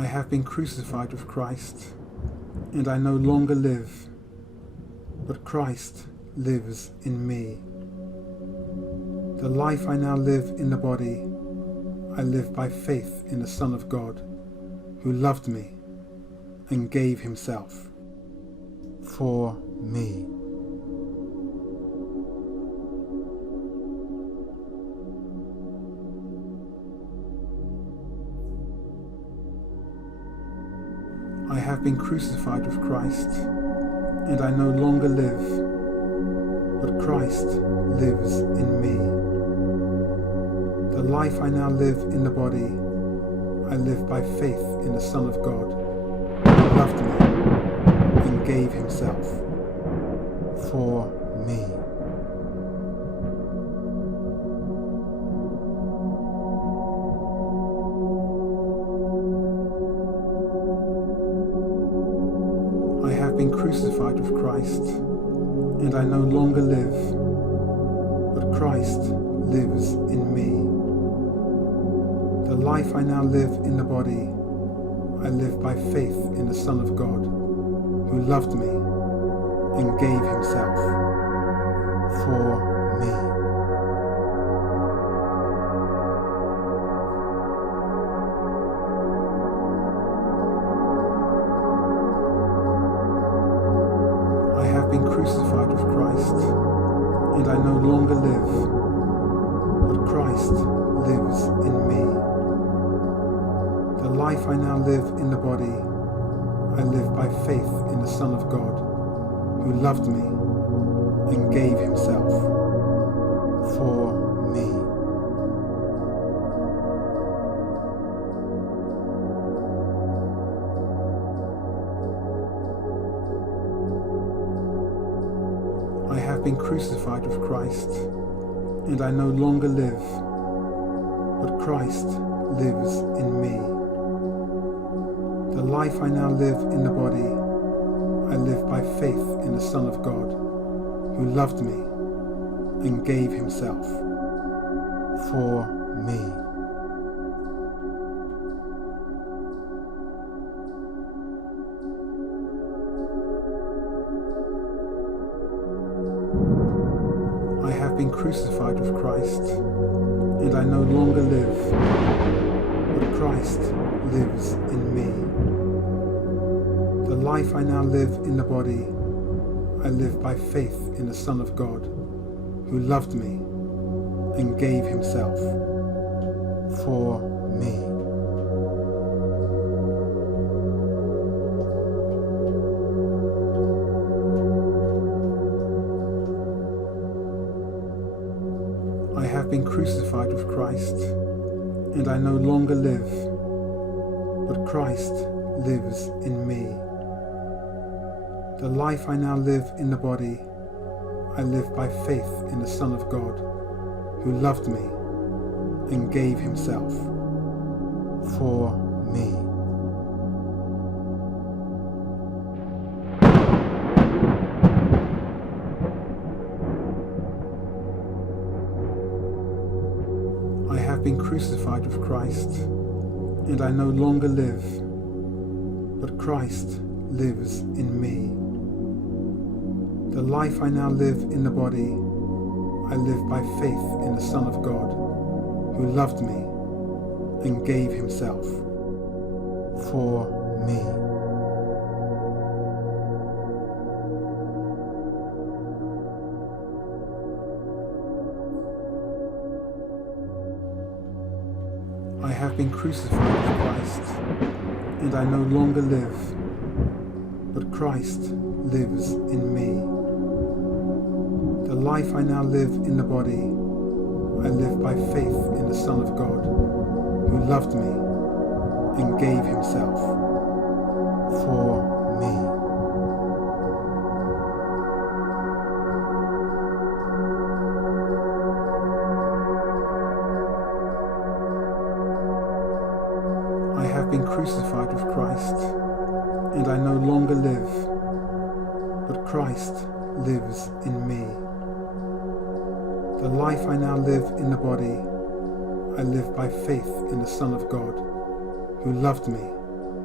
I have been crucified with Christ, and I no longer live, but Christ lives in me. The life I now live in the body, I live by faith in the Son of God, who loved me and gave himself for me. I have been crucified with Christ, and I no longer live, but Christ lives in me. The life I now live in the body, I live by faith in the Son of God, who loved me and gave himself for me. I have been crucified with Christ, and I no longer live, but Christ lives in me. The life I now live in the body, I live by faith in the Son of God, who loved me and gave himself for me. I have been crucified with Christ, and I no longer live, but Christ lives in me. The life I now live in the body, I live by faith in the Son of God, who loved me and gave himself for me. I have been crucified with Christ, and I no longer live, but Christ lives in me. The life I now live in the body, I live by faith in the Son of God, who loved me and gave himself for me. I have been crucified with Christ, and I no longer live, but Christ lives in me. The life I now live in the body, I live by faith in the Son of God, who loved me and gave himself for me. I have been crucified with Christ, and I no longer live, but Christ lives in me. The life I now live in the body, I live by faith in the Son of God, who loved me and gave himself for me. I have been crucified with Christ, and I no longer live, but Christ lives in me. The life I now live in the body, I live by faith in the Son of God, who loved me and gave himself for me. I have been crucified with Christ, and I no longer live, but Christ lives in me. The life I now live in the body, I live by faith in the Son of God, who loved me and gave himself for me. I have been crucified with Christ, and I no longer live, but Christ lives in me. The life I now live in the body, I live by faith in the Son of God, who loved me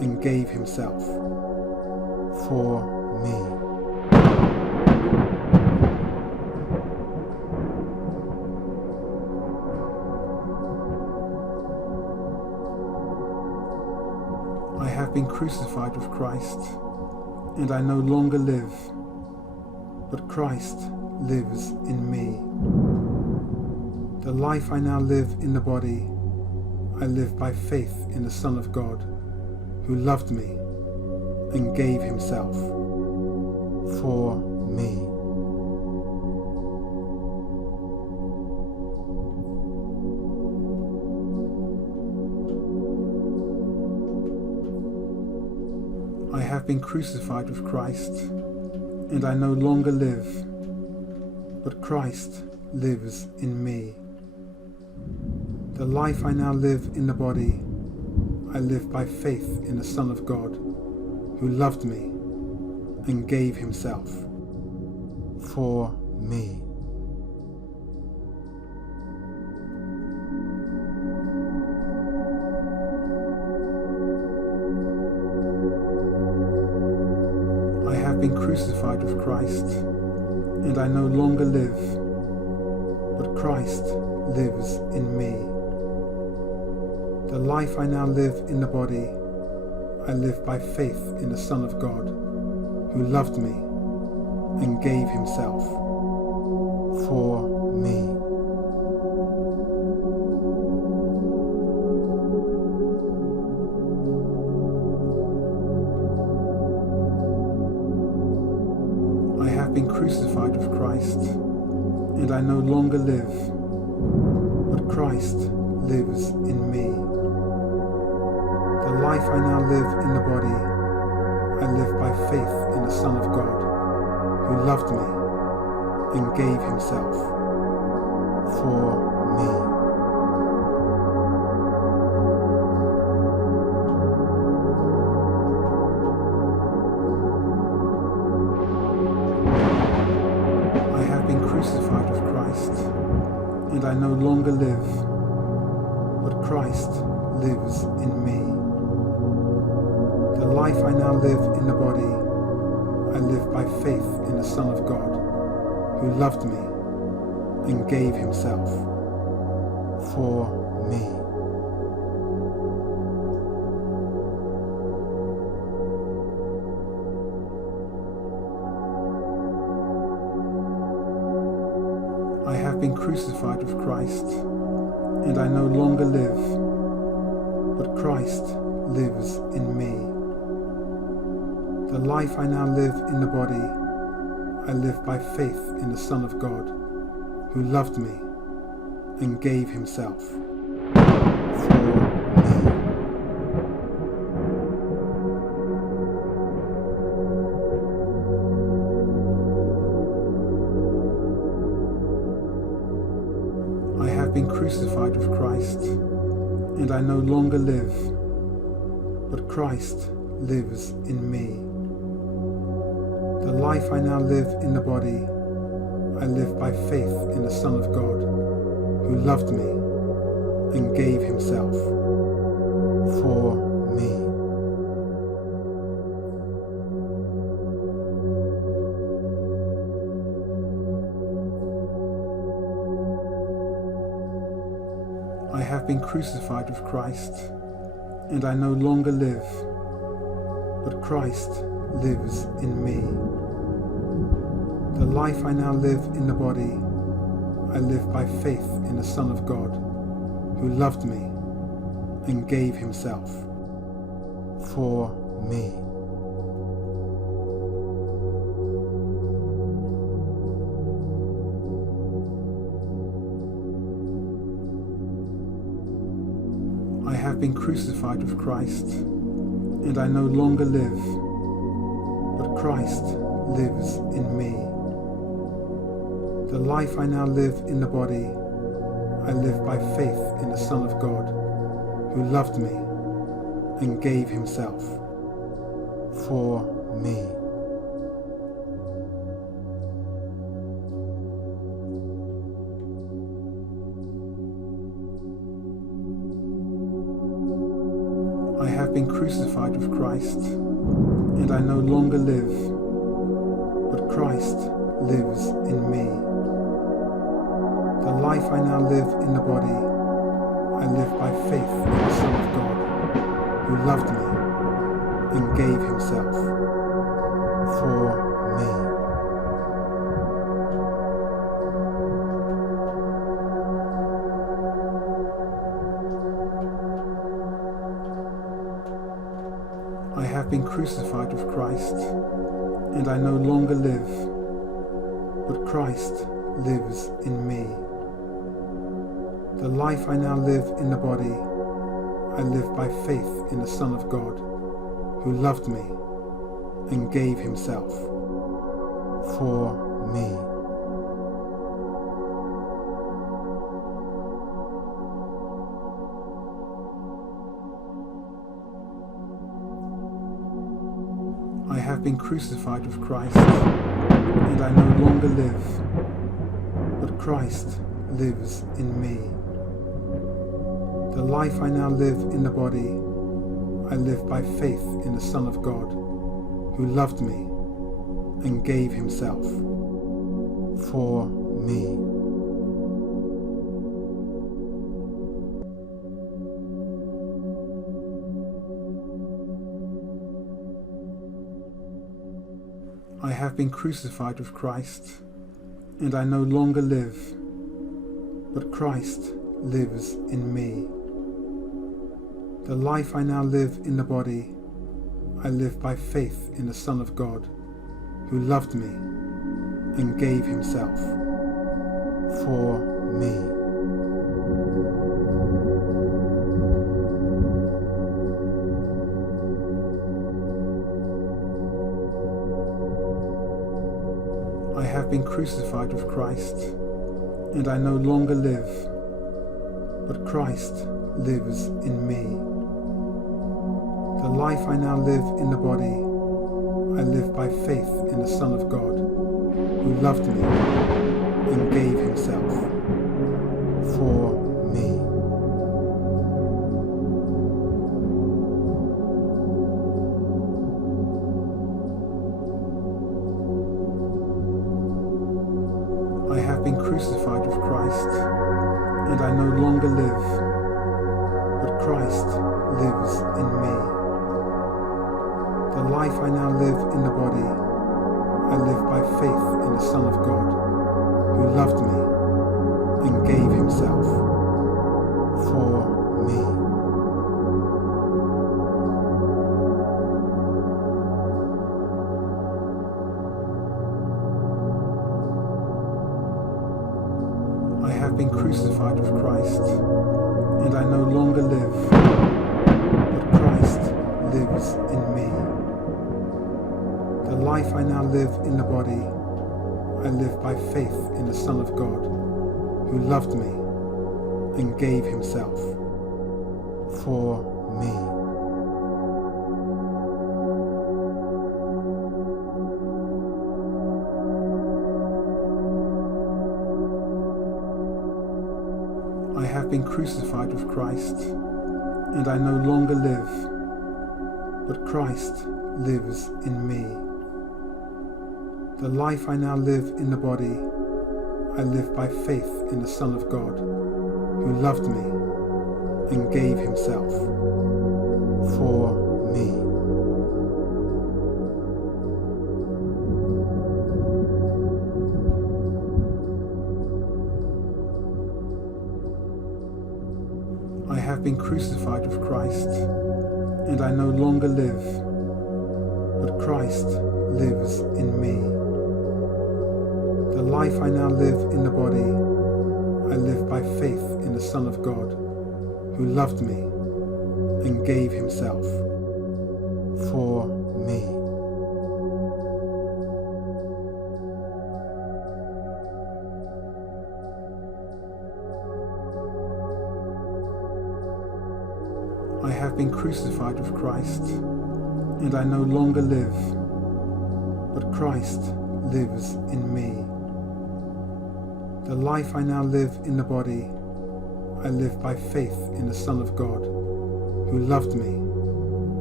and gave himself for me. I have been crucified with Christ, and I no longer live, but Christ lives in me. The life I now live in the body, I live by faith in the Son of God, who loved me and gave himself for me. I have been crucified with Christ, and I no longer live, but Christ lives in me. The life I now live in the body, I live by faith in the Son of God, who loved me and gave himself for me. I have been crucified with Christ, and I no longer live, but Christ lives in me. The life I now live in the body, I live by faith in the Son of God, who loved me and gave himself for me. I have been crucified with Christ, and I no longer live, but Christ lives in me. The life I now live in the body, I live by faith in the Son of God, who loved me and gave himself for me. I have been crucified with Christ, and I no longer live, but Christ lives in me. The life I now live in the body, I live by faith in the Son of God, who loved me and gave himself for me. I have been crucified with Christ, and I no longer live, but Christ lives in me. The life I now live in the body, I live by faith in the Son of God, who loved me and gave himself for me. I have been crucified with Christ, and I no longer live, but Christ lives in me. The life I now live in the body, I live by faith in the Son of God, who loved me and gave himself for me. I have been crucified with Christ, and I no longer live, but Christ lives in me. The life I now live in the body, I live by faith in the Son of God, who loved me and gave himself for me. I have been crucified with Christ, and I no longer live, but Christ lives in me. The life I now live in the body, I live by faith in the Son of God, who loved me and gave himself for me. I have have been crucified with Christ, and I no longer live, but Christ lives in me. The life I now live in the body, I live by faith in the Son of God, who loved me and gave himself for me. I have been crucified with Christ, and I no longer live, but Christ lives in me. The life I now live in the body, I live by faith in the Son of God, who loved me and gave himself for me. I have been crucified with Christ, and I no longer live, but Christ lives in me. The life I now live in the body, I live by faith in the Son of God, who loved me and gave himself for me. I have been crucified with Christ, and I no longer live, but Christ lives in me. The life I now live in the body, I live by faith in the Son of God, who loved me and gave himself for me. I have been crucified with Christ, and I no longer live, but Christ lives in me. The life I now live in the body, I live by faith in the Son of God, who loved me and gave himself for me. I have been crucified with Christ, and I no longer live, but Christ lives in me. The life I now live in the body, I live by faith in the Son of God, who loved me and gave himself for me. I have been crucified with Christ, and I no longer live, but Christ lives in me. The life I now live in the body, I live by faith in the Son of God, who loved me and gave himself for me. I have been crucified with Christ, and I no longer live, but Christ lives in me. The life I now live in the body, I live by faith in the Son of God, who loved me and gave himself for me. I have been crucified with Christ, and I no longer live, but Christ lives in me. The life I now live in the body, I live by faith in the Son of God, who loved me and gave himself for me. I have been crucified with Christ, and I no longer live, but Christ lives in me. The life I now live in the body, I live by faith in the Son of God, who loved me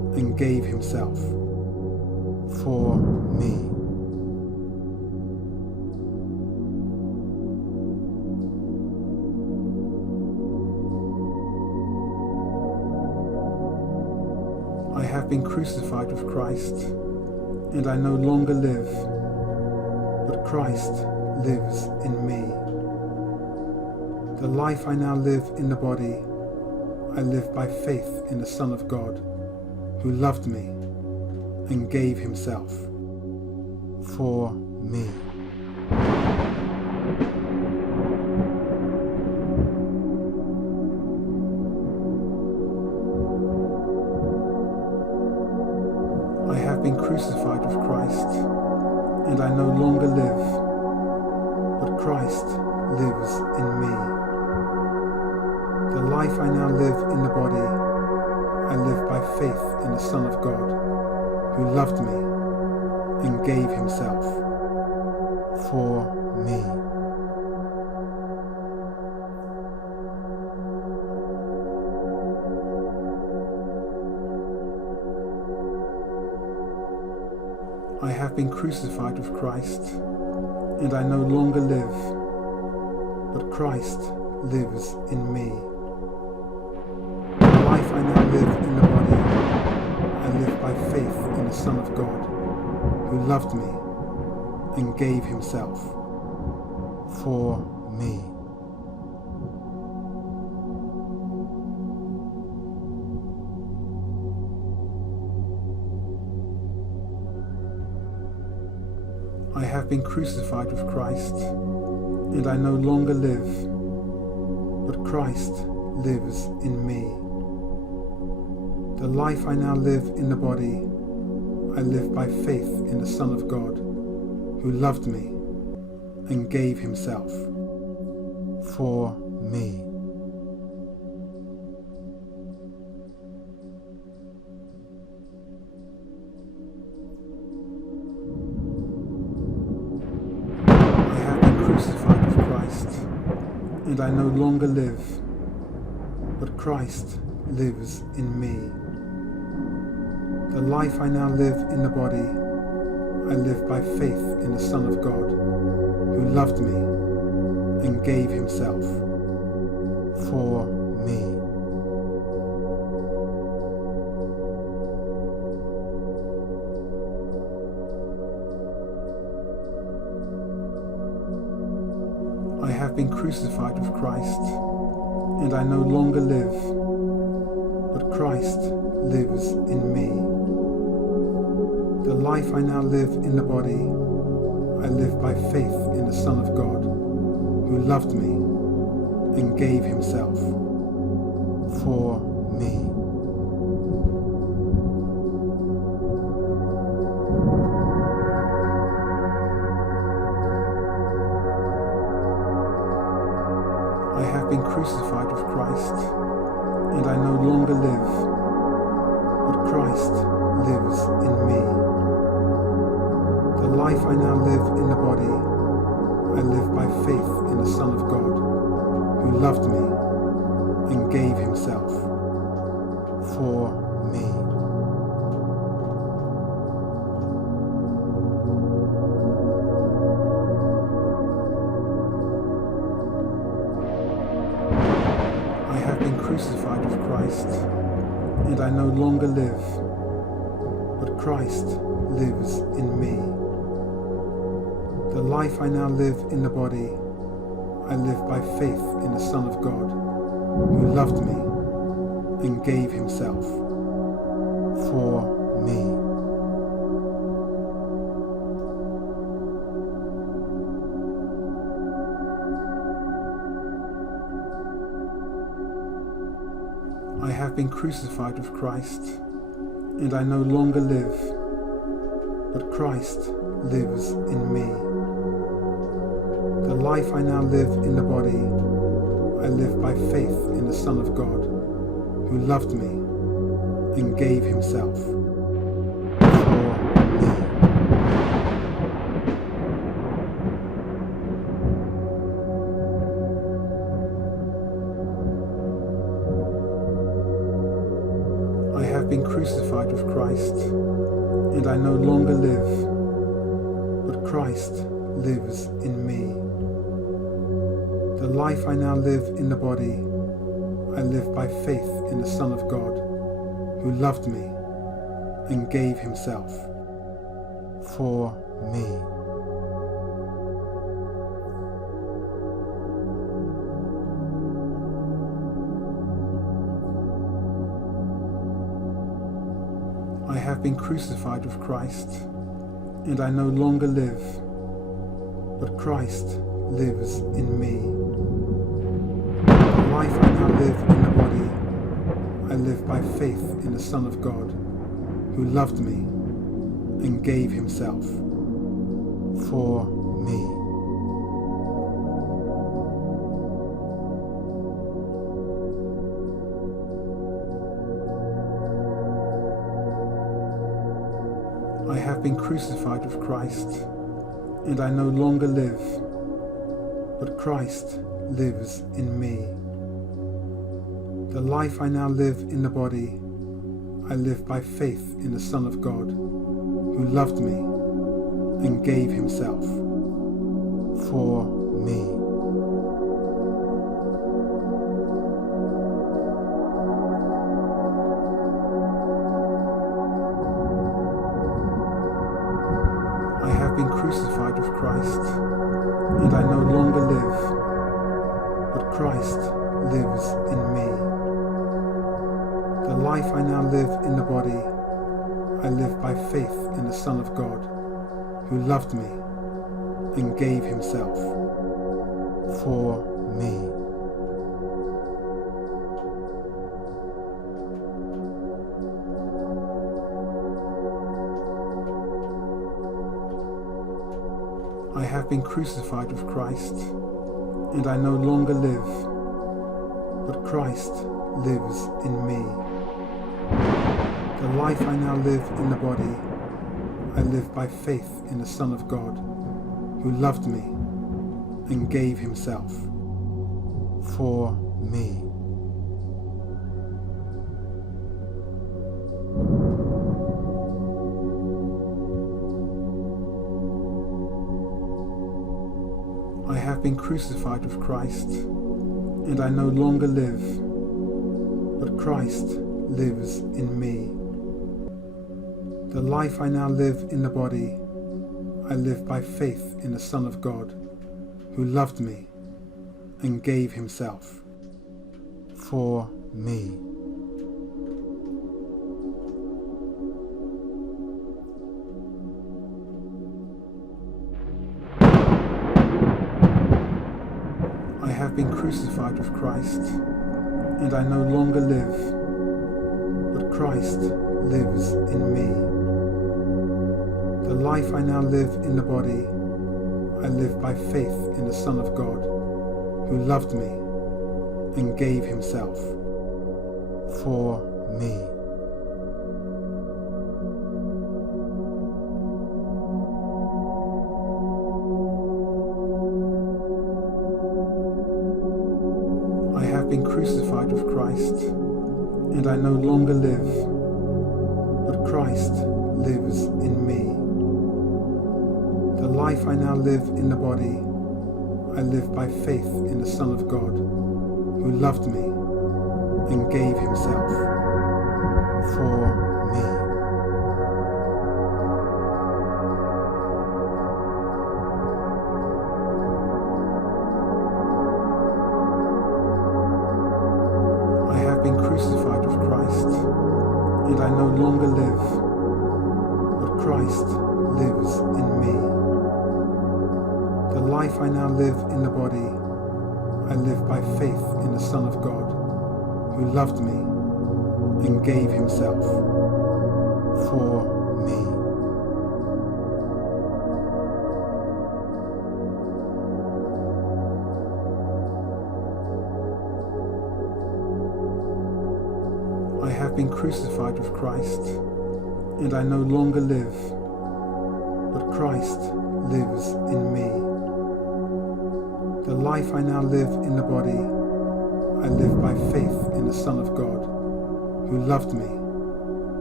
and gave himself for me. I have been crucified with Christ, and I no longer live, but Christ lives in me. The life I now live in the body, I live by faith in the Son of God, who loved me and gave himself for me. I have been crucified with Christ, and I no longer live, but Christ lives in me. The life I now live in the body, I live by faith in the Son of God, who loved me and gave himself for me. I have been crucified with Christ, and I no longer live, but Christ lives in me. The life I now live in the body, I live by faith in the Son of God, who loved me and gave himself for me. I have been crucified with Christ, and I no longer live, but Christ lives in me. The life I now live in the body, I live by faith in the Son of God, who loved me and gave himself for me. Crucified with Christ, and I no longer live, but Christ lives in me. The life I now live in the body, I live by faith in the Son of God, who loved me and gave himself for me. I have been crucified with Christ, and I no longer live, but Christ lives in me. The life I now live in the body, I live by faith in the Son of God, who loved me and gave himself for me. I have been crucified with Christ, and I no longer live, but Christ lives in me. The life I now live in the body, I live by faith in the Son of God, who loved me and gave himself for me. I have been crucified with Christ, and I no longer live, but Christ lives in me. The life I now live in the body, I live by faith in the Son of God, who loved me and gave himself for me. I have been crucified with Christ, and I no longer live, but Christ lives in me. The life I now live in the body, I live by faith in the Son of God, who loved me and gave himself for me. I have been crucified with Christ, and I no longer live, but Christ lives in me. The life I now live in the body, I live by faith in the Son of God, who loved me and gave himself for me. I have been crucified with Christ, and I no longer live, but Christ lives in me. The life I now live in the body, I live by faith in the Son of God, who loved me and gave himself for me. I have been crucified with Christ, and I no longer live, but Christ lives in me. The life I now live in the body, I live by faith in the Son of God, who loved me and gave himself for me. I have been crucified with Christ, and I no longer live, but Christ lives in me. The life I now live in the body, I live by faith in the Son of God, who loved me and gave himself for me. I have been crucified with Christ, and I no longer live, but Christ lives in me. The life I now live in the body, I live by faith in the Son of God, who loved me and gave himself for me. I have been crucified with Christ, and I no longer live, but Christ lives in me. The life I now live in the body, I live by faith in the Son of God, who loved me and gave himself for me. I have been crucified with Christ, and I no longer live, but Christ lives in me. The life I now live in the body, I live by faith in the Son of God, who loved me and gave himself for me. I have been crucified with Christ, and I no longer live, but Christ lives in me. The life I now live in the body, I live by faith in the Son of God, who loved me and gave himself for me. I have been crucified with Christ, and I no longer live, but Christ lives in me. The life I now live in the body, I live by faith in the Son of God, who loved me and gave himself for me. I have been crucified with Christ, and I no longer live, but Christ lives in me. The life I now live in the body, I live by faith in the Son of God, who loved me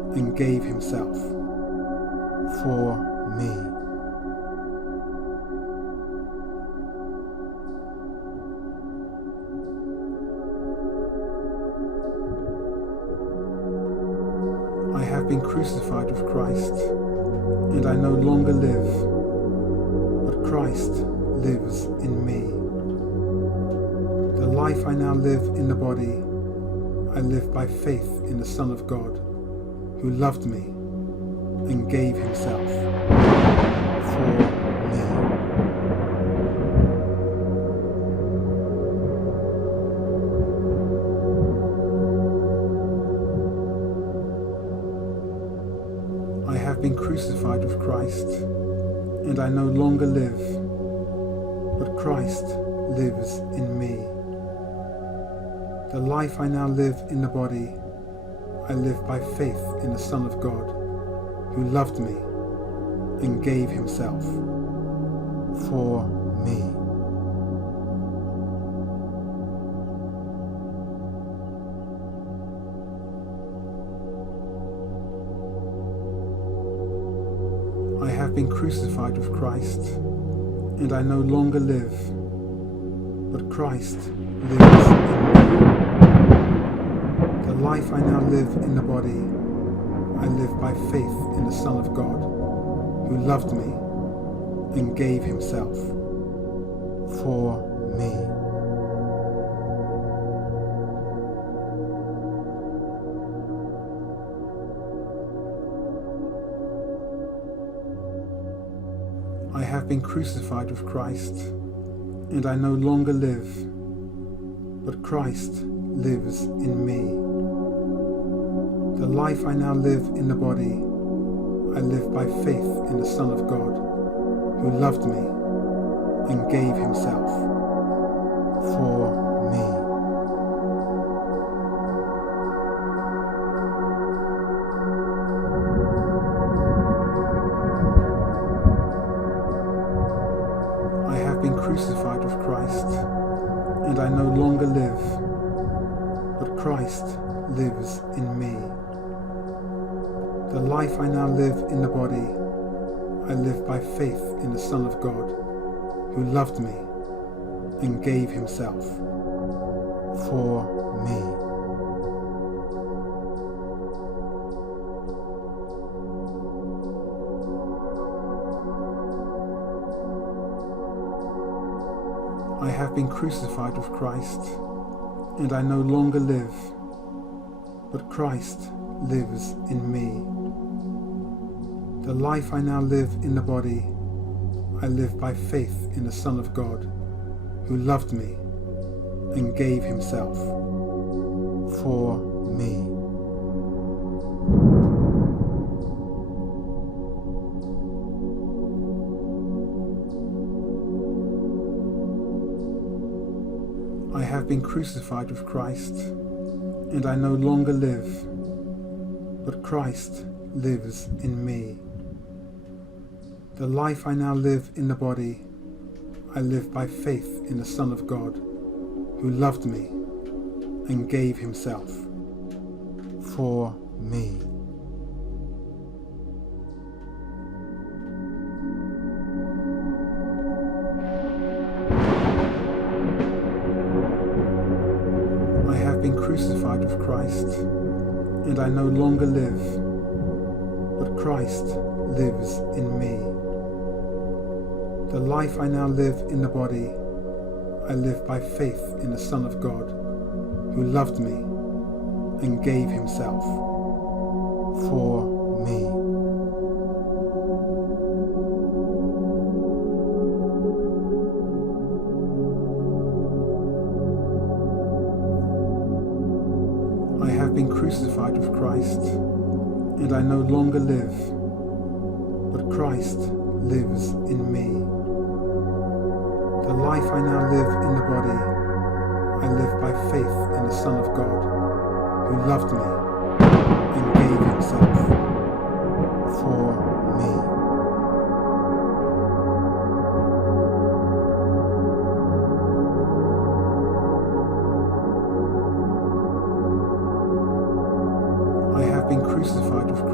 and gave himself for me. I have been crucified with Christ, and I no longer live, but Christ lives in me. The life I now live in the body, I live by faith in the Son of God, who loved me and gave himself for me. I have been crucified with Christ, and I no longer live, but Christ lives in me. The life I now live in the body, I live by faith in the Son of God, who loved me and gave himself for me. I have been crucified with Christ, and I no longer live, but Christ lives in me. The life I now live in the body, I live by faith in the Son of God, who loved me and gave himself for me. I have been crucified with Christ, and I no longer live, but Christ lives in me. The life I now live in the body, I live by faith in the Son of God, who loved me and gave himself for me. I have been crucified with Christ, and I no longer live, but Christ lives in me. The life I now live in the body, I live by faith in the Son of God, who loved me and gave himself for me. I have been crucified with Christ, and I no longer live, but Christ lives in me. The life I now live in the body, I live by faith in the Son of God, who loved me and gave himself for me. I have been crucified with Christ, and I no longer live, but Christ lives in me. The life I now live in the body, I live by faith in the Son of God, who loved me and gave himself for me. I have been crucified with Christ, and I no longer live, but Christ lives in me. The life I now live in the body, I live by faith in the Son of God, who loved me and gave himself for me. I have been crucified with Christ, and I no longer live, but Christ lives in me. The life I now live in the body, I live by faith in the Son of God, who loved me and gave himself for me. I have been crucified with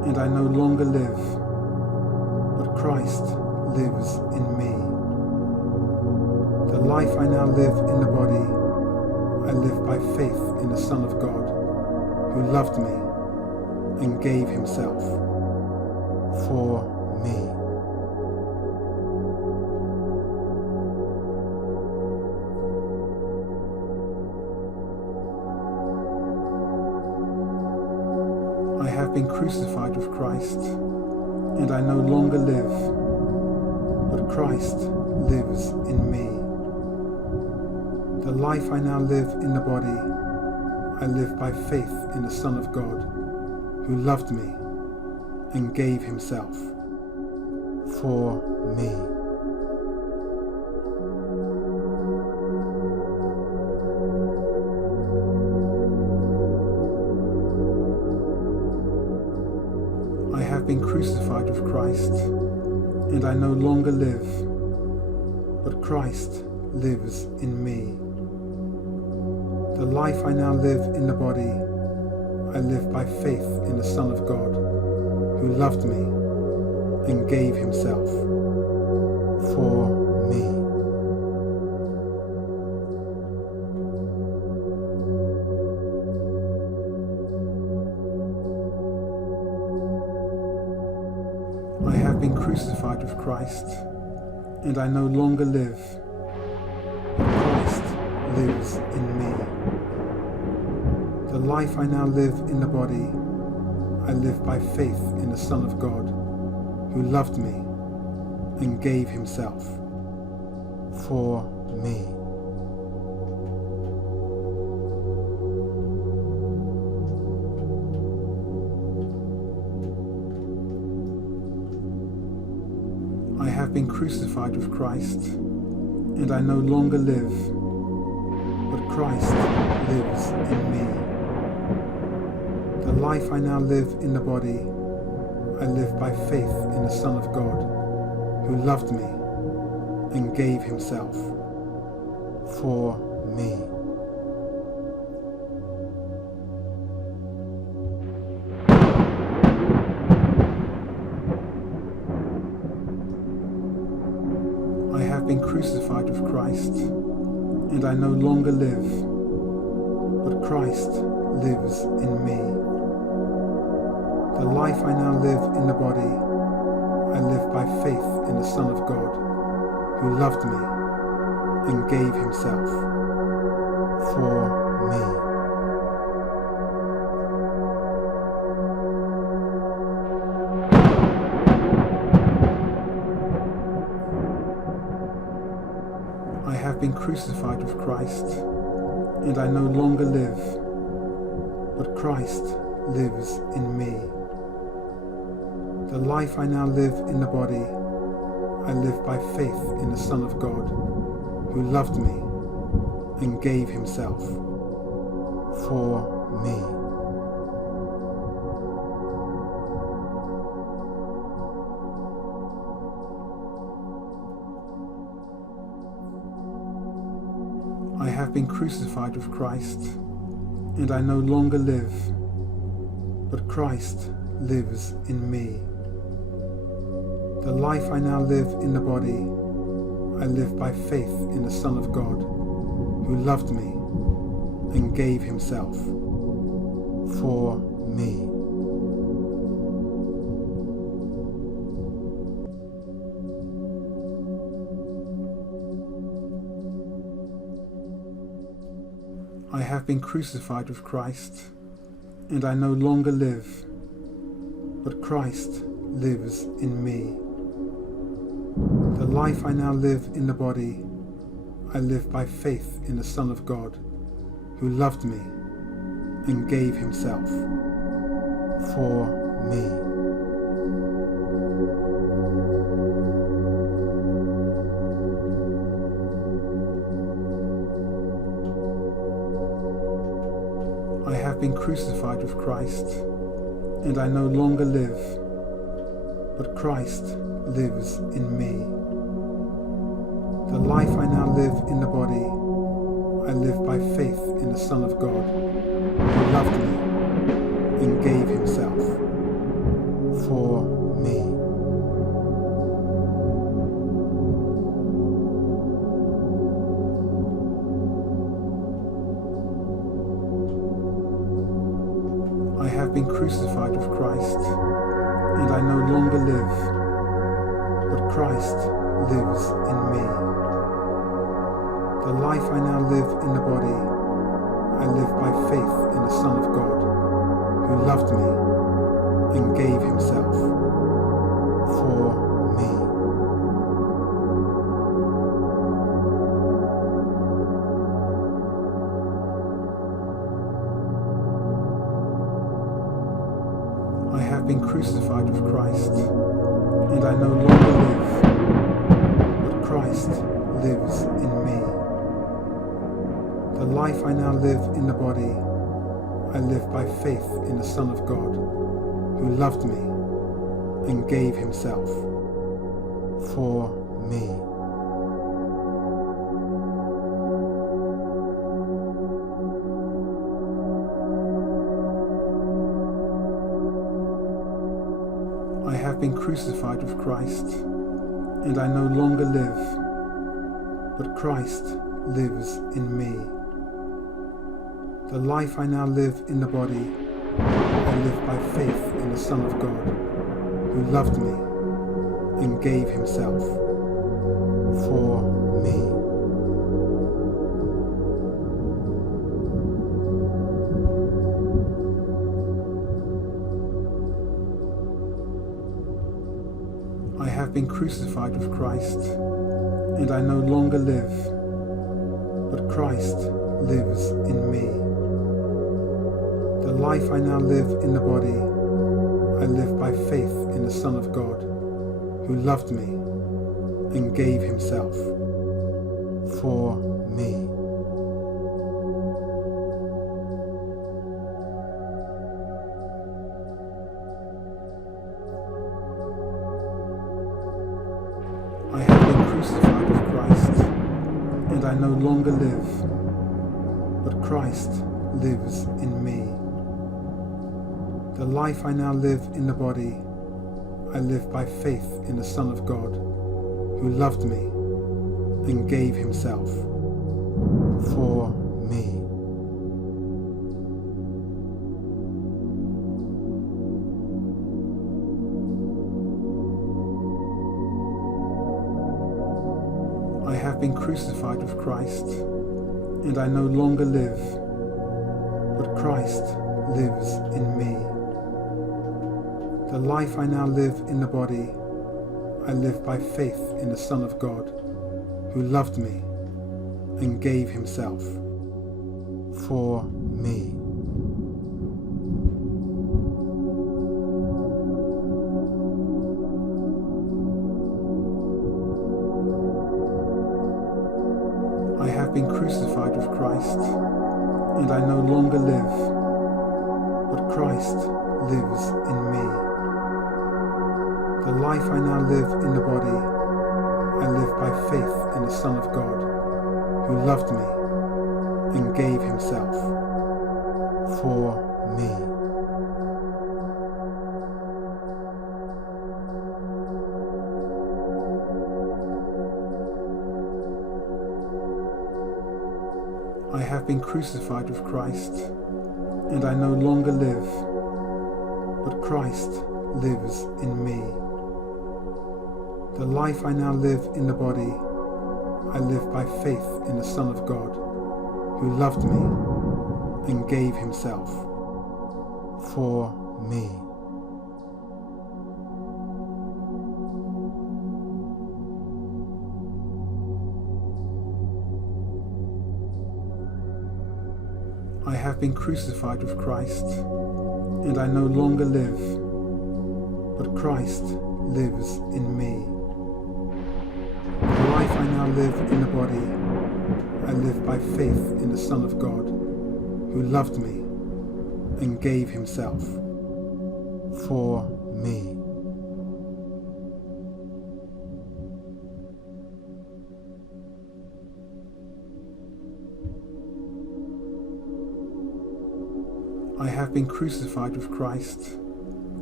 and I no longer live, but Christ lives in me. The life I now live in the body, I live by faith in the Son of God, who loved me and gave himself for me. I have been crucified with Christ, and I no longer live, but Christ lives in me. The life I now live in the body, I live by faith in the Son of God, who loved me and gave himself for me. I have been crucified with Christ, and I no longer live, but Christ lives in me. The life I now live in the body, I live by faith in the Son of God, who loved me and gave himself for me. I have been crucified with Christ, and I no longer live, but Christ lives in me. The life I now live in the body, I live by faith in the Son of God, who loved me and gave himself for me. I have been crucified with Christ, and I no longer live, but Christ lives in me. The life I now live in the body, I live by faith in the Son of God, who loved me and gave himself for me. I have been crucified with Christ, and I no longer live, but Christ lives in me. The life I now live in the body, I live by faith in the Son of God, who loved me and gave himself for me. I have been crucified with Christ, and I no longer live, but Christ lives in me. The life I now live in the body, I live by faith in the Son of God, who loved me and gave himself for me. I have been crucified with Christ, and I no longer live, but Christ lives in me. The life I now live in the body, I live by faith in the Son of God, who loved me and gave himself for me. I have been crucified with Christ, and I no longer live, but Christ lives in me. The life I now live in the body, I live by faith in the Son of God, who loved me and gave himself for me. I have been crucified with Christ, and I no longer live, but Christ lives in me. The life I now live in the body, I live by faith in the Son of God, who loved me and gave himself for me. I have been crucified with Christ, and I no longer live, but Christ lives in me. The life I now live in the body, I live by faith in the Son of God, who loved me and gave himself for me. I have been crucified with Christ, and I no longer live, but Christ lives in me. The life I now live in the body, I live by faith in the Son of God, who loved me and gave himself for me. I have been crucified with Christ, and I no longer live, but Christ lives in me. The life I now live in the body, I live by faith in the Son of God, who loved me and gave himself for me. I have been crucified with Christ, and I no longer live, but Christ lives in me. The life I now live in the body, I live by faith in the Son of God, who loved me and gave himself for me. I have been crucified with Christ, and I no longer live, but Christ lives in me. The life I now live in the body, I live by faith in the Son of God, who loved me and gave himself for me. I have been crucified with Christ, and I no longer live, but Christ lives in me. The life I now live in the body, I live by faith in the Son of God, who loved me and gave himself for me. I have been crucified with Christ, and I no longer live, but Christ lives in me. The life I now live in the body, I live by faith in the Son of God, who loved me and gave himself for me. I have been crucified with Christ, and I no longer live, but Christ lives in me. The life I now live in the body, I live by faith in the Son of God, who loved me and gave himself for me. I have been crucified with Christ, and I no longer live, but Christ lives in me. The life I now live in the body, I live by faith in the Son of God, who loved me and gave himself for me. I have been crucified with Christ,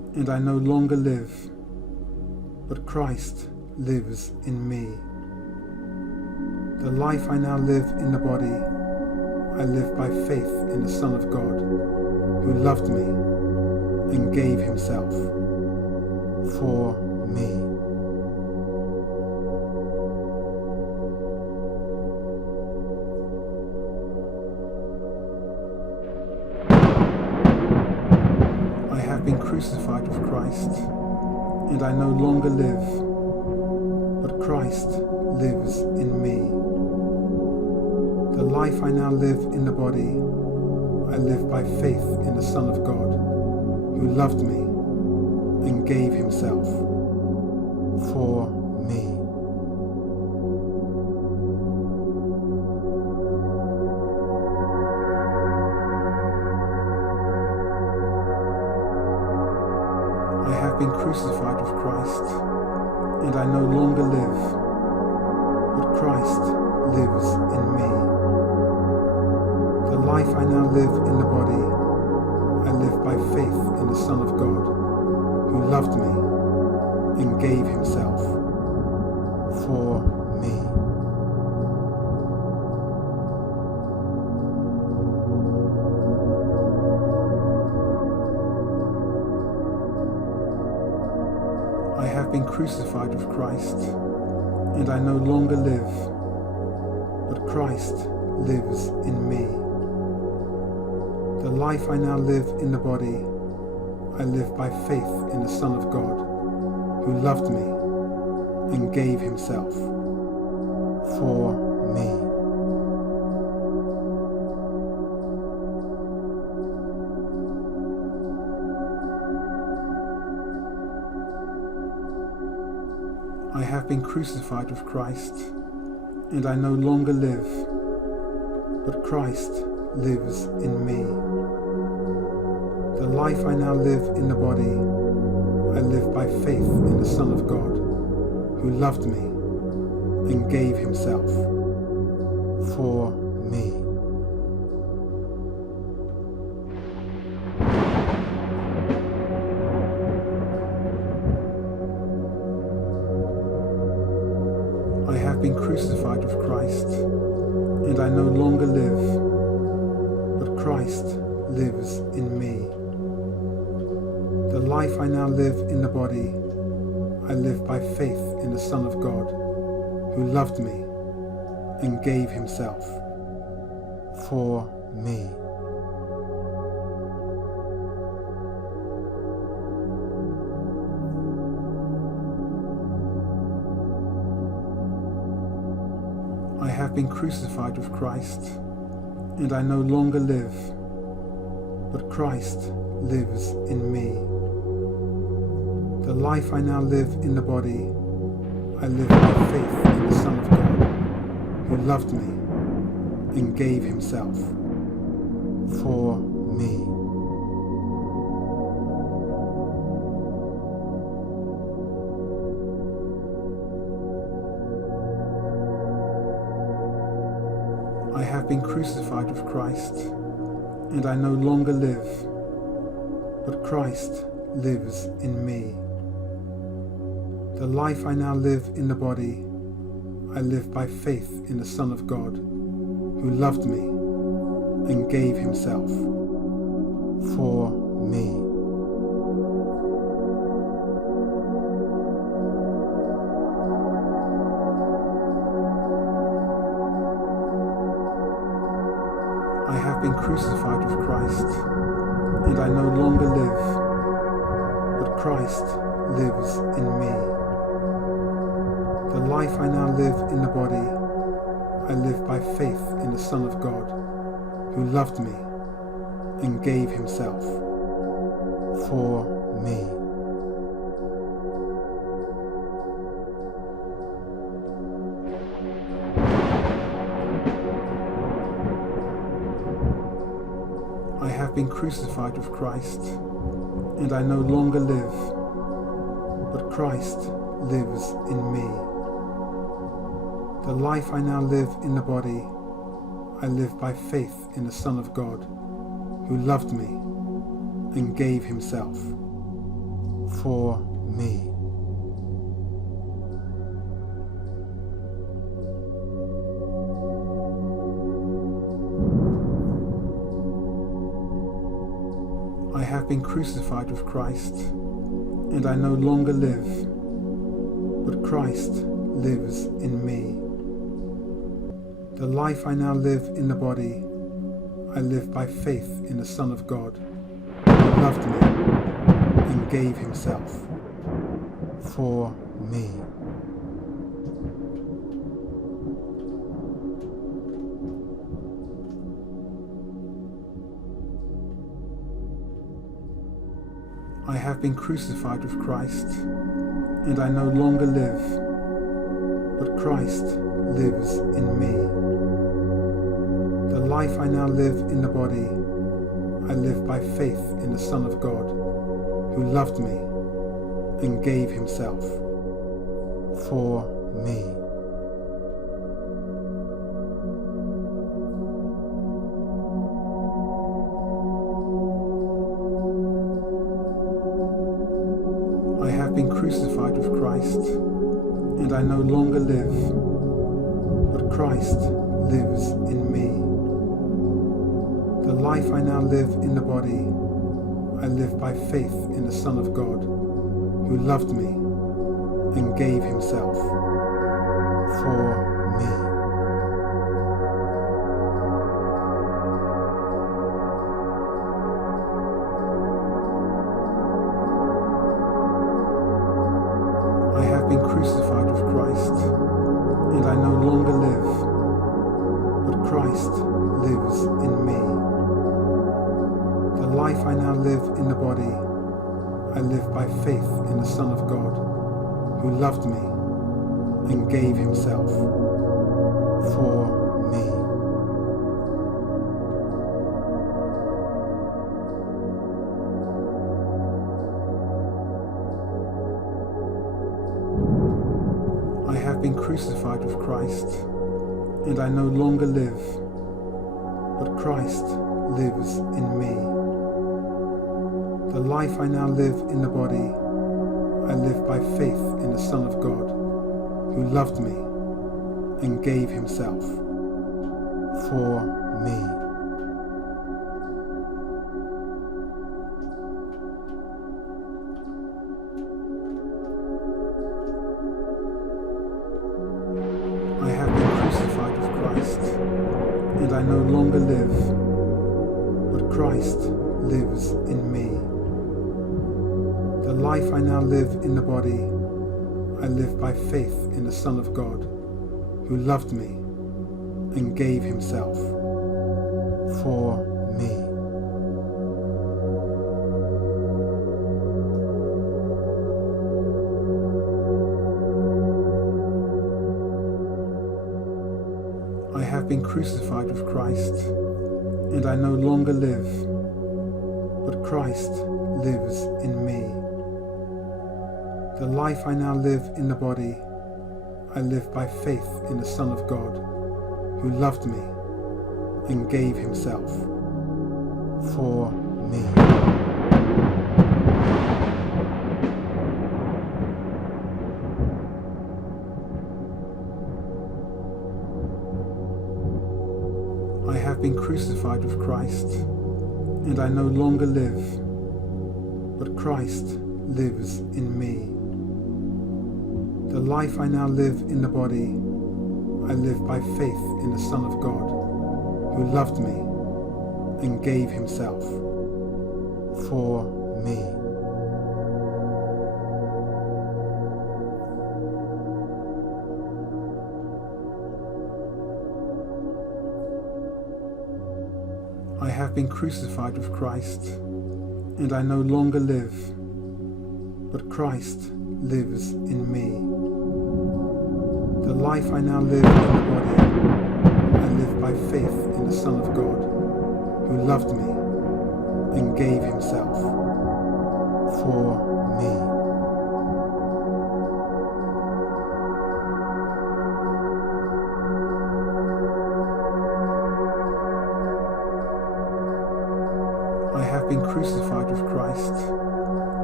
and I no longer live, but Christ lives in me. The life I now live in the body, I live by faith in the Son of God, who loved me and gave himself for me. I have been crucified with Christ, and I no longer live, but Christ lives in me. The life I now live in the body, I live by faith in the Son of God, who loved me and gave himself for me. I have been crucified with Christ, and I no longer live, but Christ lives in me. The life I now live in the body, I live by faith in the Son of God, who loved me and gave himself for me. I have been crucified with Christ, and I no longer live, but Christ lives in me. The life I now live in the body, I live by faith in the Son of God, who loved me and gave himself for me. I have been crucified with Christ, and I no longer live, but Christ lives in me. The life I now live in the body, I live by faith in the Son of God, who loved me and gave himself for me. I have been crucified with Christ, and I no longer live, but Christ lives in me. The life I now live in the body, I live by faith in the Son of God, who loved me and gave himself for me. I have been crucified with Christ, and I no longer live, but Christ lives in me. The life I now live in the body, I live by faith in the Son of God, who loved me and gave himself for me. I have been crucified with Christ, and I no longer live, but Christ lives in me. The life I now live in the body, I live by faith in the Son of God, who loved me and gave himself for me. I have been crucified with Christ, and I no longer live, but Christ lives in me. The life I now live in the body, I live by faith in the Son of God, who loved me and gave himself for me. I have been crucified with Christ, and I no longer live, but Christ lives in me. The life I now live in the body, I live by faith in the Son of God, who loved me and gave himself for me. I have been crucified with Christ, and I no longer live, but Christ lives in me. The life I now live in the body, I live by faith in the Son of God, who loved me and gave himself for me. I have been crucified with Christ, and I no longer live, but Christ lives in me. The life I now live in the body, I live by faith in the Son of God, who loved me and gave himself for me. I have been crucified with Christ, and I no longer live, but Christ lives in me. The life I now live in the body, I live by faith in the Son of God, who loved me and gave himself for me. I have been crucified with Christ, and I no longer live, but Christ lives in me. The life I now live in the body, I live by faith in the Son of God, who loved me and gave himself for me. I have been crucified with Christ, and I no longer live, but Christ lives in me. The life I now live in the body, I live by faith in the Son of God, who loved me and gave himself for me. I have been crucified with Christ, and I no longer live, but Christ lives in me. The life I now live in the body, I live by faith in the Son of God, who loved me and gave himself for me. I have been crucified with Christ, and I no longer live, but Christ lives in me. The life I now live in the body, I live by faith in the Son of God, who loved me and gave himself for me. I have been crucified with Christ, and I no longer live, but Christ lives in me. The life I now live in the body, I live by faith in the Son of God, who loved me and gave himself for me. I have been crucified with Christ, and I no longer live, but Christ lives in me. The life I now live in the body, I live by faith in the Son of God, who loved me and gave himself for me. I have been crucified with Christ,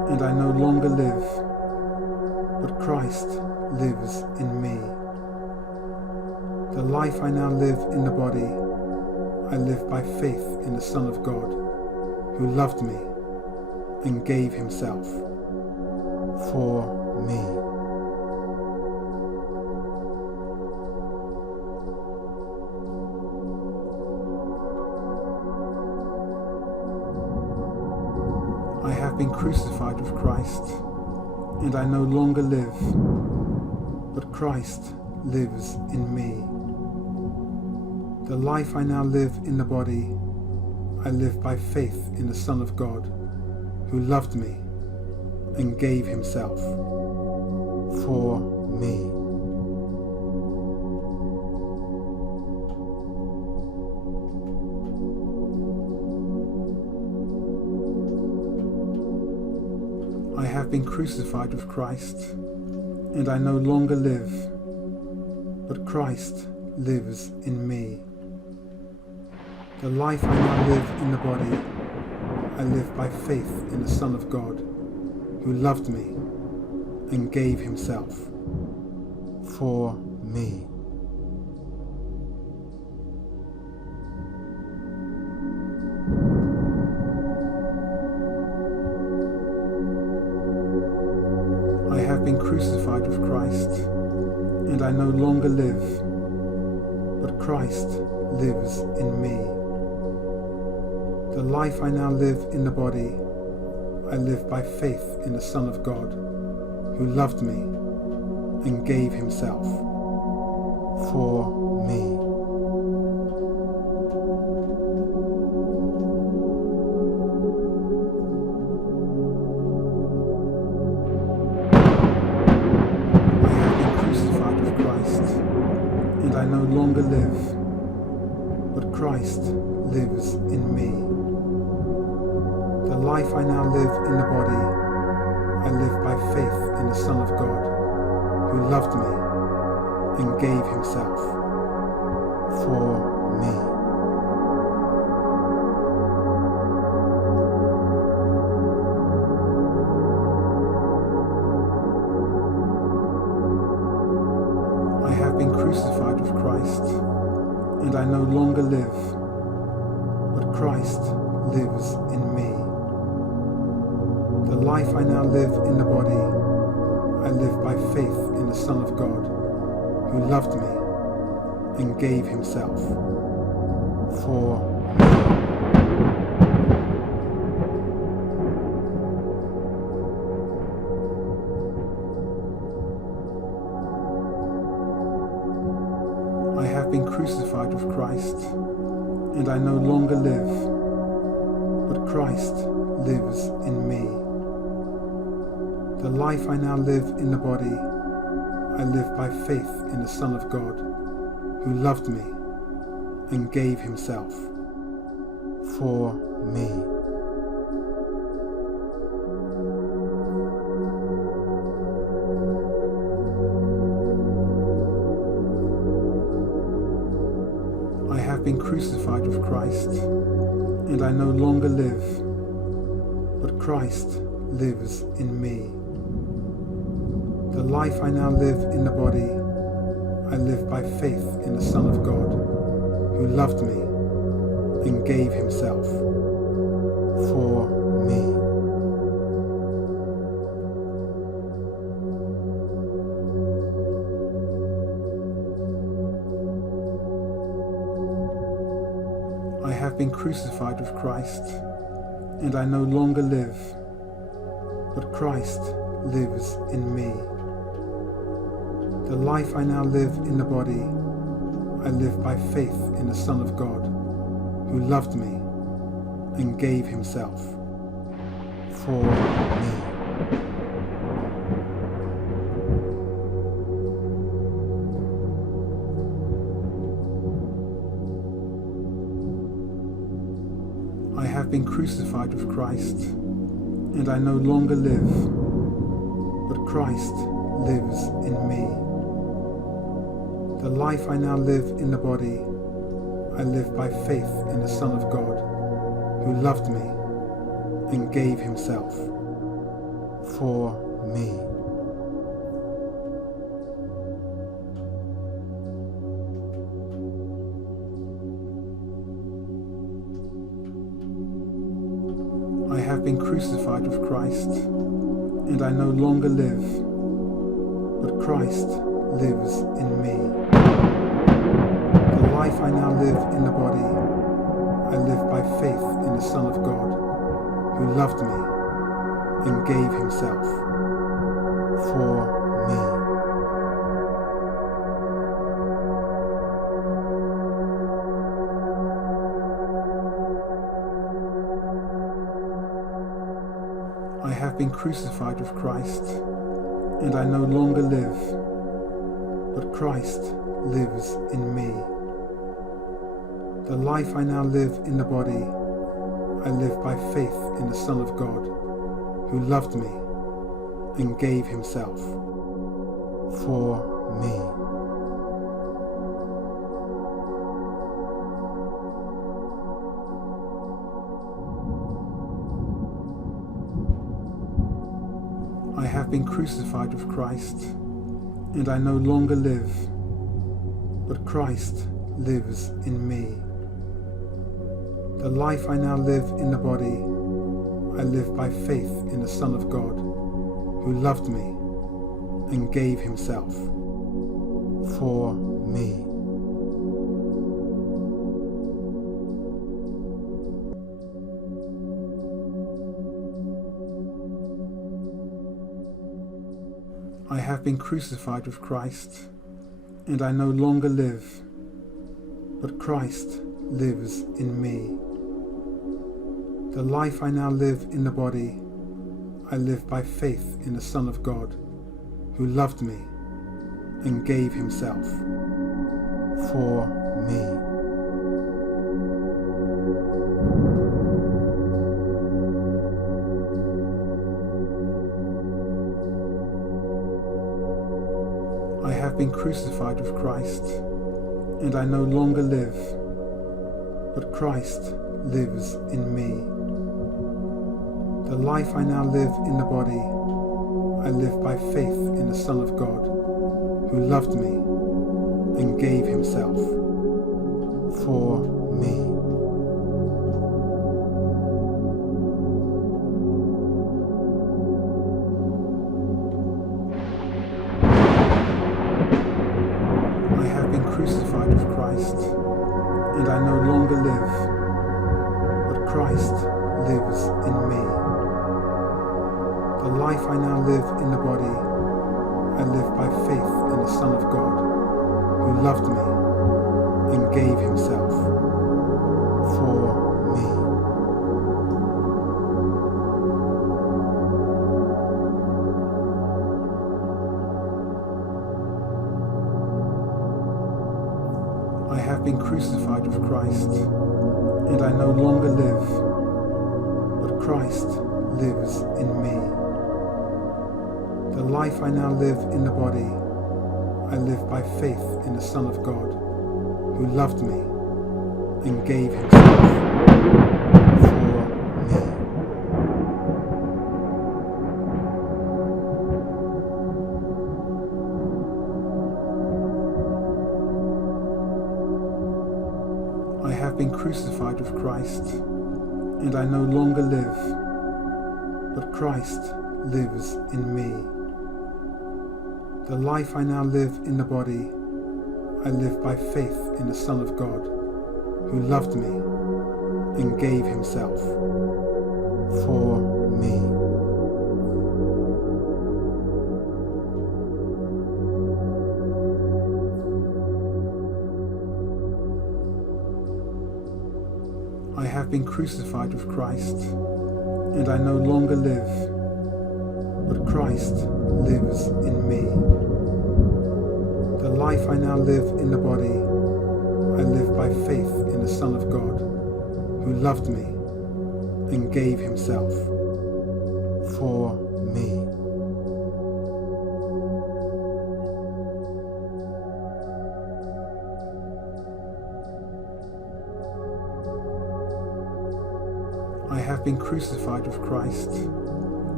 and I no longer live, but Christ lives in me. The life I now live in the body, I live by faith in the Son of God, who loved me and gave himself for me. I have been crucified with Christ, and I no longer live, but Christ lives in me. The life I now live in the body, I live by faith in the Son of God, who loved me and gave himself for me. I have been crucified with Christ, and I no longer live, but Christ lives in me. The life I now live in the body, I live by faith in the Son of God, who loved me and gave himself for me. I have been crucified with Christ, and I no longer live, but Christ lives in me. The life I now live in the body, I live by faith in the Son of God, who loved me and gave himself for me. And I no longer live, but Christ lives in me. The life I now live in the body, I live by faith in the Son of God, who loved me and gave himself for me. I have been crucified with Christ, and I no longer live, but Christ lives in me. The life I now live in the body, I live by faith in the Son of God, who loved me and gave himself for me. I have been crucified with Christ, and I no longer live, but Christ lives in me. The life I now live in the body, I live by faith in the Son of God, who loved me and gave himself for me. I have been crucified with Christ, and I no longer live, but Christ lives in me. The life I now live in the body, I live by faith in the Son of God, who loved me and gave himself for me. I have been crucified with Christ, and I no longer live, but Christ lives in me. The life I now live in the body, I live by faith in the Son of God, who loved me and gave himself for me. I have been crucified with Christ, and I no longer live, but Christ lives in me. The life I now live in the body, I live by faith in the Son of God, who loved me and gave himself for me. I have been crucified with Christ, and I no longer live, but Christ lives in me. The life I now live in the body, I live by faith in the Son of God, who loved me and gave himself for me. I have been crucified with Christ, and I no longer live, but Christ lives in me. The life I now live in the body, I live by faith in the Son of God, who loved me and gave himself for me. I have been crucified with Christ, and I no longer live, but Christ lives in me. The life I now live in the body, I live by faith in the Son of God, who loved me and gave himself for me. I have been crucified with Christ, and I no longer live, but Christ lives in me. The life I now live in the body, I live by faith in the Son of God, who loved me and gave himself for me. I have been crucified with Christ, and I no longer live, but Christ lives in me. The life I now live in the body, I live by faith in the Son of God, who loved me and gave himself for me. I have been crucified with Christ, and I no longer live, but Christ lives in me. The life I now live in the body, I live by faith in the Son of God, who loved me and gave himself for me. I have been crucified with Christ, and I no longer live, but Christ lives in me. The life I now live in the body, I live by faith in the Son of God, who loved me and gave himself for me. I have been crucified with Christ, and I no longer live, but Christ lives in me. The life I now live in the body, I live by faith in the Son of God, who loved me and gave himself for me. I have been crucified with Christ, and I no longer live, but Christ lives in me. The life I now live in the body, I live by faith in the Son of God, who loved me and gave himself for me. I have been crucified with Christ,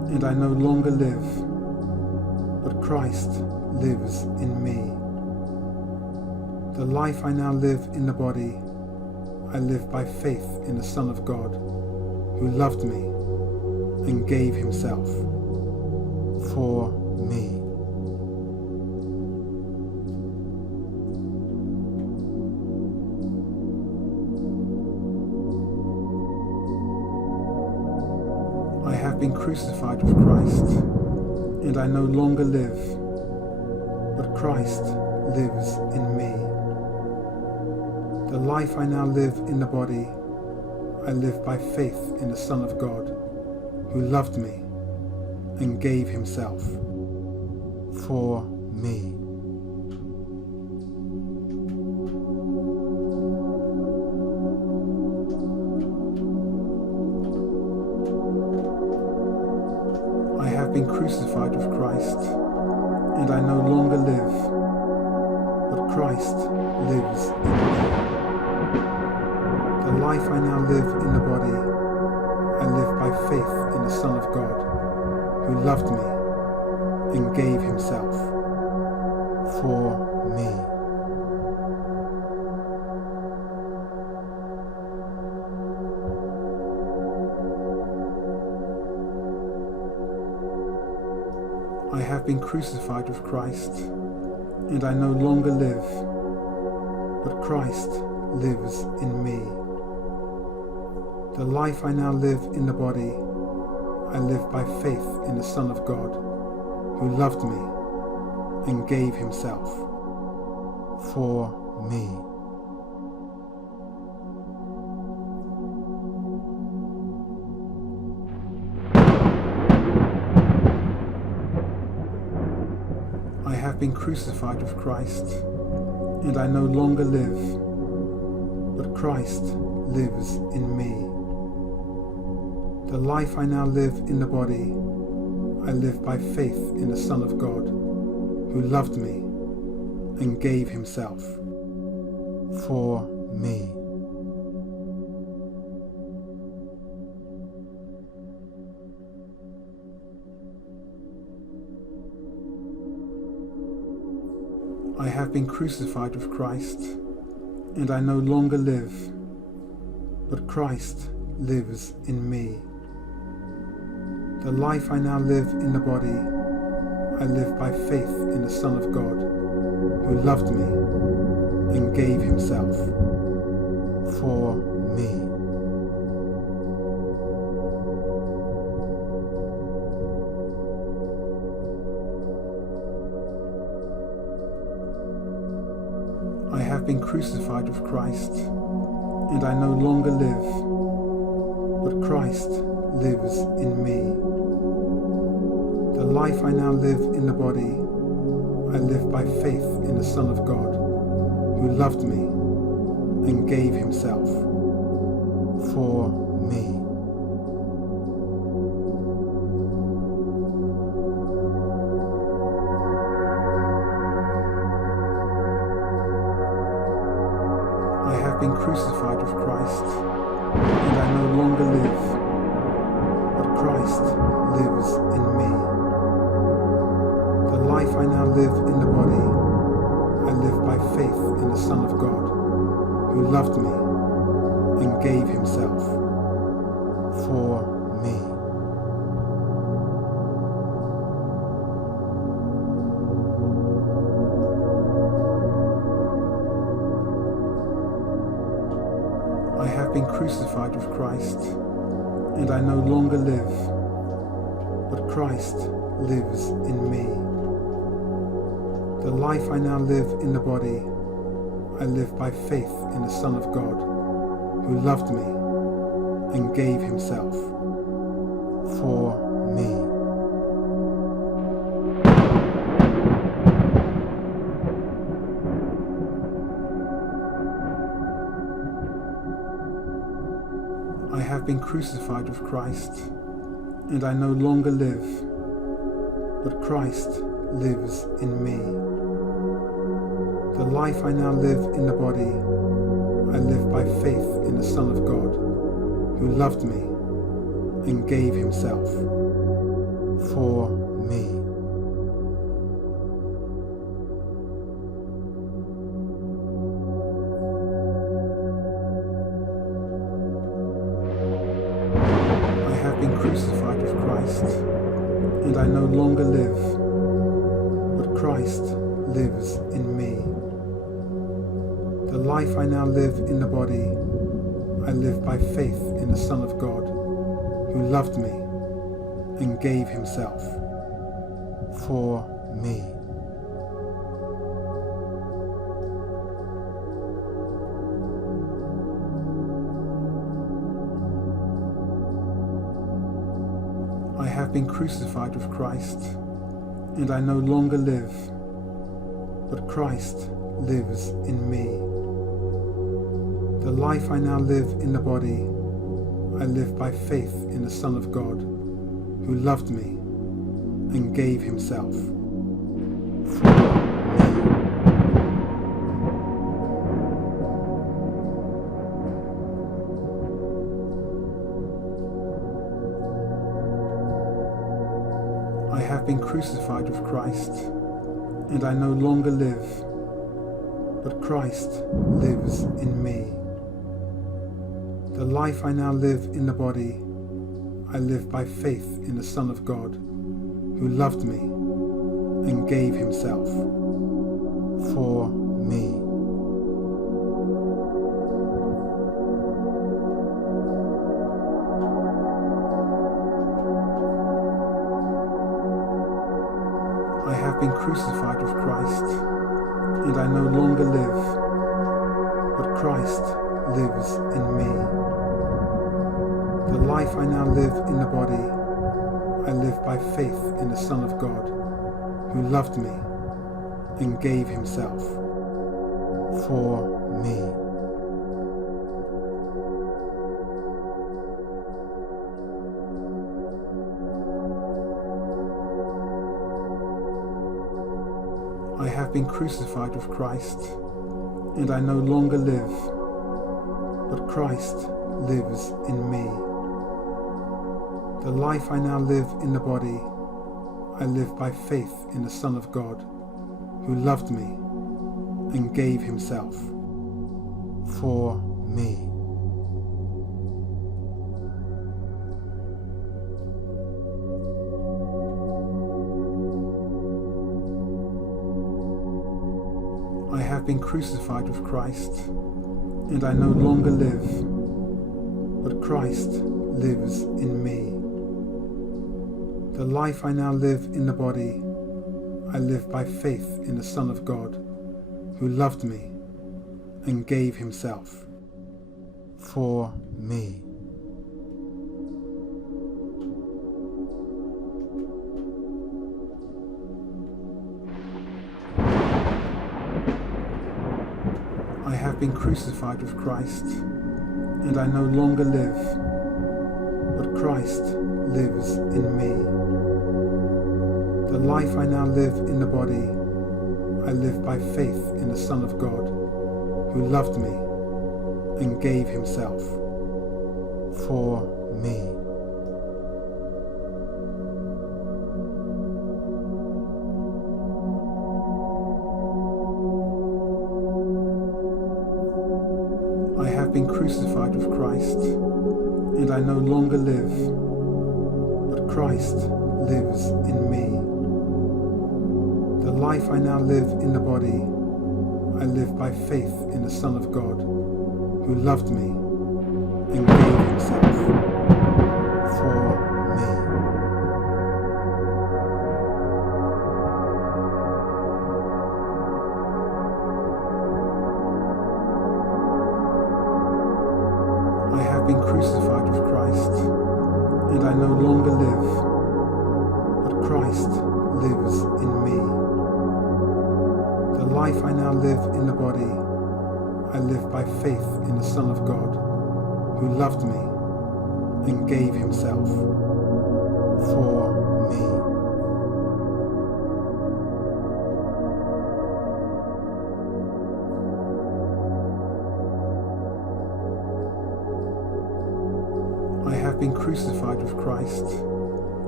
and I no longer live, but Christ lives in me. The life I now live in the body, I live by faith in the Son of God, who loved me and gave himself for me. I have been crucified with Christ, and I no longer live, but Christ lives in me. The life I now live in the body, I live by faith in the Son of God, who loved me and gave himself for me. I have been crucified with Christ, and I no longer live, but Christ lives in me. The life I now live in the body, I live by faith in the Son of God, who loved me and gave himself for me. I have been crucified with Christ, and I no longer live, but Christ lives in me. The life I now live in the body, I live by faith in the Son of God, who loved me and gave himself for me. I have been crucified with Christ, and I no longer live, but Christ lives in me. The life I now live in the body, I live by faith in the Son of God, who loved me and gave himself for me. I have been crucified with Christ, and I no longer live, but Christ lives in me. The life I now live in the body, I live by faith in the Son of God, who loved me and gave himself for me. I have been crucified with Christ, and I no longer live, but Christ lives in me. The life I now live in the body, I live by faith in the Son of God, who loved me and gave himself for me. I have been crucified with Christ, and I no longer live, but Christ lives in me. The life I now live in the body, I live by faith in the Son of God, who loved me and gave himself for me. I have been crucified with Christ, and I no longer live, but Christ lives in me. The life I now live in the body, I live by faith in the Son of God, who loved me and gave himself for me. I have been crucified with Christ, and I no longer live, but Christ lives in me. The life I now live in the body, I live by faith in the Son of God, who loved me and gave himself for me. I have been crucified with Christ, and I no longer live, but Christ lives in me. The life I now live in the body, I live by faith in the Son of God, who loved me and gave himself for me. I have been crucified with Christ, and I no longer live, but Christ lives in me. The life I now live in the body, I live by faith in the Son of God, who loved me and gave himself for me. I have been crucified with Christ, and I no longer live, but Christ lives in me. The life I now live in the body, I live by faith in the Son of God, who loved me and gave himself for me. I have been crucified with Christ, and I no longer live, but Christ lives in me. The life I now live in the body, I live by faith in the Son of God, who loved me and gave himself for me. I have been crucified with Christ, and I no longer live, but Christ lives in me. The life I now live in the body, I live by faith in the Son of God, who loved me and gave himself for me. I have been crucified with Christ, and I no longer live, but Christ lives in me. The life I now live in the body, I live by faith in the Son of God, who loved me and gave himself for me. I have been crucified with Christ, and I no longer live, but Christ lives in me. The life I now live in the body, I live by faith in the Son of God, who loved me and gave himself for me. I have been crucified with Christ, and I no longer live, but Christ lives in me. The life I now live in the body, I live by faith in the Son of God, who loved me and gave himself for me. I have been crucified with Christ, and I no longer live, but Christ lives in me. The life I now live in the body, I live by faith in the Son of God, who loved me and gave himself for me. I have been crucified with Christ,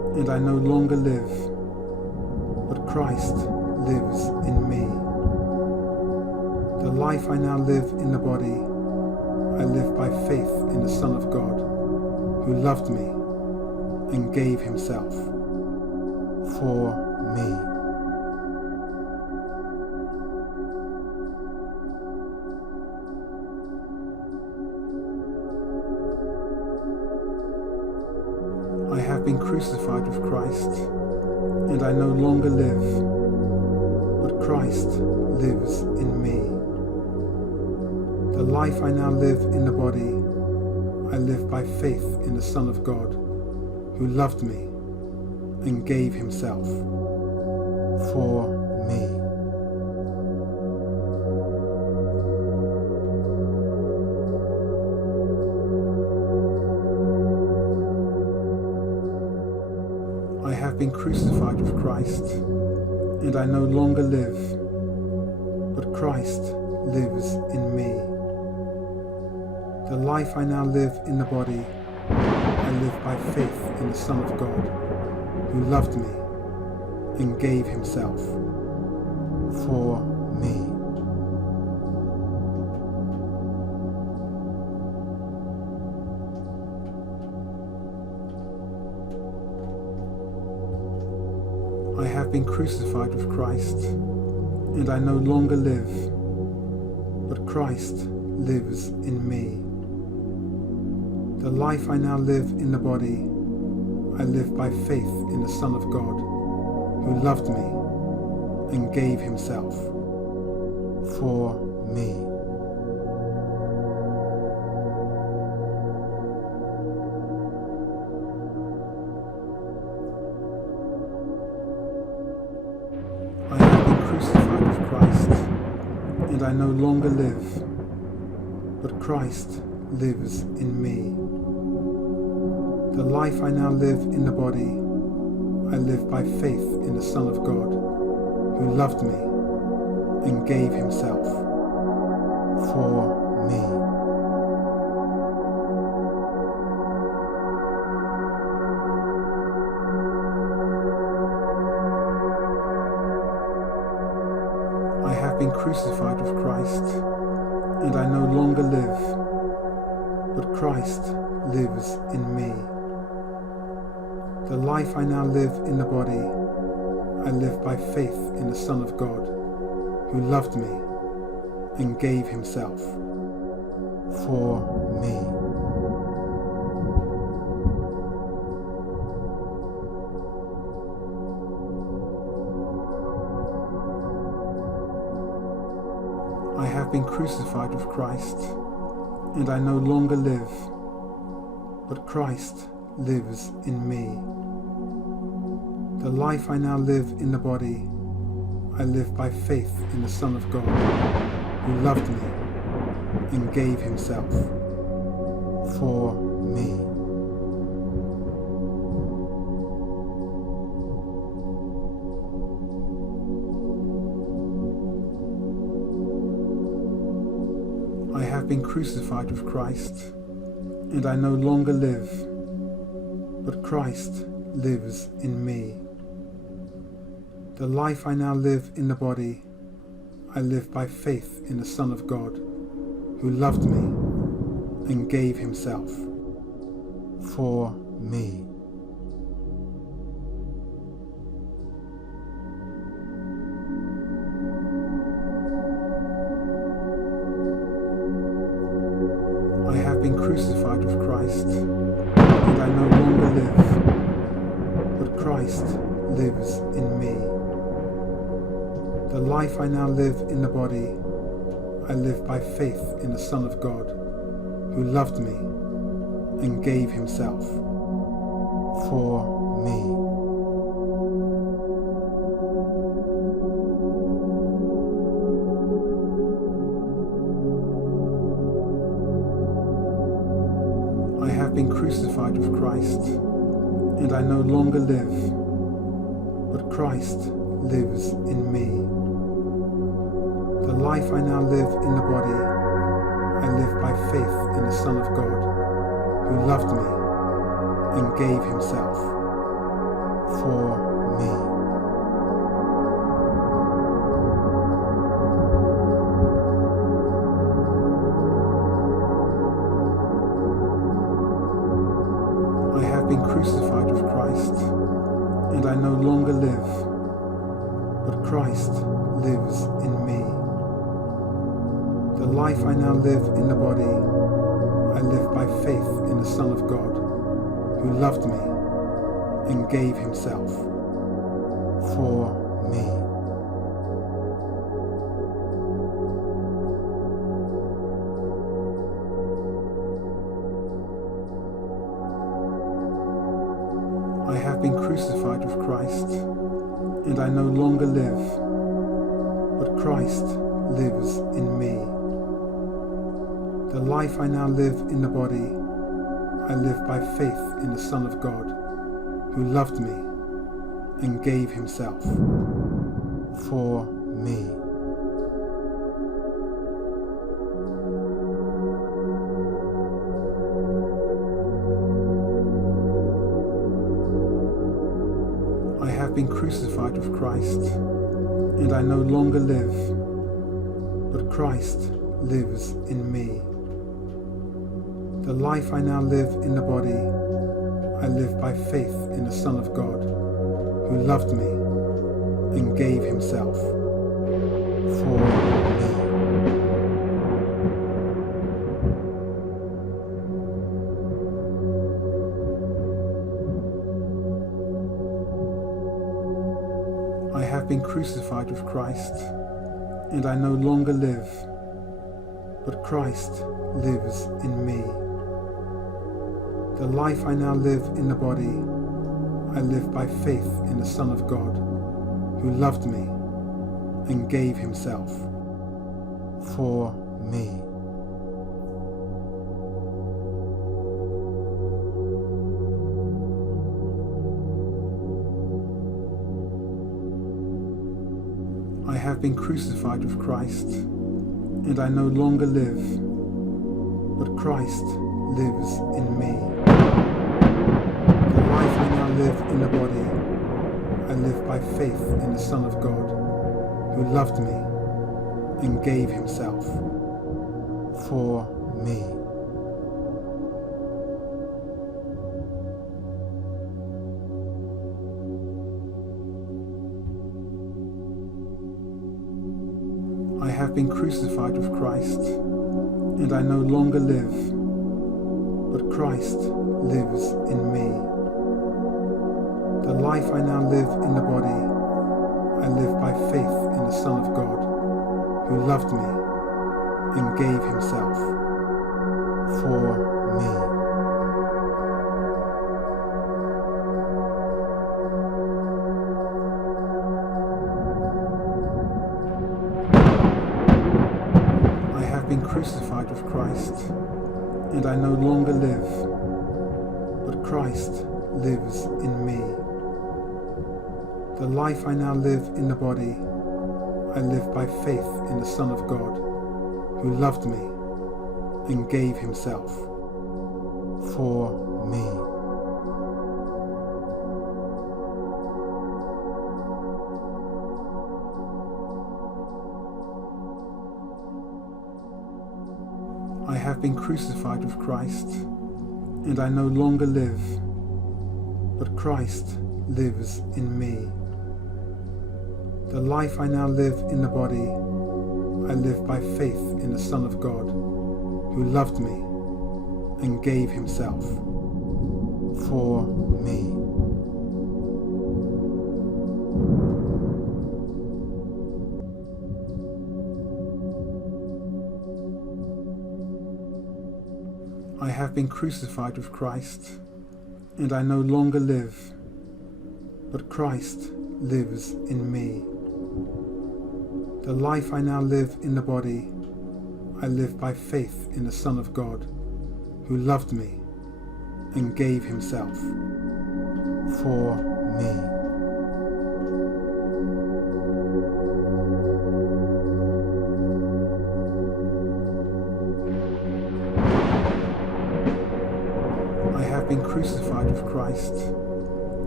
and I no longer live, but Christ lives in me. The life I now live in the body, I live by faith in the Son of God, who loved me and gave himself for me. I have been crucified with Christ, and I no longer live, but Christ lives in me. The life I now live in the body, I live by faith in the Son of God, who loved me and gave himself for me. I have been crucified with Christ, and I no longer live, but Christ lives in me. The life I now live in the body, I live by faith in the Son of God, who loved me and gave himself for me. I have been crucified with Christ, and I no longer live, but Christ lives in me. The life I now live in the body, I live by faith in the Son of God, who loved me and gave himself for me. I have been crucified with Christ, and I no longer live, but Christ lives in me. The life I now live in the body, I live by faith in the Son of God, who loved me and gave himself for me. I have been crucified with Christ, and I no longer live, but Christ lives in me. The life I now live in the body, I live by faith in the Son of God, who loved me and gave himself for me. I have been crucified with Christ, and I no longer live, but Christ lives in me. The life I now live in the body, I live by faith in the Son of God, who loved me and gave himself for me. I have been crucified with Christ, and I no longer live, but Christ lives in me. The life I now live in the body, I live by faith in the Son of God, who loved me and gave himself for me. I have been crucified with Christ, and I no longer live, but Christ lives in me. The life I now live in the body, I live by faith in the Son of God, who loved me and gave himself for me. I have been crucified with Christ, and I no longer live, but Christ lives in me. The life I now live in the body, I live by faith in the Son of God, who loved me and gave himself for me. I have been crucified with Christ, and I no longer live, but Christ lives in me. The life I now live in the body, I live by faith in the Son of God, who loved me and gave himself for me. I have been crucified with Christ, and I no longer live, but Christ lives in me. The life I now live in the body, I live by faith in the Son of God, who loved me and gave himself for me. I have been crucified with Christ, and I no longer live, but Christ lives in me. The life I now live in the body, I live by faith in the Son of God, who loved me and gave himself for me. I have been crucified with Christ, and I no longer live, but Christ lives in me. The life I now live in the body, I live by faith in the Son of God, who loved me and gave himself for me. I have been crucified with Christ, and I no longer live, but Christ lives in me. The life I now live in the body, I live by faith in the Son of God, who loved me and gave himself for me. I have been crucified with Christ, and I no longer live, but Christ lives in me. The life I now live in the body, I live by faith in the Son of God, who loved me and gave himself for me. I have been crucified with Christ, and I no longer live, but Christ lives in me. The life I now live in the body, I live by faith in the Son of God, who loved me and gave himself for me. I have been crucified with Christ, and I no longer live, but Christ lives in me. The life I now live in the body, I live by faith in the Son of God, who loved me and gave himself for me. I have been crucified with Christ, and I no longer live, but Christ lives in me. The life I now live in the body, I live by faith in the Son of God, who loved me and gave himself for me. I have been crucified with Christ,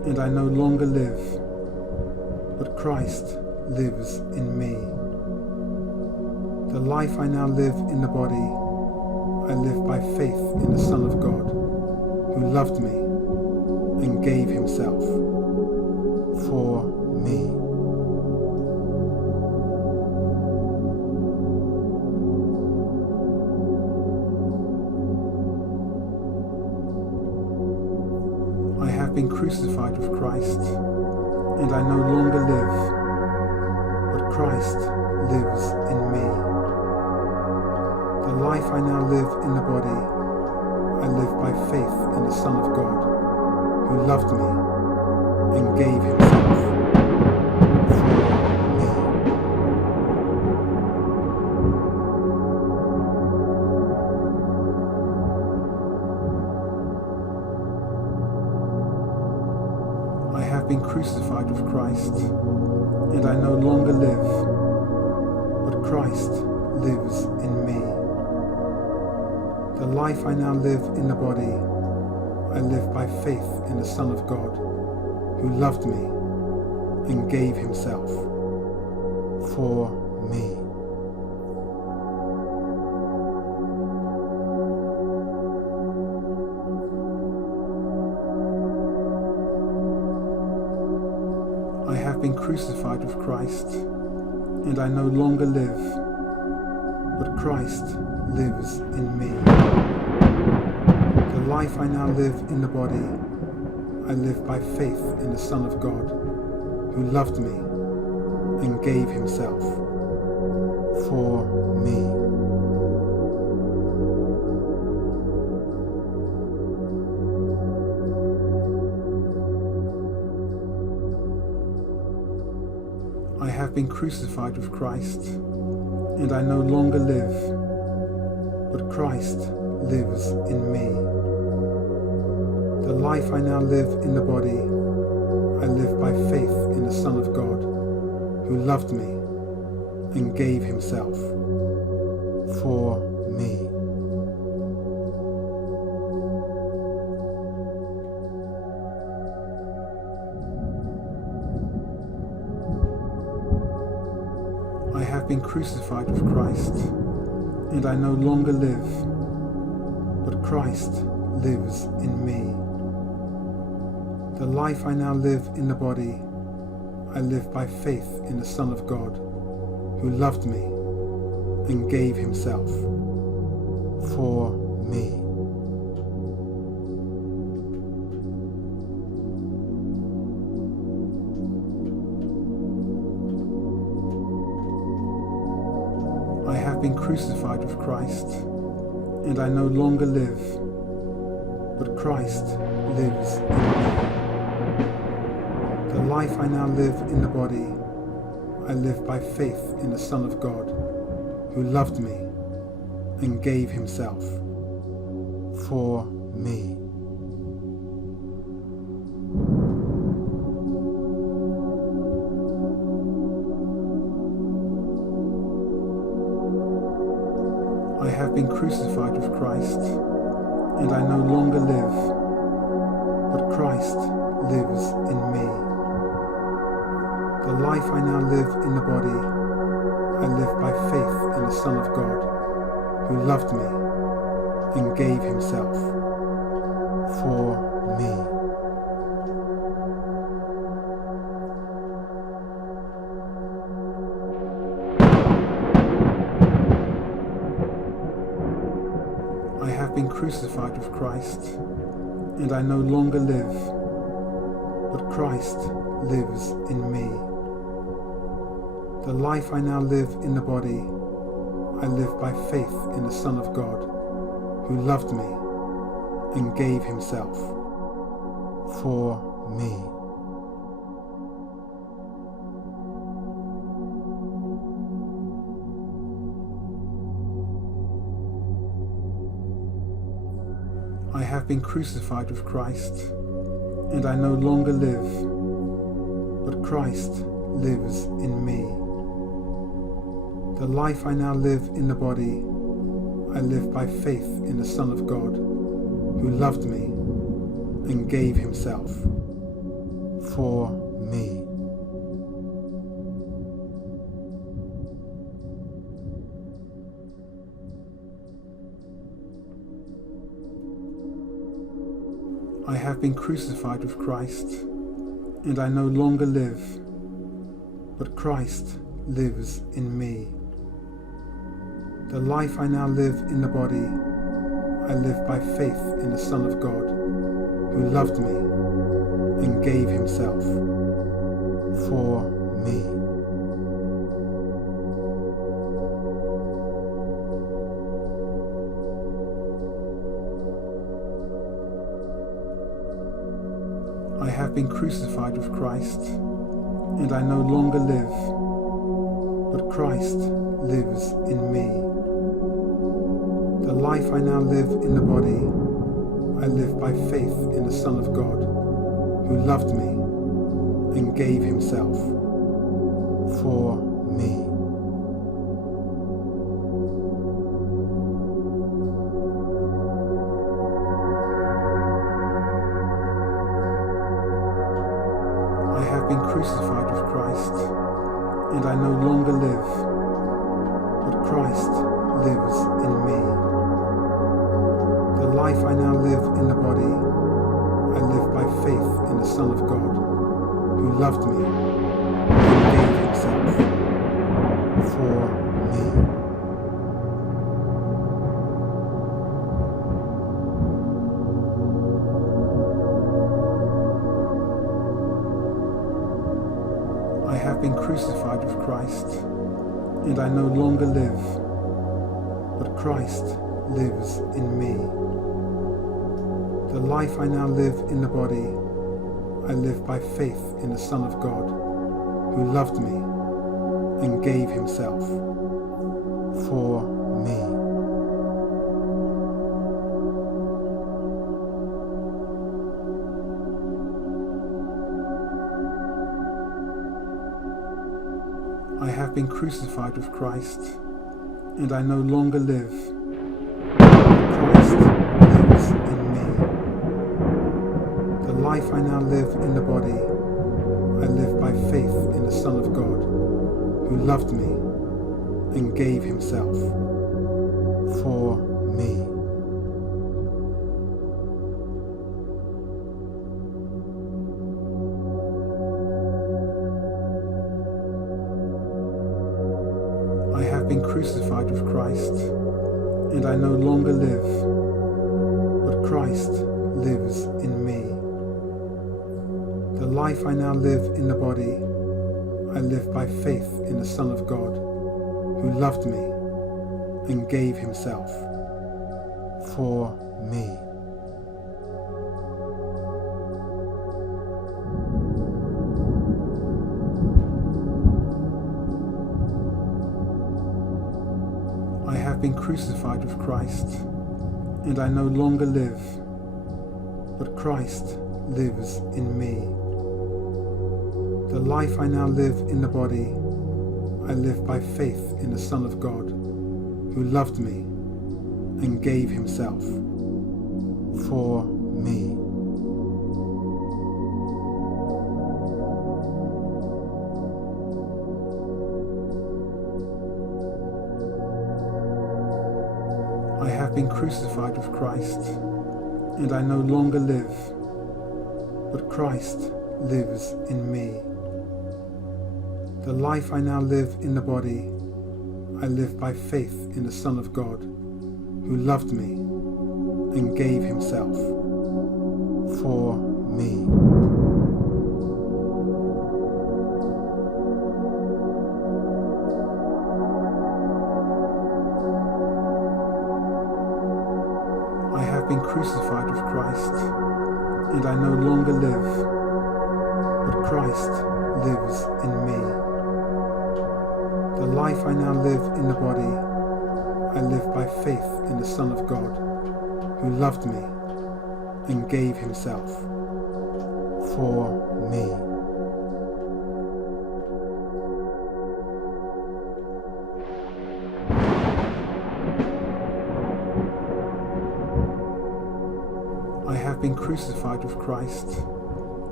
and I no longer live, but Christ lives in me. The life I now live in the body, I live by faith in the Son of God, who loved me and gave himself for me. I have been crucified with Christ, and I no longer live, but Christ lives in me. The life I now live in the body, I live by faith in the Son of God, who loved me and gave himself for me. I have been crucified with Christ, and I no longer live, but Christ lives in me. The life I now live in the body, I live by faith in the Son of God, who loved me and gave himself for me. I have been crucified with Christ, and I no longer live, but Christ lives in me. The life I now live in the body, I live by faith in the Son of God, who loved me and gave himself for me. I have been crucified with Christ, and I no longer live, but Christ lives in me. The life I now live in the body, I live by faith in the Son of God, who loved me and gave himself for me. I have been crucified with Christ, and I no longer live, but Christ lives in me. The life I now live in the body, I live by faith in the Son of God, who loved me and gave himself for me. I have been crucified with Christ, and I no longer live, but Christ lives in me. The life I now live in the body, I live by faith in the Son of God, who loved me and gave himself for me. I have been crucified with Christ, and I no longer live, but Christ lives in me. The life I now live in the body, I live by faith in the Son of God, who loved me and gave himself for me. I have been crucified with Christ, and I no longer live, but Christ lives in me. The life I now live in the body, I live by faith in the Son of God, who loved me and gave himself for me. I have been crucified with Christ, and I no longer live, but Christ lives in me. The life I now live in the body, I live by faith in the Son of God, who loved me and gave himself for me. I have been crucified with Christ, and I no longer live, but Christ lives in me. The life I now live in the body, I live by faith in the Son of God, who loved me and gave himself for me. I have been crucified with Christ, and I no longer live, but Christ lives in me. The life I now live in the body, I live by faith in the Son of God, who loved me and gave himself for me. I have been crucified with Christ, and I no longer live, but Christ lives in me. The life I now live in the body, I live by faith in the Son of God, who loved me and gave himself for me. I have been crucified with Christ, and I no longer live, but Christ lives in me. The life I now live in the body, I live by faith in the Son of God, who loved me and gave himself for me. I have been crucified with Christ, and I no longer live, but Christ lives in me. The life I now live in the body, I live by faith in the Son of God, who loved me and gave himself for me. I have been crucified with Christ, and I no longer live, but Christ lives in me. The life I now live in the body, I live by faith in the Son of God, who loved me and gave himself for me. I have been crucified with Christ, and I no longer live, but Christ lives in me. The life I now live in the body, I live by faith in the Son of God, who loved me and gave himself for me. I have been crucified with Christ, and I no longer live, but Christ lives in me. The life I now live in the body, I live by faith in the Son of God, who loved me and gave himself for me. I have been crucified with Christ, and I no longer live, but Christ lives in me. The life I now live in the body, I live by faith in the Son of God, who loved me and gave himself for me. I have been crucified with Christ,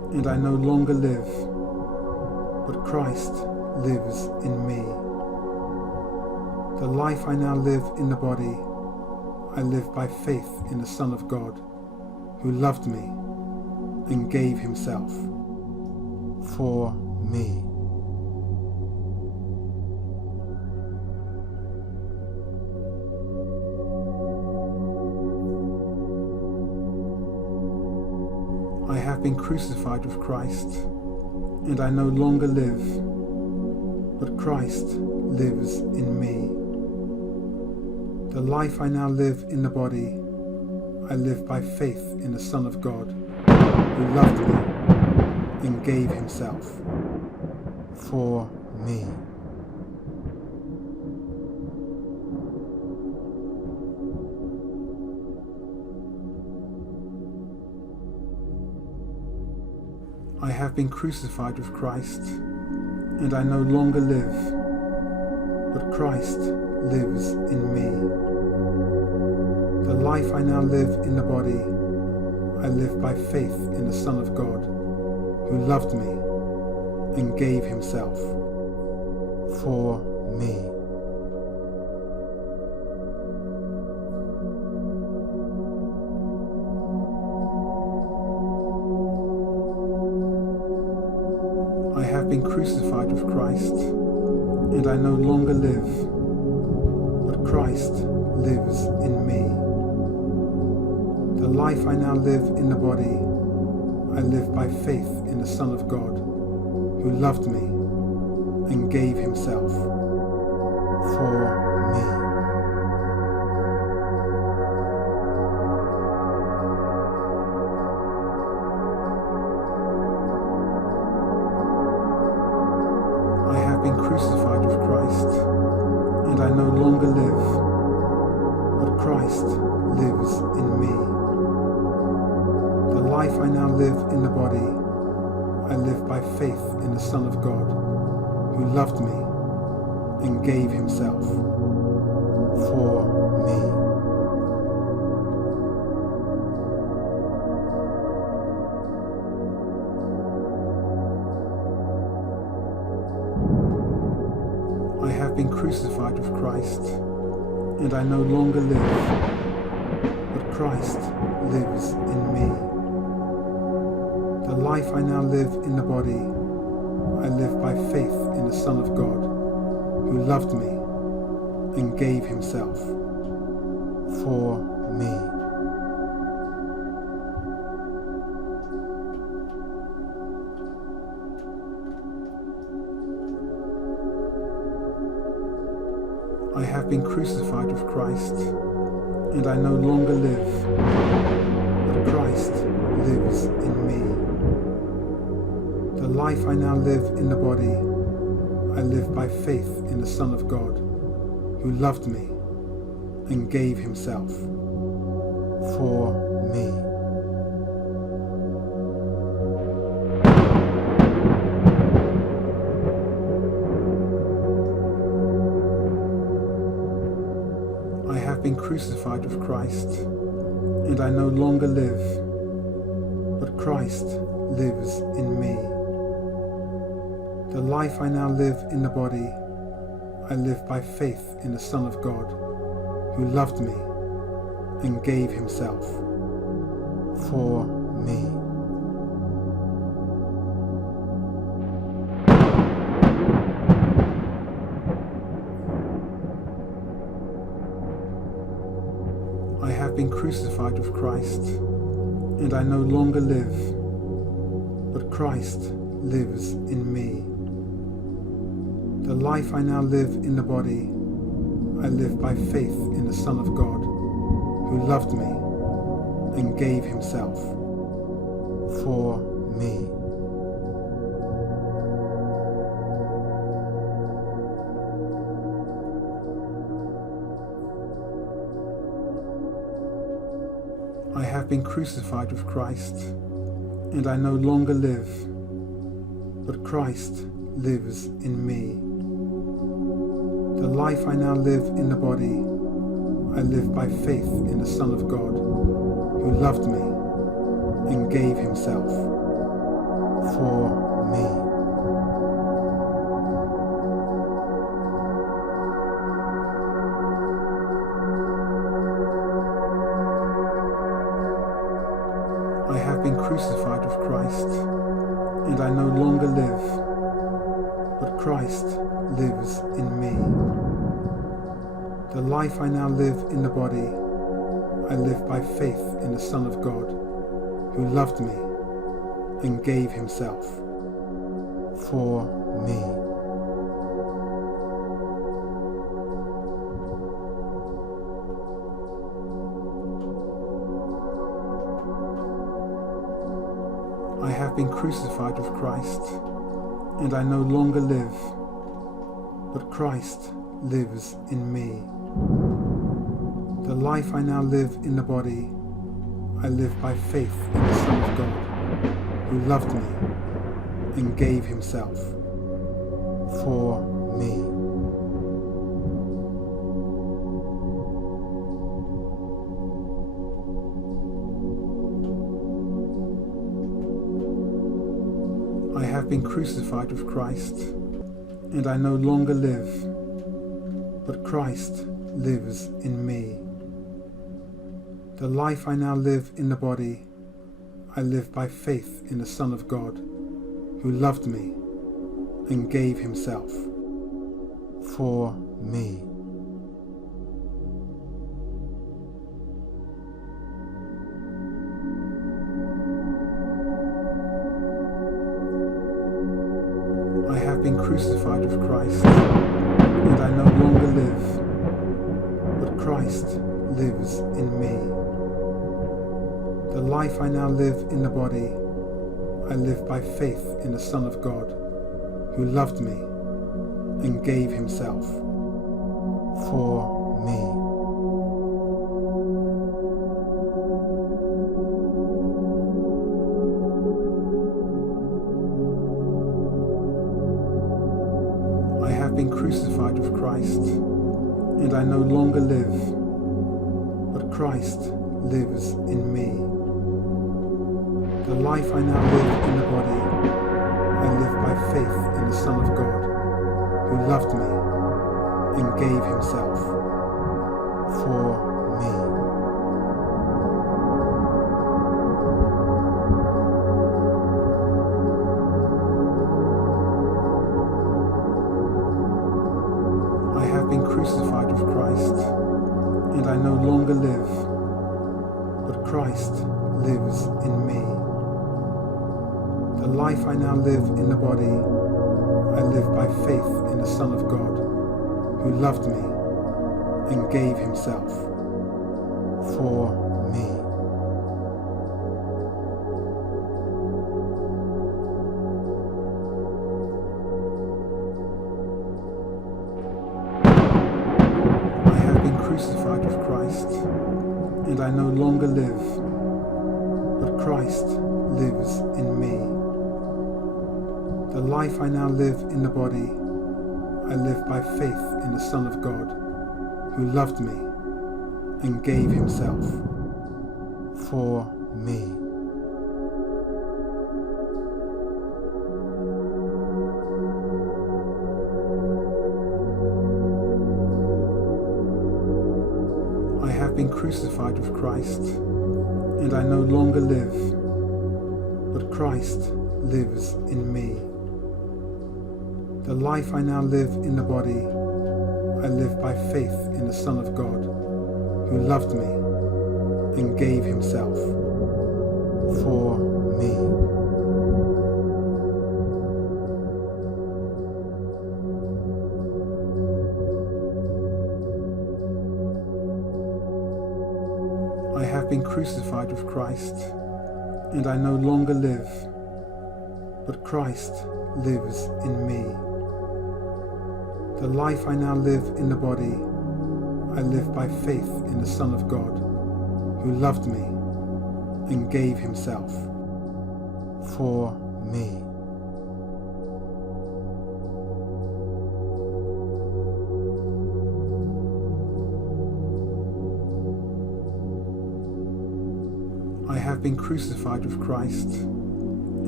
and I no longer live, but Christ lives in me. The life I now live in the body, I live by faith in the Son of God, who loved me and gave himself for me. I have been crucified with Christ, and I no longer live, but Christ lives in me. The life I now live in the body, I live by faith in the Son of God, who loved me and gave himself for me. I have been crucified with Christ, and I no longer live, but Christ lives in me. The life I now live in the body, I live by faith in the Son of God, who loved me and gave himself for me. I have been crucified with Christ, and I no longer live, but Christ lives in me. The life I now live in the body, I live by faith in the Son of God, who loved me and gave himself for me. I have been crucified with Christ, and I no longer live, but Christ lives in me. The life I now live in the body, I live by faith in the Son of God, who loved me and gave himself for me. I have been crucified with Christ, and I no longer live, but Christ lives in me. The life I now live in the body, I live by faith in the Son of God, who loved me and gave himself for me. I have been crucified with Christ, and I no longer live, but Christ lives in me. The life I now live in the body, I live by faith in the Son of God, who loved me and gave himself for me. I have been crucified with Christ, and I no longer live, but Christ lives in me. The life I now live in the body, I live by faith in the Son of God, who loved me and gave himself for me. I have been crucified with Christ, and I no longer live, but Christ lives in me. The life I now live in the body, I live by faith in the Son of God, who loved me and gave himself for me. I have been crucified with Christ, and I no longer live, but Christ lives in me. The life I now live in the body, I live by faith in the Son of God, who loved me and gave himself for me. I have been crucified with Christ, and I no longer live, but Christ lives in me. The life I now live in the body, I live by faith in the Son of God, who loved me and gave himself for me. I have been crucified with Christ, and I no longer live, but Christ lives in me. The life I now live in the body, I live by faith in the Son of God, who loved me and gave himself for me. I have been crucified with Christ, and I no longer live, but Christ lives in me. The life I now live in the body, I live by faith in the Son of God, who loved me and gave himself for me. I have been crucified with Christ, and I no longer live, but Christ lives in me. The life I now live in the body, I live by faith in the Son of God, who loved me and gave himself for me. I have been crucified with Christ, and I no longer live, but Christ lives in me. The life I now live in the body, I live by faith in the Son of God, who loved me and gave himself for me. I have been crucified with Christ, and I no longer live, but Christ lives in me. The life I now live in the body, I live by faith in the Son of God, who loved me and gave himself for me. I have been crucified with Christ, and I no longer live, but Christ lives in me. The life I now live in the body, I live by faith in the Son of God, who loved me and gave himself for me. I have been crucified with Christ, and I no longer live, but Christ lives in me. The life I now live in the body, I live by faith in the Son of God, who loved me and gave himself for me. I have been crucified with Christ, and I no longer live, but Christ lives in me. The life I now live in the body, I live by faith in the Son of God, who loved me and gave himself for me. I have been crucified with Christ,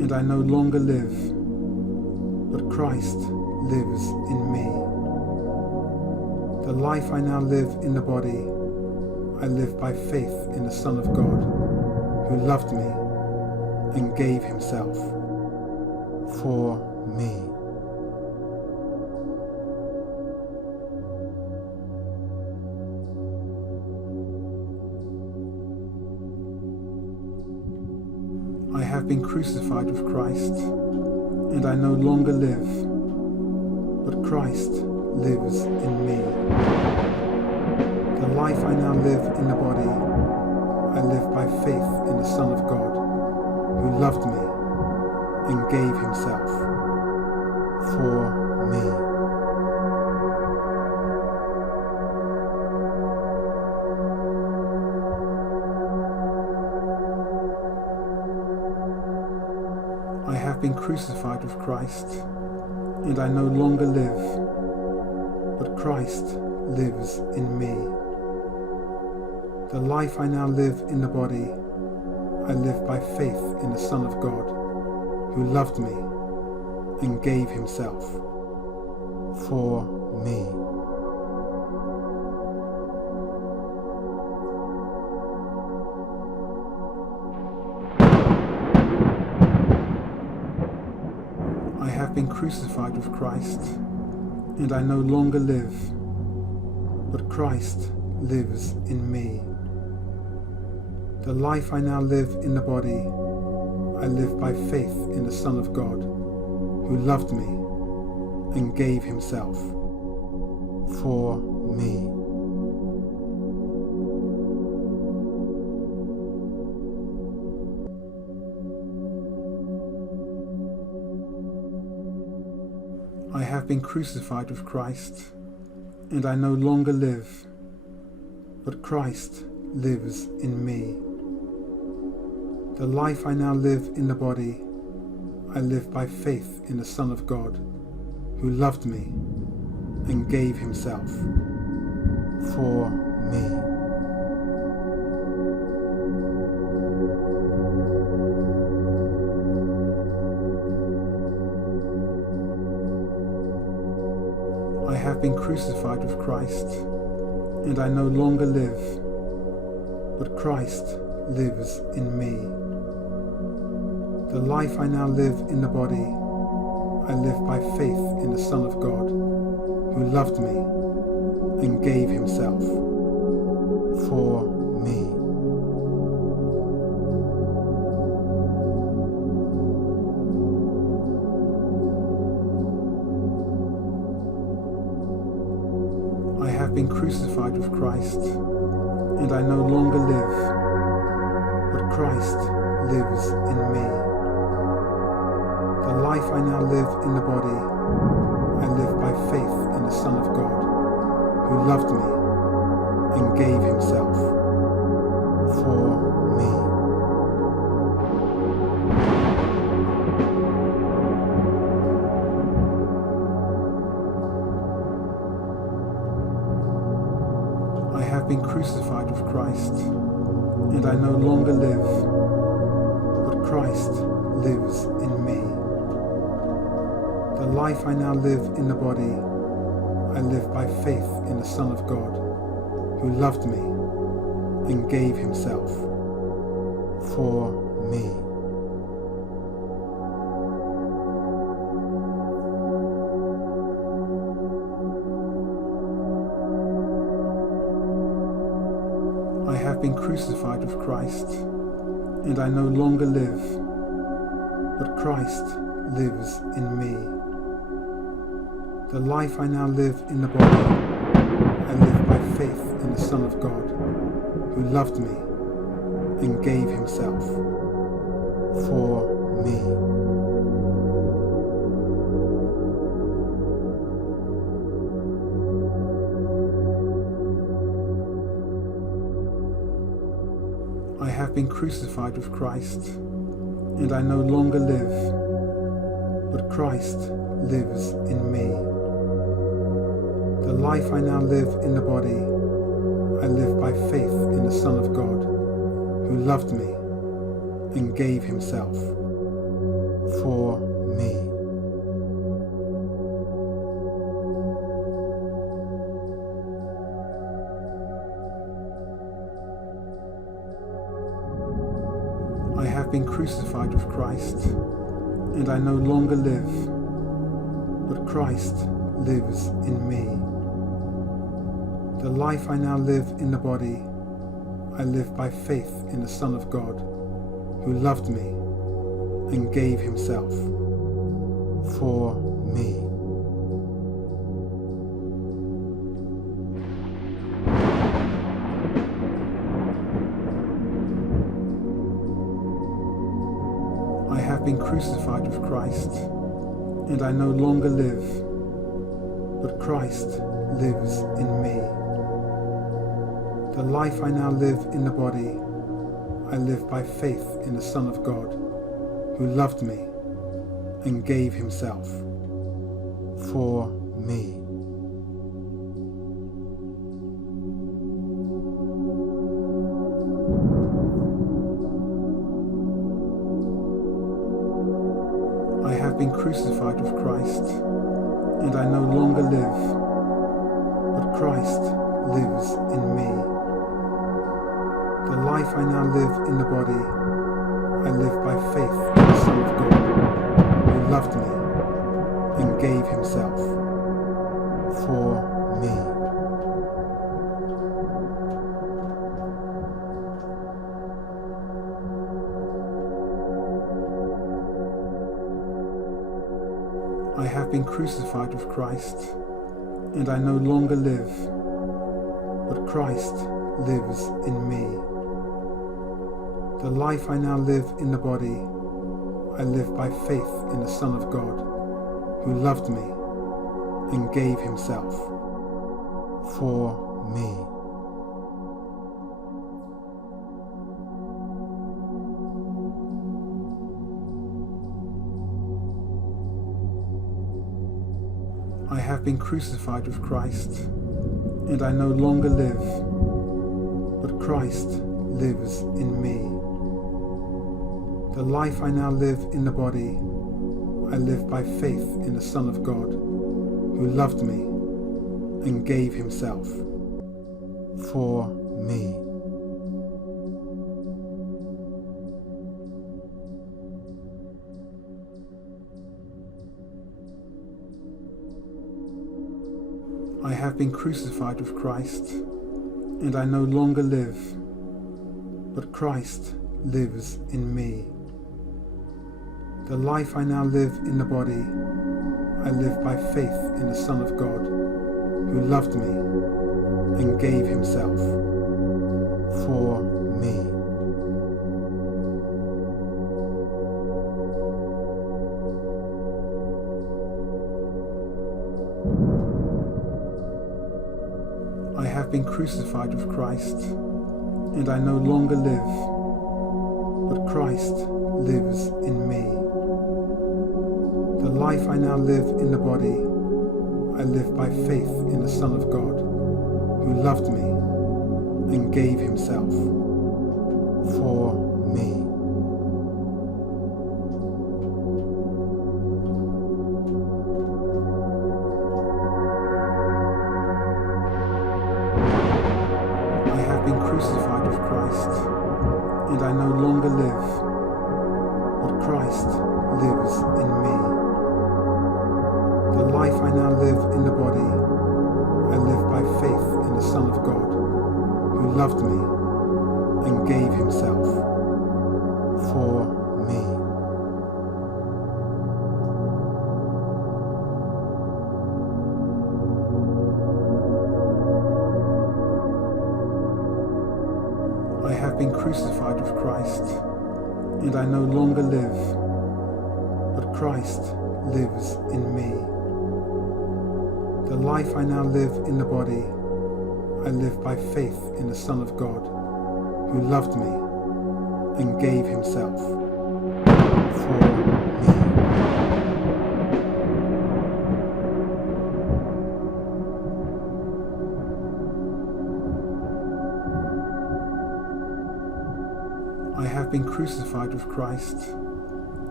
and I no longer live, but Christ lives in me. The life I now live in the body, I live by faith in the Son of God, who loved me and gave himself for me. I have been crucified with Christ, and I no longer live, but Christ lives in me. The life I now live in the body, I live by faith in the Son of God, who loved me and gave himself for me. I have been crucified with Christ, and I no longer live, but Christ lives in me. The life I now live in the body, I live by faith in the Son of God, who loved me and gave himself for me. I have been crucified with Christ, and I no longer live, but Christ lives in me. The life I now live in the body, I live by faith in the Son of God, who loved me and gave himself for me. I have been crucified with Christ, and I no longer live, but Christ lives in me. The life I now live in the body, I live by faith in the Son of God, who loved me and gave himself for me. I have been crucified with Christ, and I no longer live, but Christ lives in me. The life I now live in the body, I live by faith in the Son of God, who loved me and gave himself for me. I have been crucified with Christ, and I no longer live, but Christ lives in me. The life I now live in the body, I live by faith in the Son of God, who loved me and gave himself for me. I have been crucified with Christ, and I no longer live, but Christ lives in me. The life I now live in the body, I live by faith in the Son of God, who loved me and gave himself for me. I have been crucified with Christ, and I no longer live, but Christ lives in me. The life I now live in the body, I live by faith in the Son of God, who loved me and gave himself for me. I have been crucified with Christ, and I no longer live, but Christ lives in me. The life I now live in the body, I live by faith in the Son of God, who loved me and gave himself for me. I have been crucified with Christ, and I no longer live, but Christ lives in me. The life I now live in the body, I live by faith in the Son of God, who loved me and gave himself for me. I have been crucified with Christ, and I no longer live, but Christ lives in me. The life I now live in the body, I live by faith in the Son of God, who loved me and gave himself for me. I have been crucified with Christ, and I no longer live, but Christ lives in me. The life I now live in the body, I live by faith in the Son of God, who loved me and gave himself for me. I have been crucified with Christ, and I no longer live, but Christ lives in me. The life I now live in the body, I live by faith in the Son of God, who loved me and gave himself for me. I have been crucified with Christ, and I no longer live, but Christ lives in me. The life I now live in the body, I live by faith in the Son of God, who loved me and gave himself for me. I have been crucified with Christ, and I no longer live, but Christ lives in me. The life I now live in the body, I live by faith in the Son of God, who loved me and gave himself for me. I have been crucified with Christ, and I no longer live, but Christ lives in me. The life I now live in the body, I live by faith in the Son of God, who loved me and gave himself for me. I have been crucified with Christ, and I no longer live, but Christ lives in me. The life I now live in the body, I live by faith in the Son of God, who loved me and gave himself for me. I have been crucified with Christ, and I no longer live, but Christ lives in me. The life I now live in the body, I live by faith in the Son of God, who loved me and gave himself for me. I have been crucified with Christ,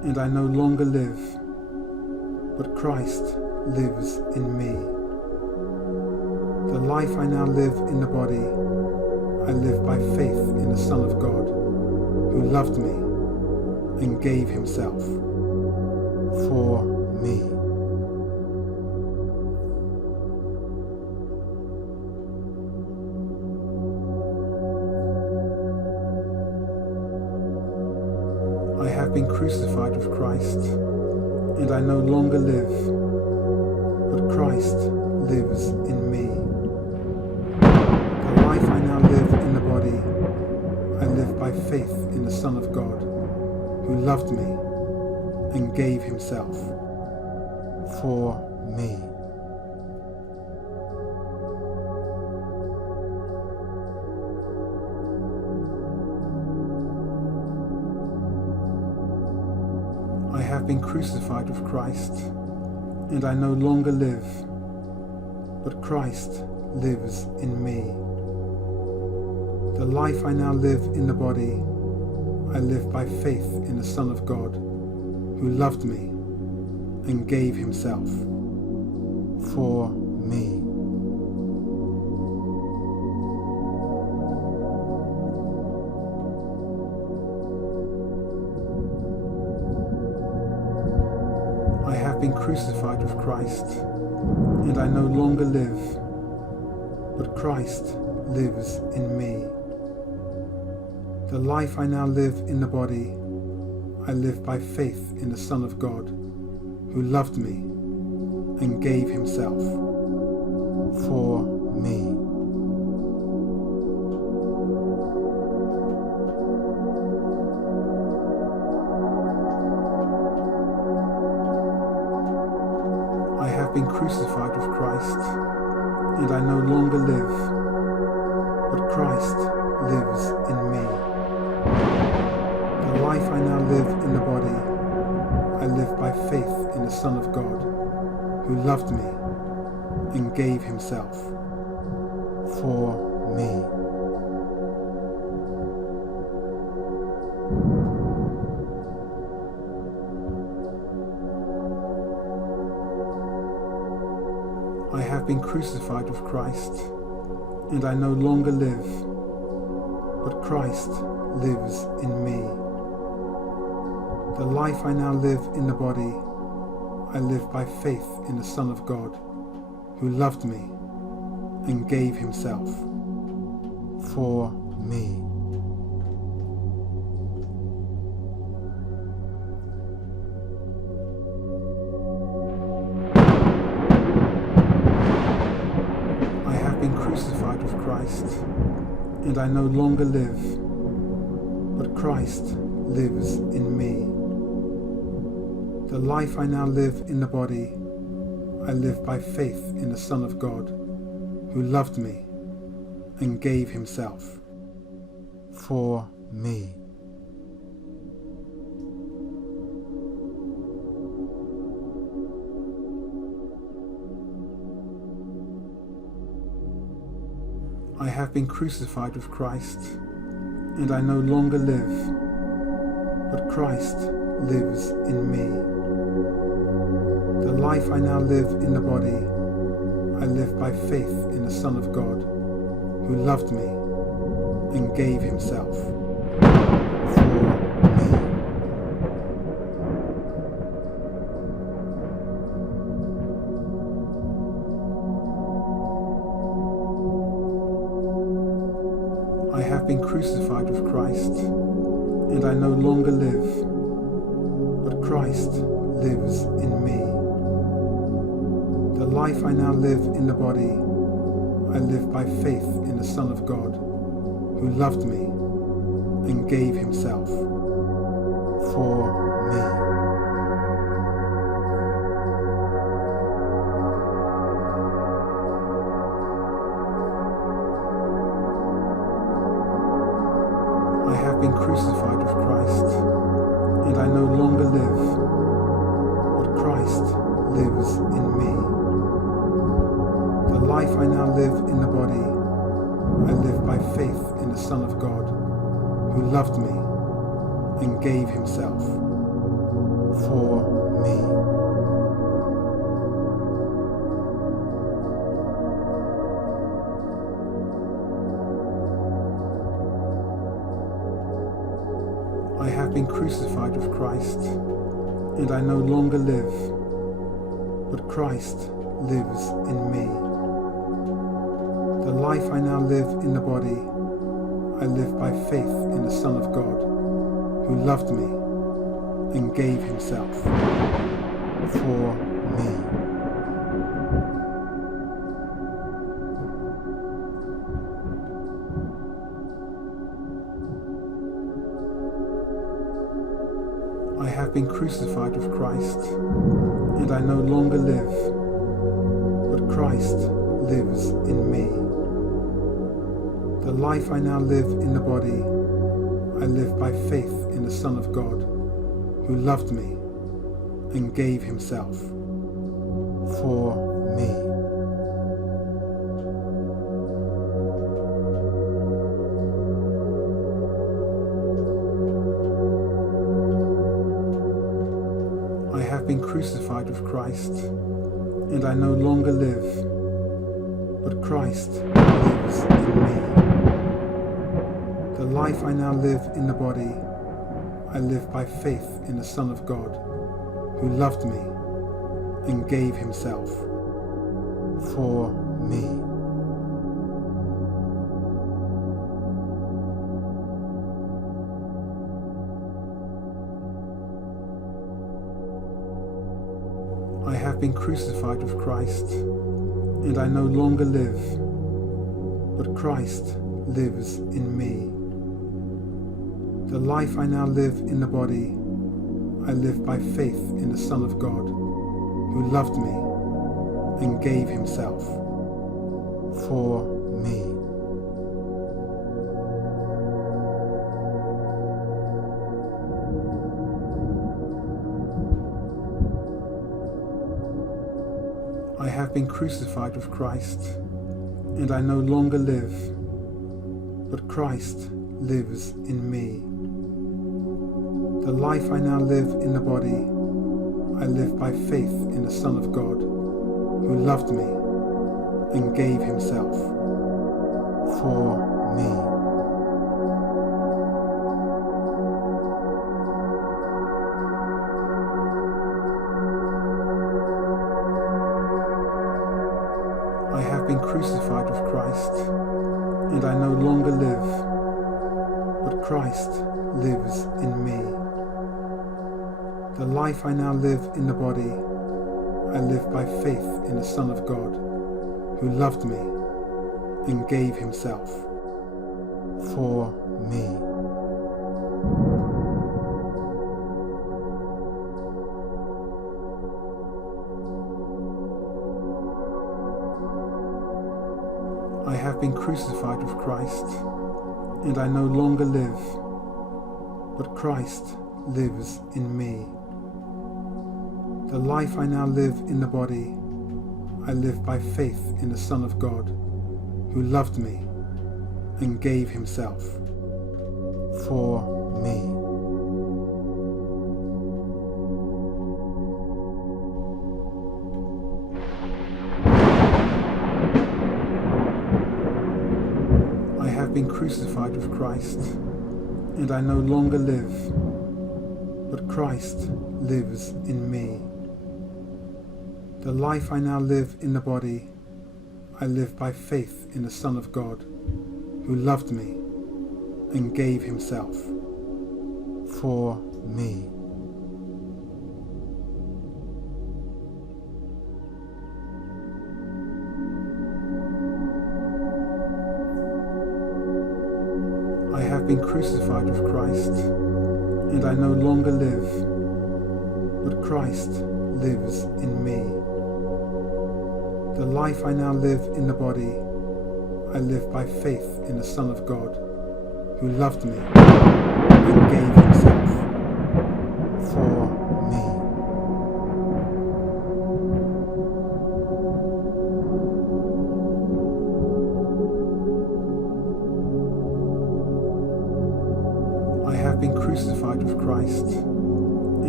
and I no longer live, but Christ lives in me. The life I now live in the body, I live by faith in the Son of God, who loved me and gave himself for me. I have been crucified with Christ, and I no longer live, but Christ lives in me. The life I now live in the body, I live by faith in the Son of God, who loved me and gave himself for me. I have been crucified with Christ, and I no longer live, but Christ lives in me. The life I now live in the body, I live by faith in the Son of God, who loved me and gave himself for me. I have been crucified with Christ, and I no longer live, but Christ lives in me. The life I now live in the body, I live by faith in the Son of God, who loved me and gave himself for me. I have been crucified with Christ, and I no longer live, but Christ lives in me. The life I now live in the body, I live by faith in the Son of God, who loved me and gave himself for me. I have been crucified with Christ, and I no longer live, but Christ lives in me. The life I now live in the body, I live by faith in the Son of God, who loved me and gave himself for me. I have been crucified with Christ, and I no longer live, but Christ lives in me. The life I now live in the body, I live by faith in the Son of God, who loved me and gave himself for me. I have been crucified with Christ, and I no longer live, but Christ lives in me. The life I now live in the body, I live by faith in the Son of God, who loved me and gave himself for me. I have been crucified with Christ, and I no longer live, but Christ lives in me. The life I now live in the body, I live by faith in the Son of God, who loved me and gave himself for me. I have been crucified with Christ, and I no longer live, but Christ lives in me. The life I now live in the body, I live by faith in the Son of God, who loved me and gave himself for me. I have been crucified with Christ, and I no longer live, but Christ lives in me. The life I now live in the body, I live by faith in the Son of God, who loved me and gave himself for me. I have been crucified with Christ, and I no longer live, but Christ lives in me. The life I now live in the body, I live by faith in the Son of God, who loved me and gave himself for me. I have been crucified with Christ, and I no longer live, but Christ lives in me. The life I now live in the body, I live by faith in the Son of God, who loved me and gave himself for me. I have been crucified with Christ, and I no longer live, but Christ lives in me. The life I now live in the body, I live by faith in the Son of God, who loved me and gave himself for me. I have been crucified with Christ, and I no longer live, but Christ lives in me. The life I now live in the body, I live by faith in the Son of God, who loved me and gave himself for me. I have been crucified with Christ, and I no longer live, but Christ lives in me. The life I now live in the body, I live by faith in the Son of God, who loved me and gave himself for me. I have been crucified with Christ, and I no longer live, but Christ lives in me. The life I now live in the body, I live by faith in the Son of God, who loved me and gave himself for me. I have been crucified with Christ, and I no longer live, but Christ lives in me. The life I now live in the body, I live by faith in the Son of God, who loved me and gave himself for me. I have been crucified with Christ, and I no longer live, but Christ lives in me. The life I now live in the body, I live by faith in the Son of God, who loved me and gave himself for me. I have been crucified with Christ,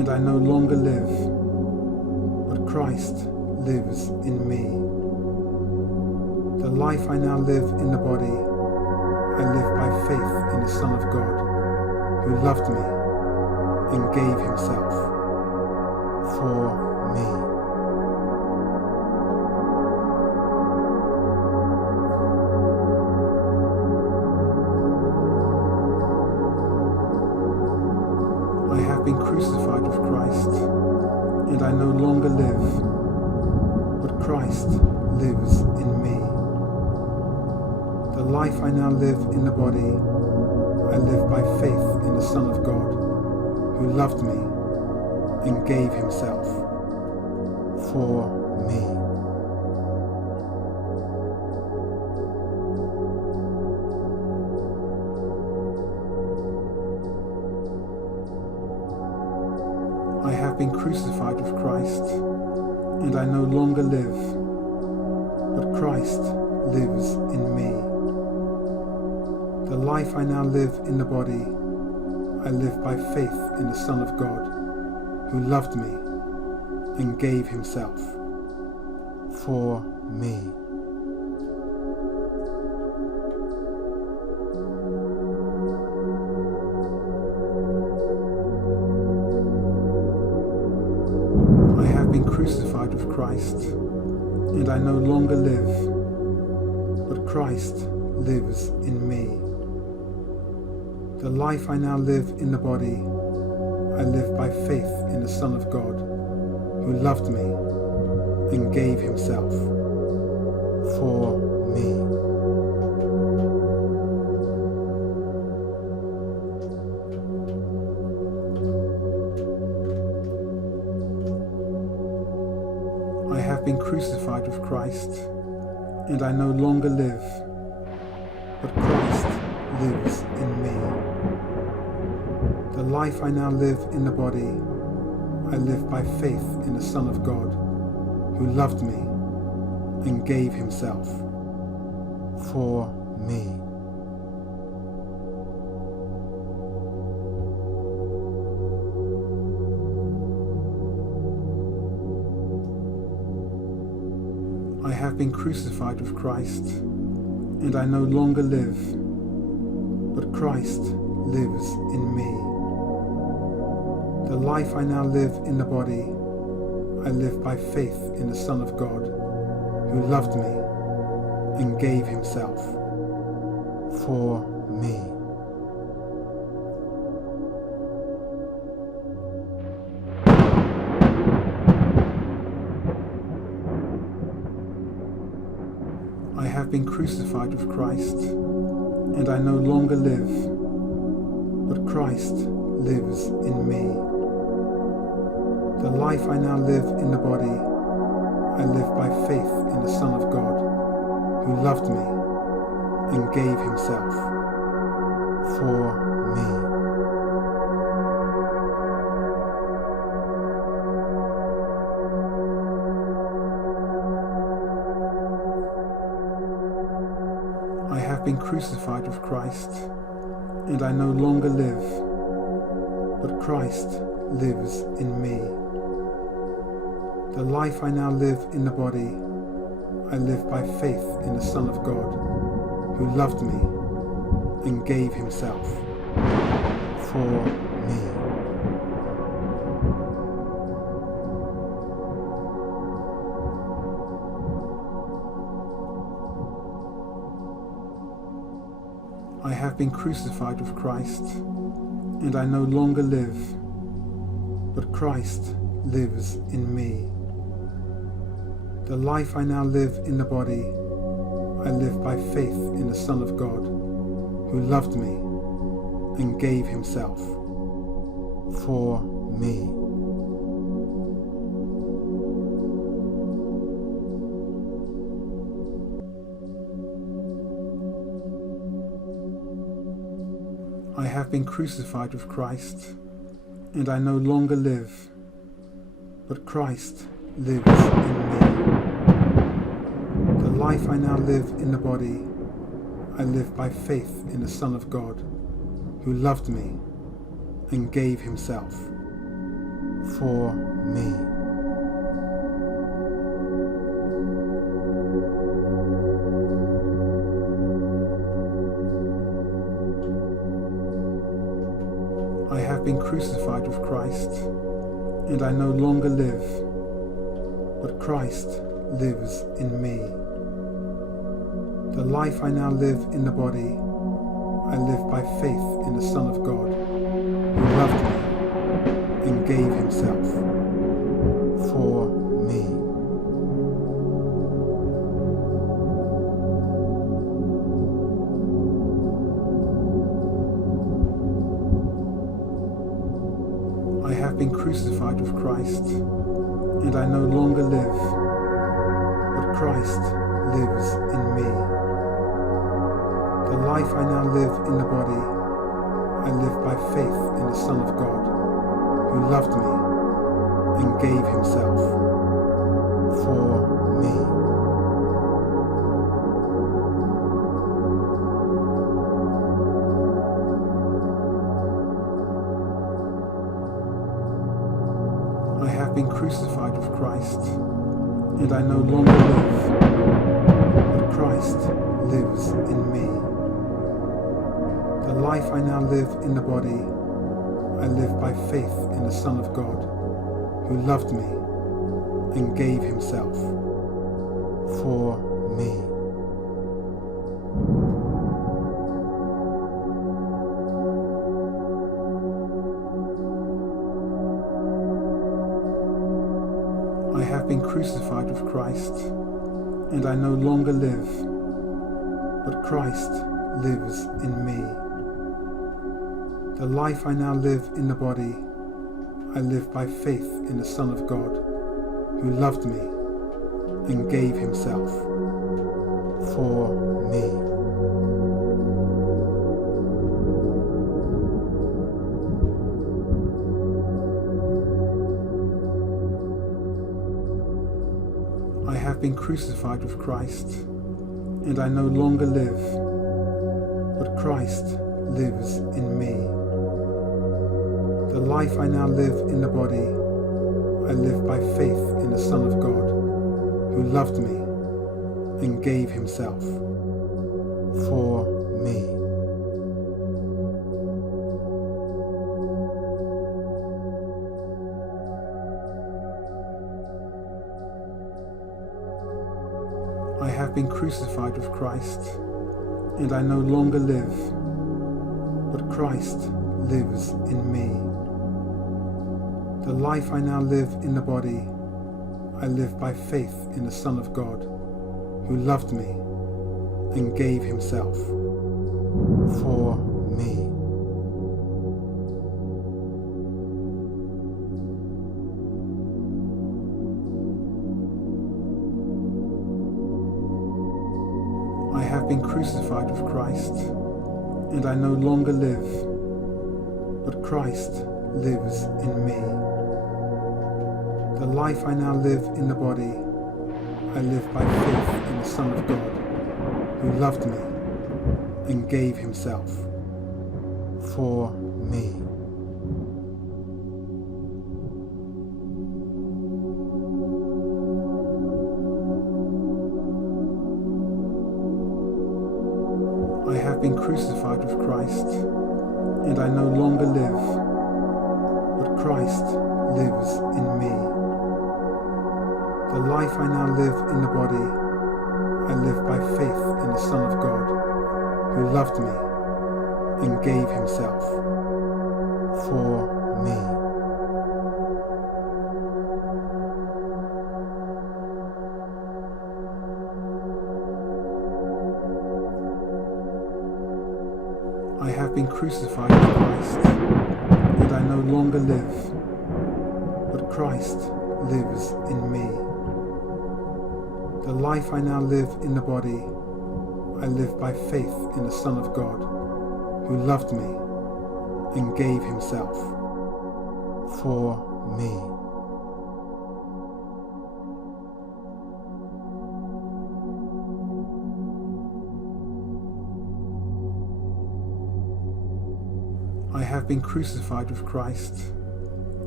and I no longer live, but Christ lives in me. The life I now live in the body, I live by faith in the Son of God, who loved me and gave himself for me. I have been crucified with Christ, and I no longer live, but Christ lives in me. The life I now live in the body, I live by faith in the Son of God, who loved me and gave himself for me. I have been crucified with Christ, and I no longer live, but Christ lives in me. The life I now live in the body, I live by faith in the Son of God, who loved me and gave himself for me. I have been crucified with Christ, and I no longer live, but Christ lives in me. The life I now live in the body, I live by faith in the Son of God, who loved me and gave himself for me. I have been crucified with Christ, and I no longer live, but Christ lives in me. The life I now live in the body, I live by faith in the Son of God, who loved me and gave himself for me. I have been crucified with Christ, and I no longer live, but Christ lives in me. The life I now live in the body, I live by faith in the Son of God, who loved me and gave himself for me. I have been crucified with Christ, and I no longer live, but Christ lives in me. The life I now live in the body, I live by faith in the Son of God, who loved me and gave himself for me. I have been crucified with Christ, and I no longer live, but Christ lives in me. The life I now live in the body, I live by faith in the Son of God, who loved me and gave himself for me. I have been crucified with Christ, and I no longer live, but Christ lives in me. The life I now live in the body, I live by faith in the Son of God, who loved me and gave himself for me. I have been crucified with Christ, and I no longer live, but Christ lives in me. The life I now live in the body, I live by faith in the Son of God, who loved me and gave himself for me. I have been crucified with Christ, and I no longer live, but Christ lives in me. The life I now live in the body, I live by faith in the Son of God, who loved me and gave himself for me. I have been crucified with Christ, and I no longer live, but Christ lives in me. The life I now live in the body, I live by faith in the Son of God, who loved me and gave himself for me. I have been crucified with Christ, and I no longer live, but Christ lives in me. The life I now live in the body, I live by faith in the Son of God, who loved me and gave himself for me. I have been crucified with Christ, and I no longer live, but Christ lives in me. The life I now live in the body, I live by faith in the Son of God, who loved me and gave himself for me. I have been crucified with Christ, and I no longer live, but Christ lives in me. The life I now live in the body, I live by faith in the Son of God, who loved me and gave himself for me. I have been crucified with Christ, and I no longer live, but Christ lives in me. The life I now live in the body, I live by faith in the Son of God, who loved me and gave himself for me. I have been crucified with Christ, and I no longer live, but Christ lives in me. The life I now live in the body, I live by faith in the Son of God, who loved me and gave himself for me. I have been crucified with Christ, and I no longer live, but Christ lives in me. The life I now live in the body, I live by faith in the Son of God, who loved me and gave himself for me. I have been crucified with Christ, and I no longer live, but Christ lives in me. The life I now live in the body, I live by faith in the Son of God, who loved me and gave himself for me. I have been crucified with Christ,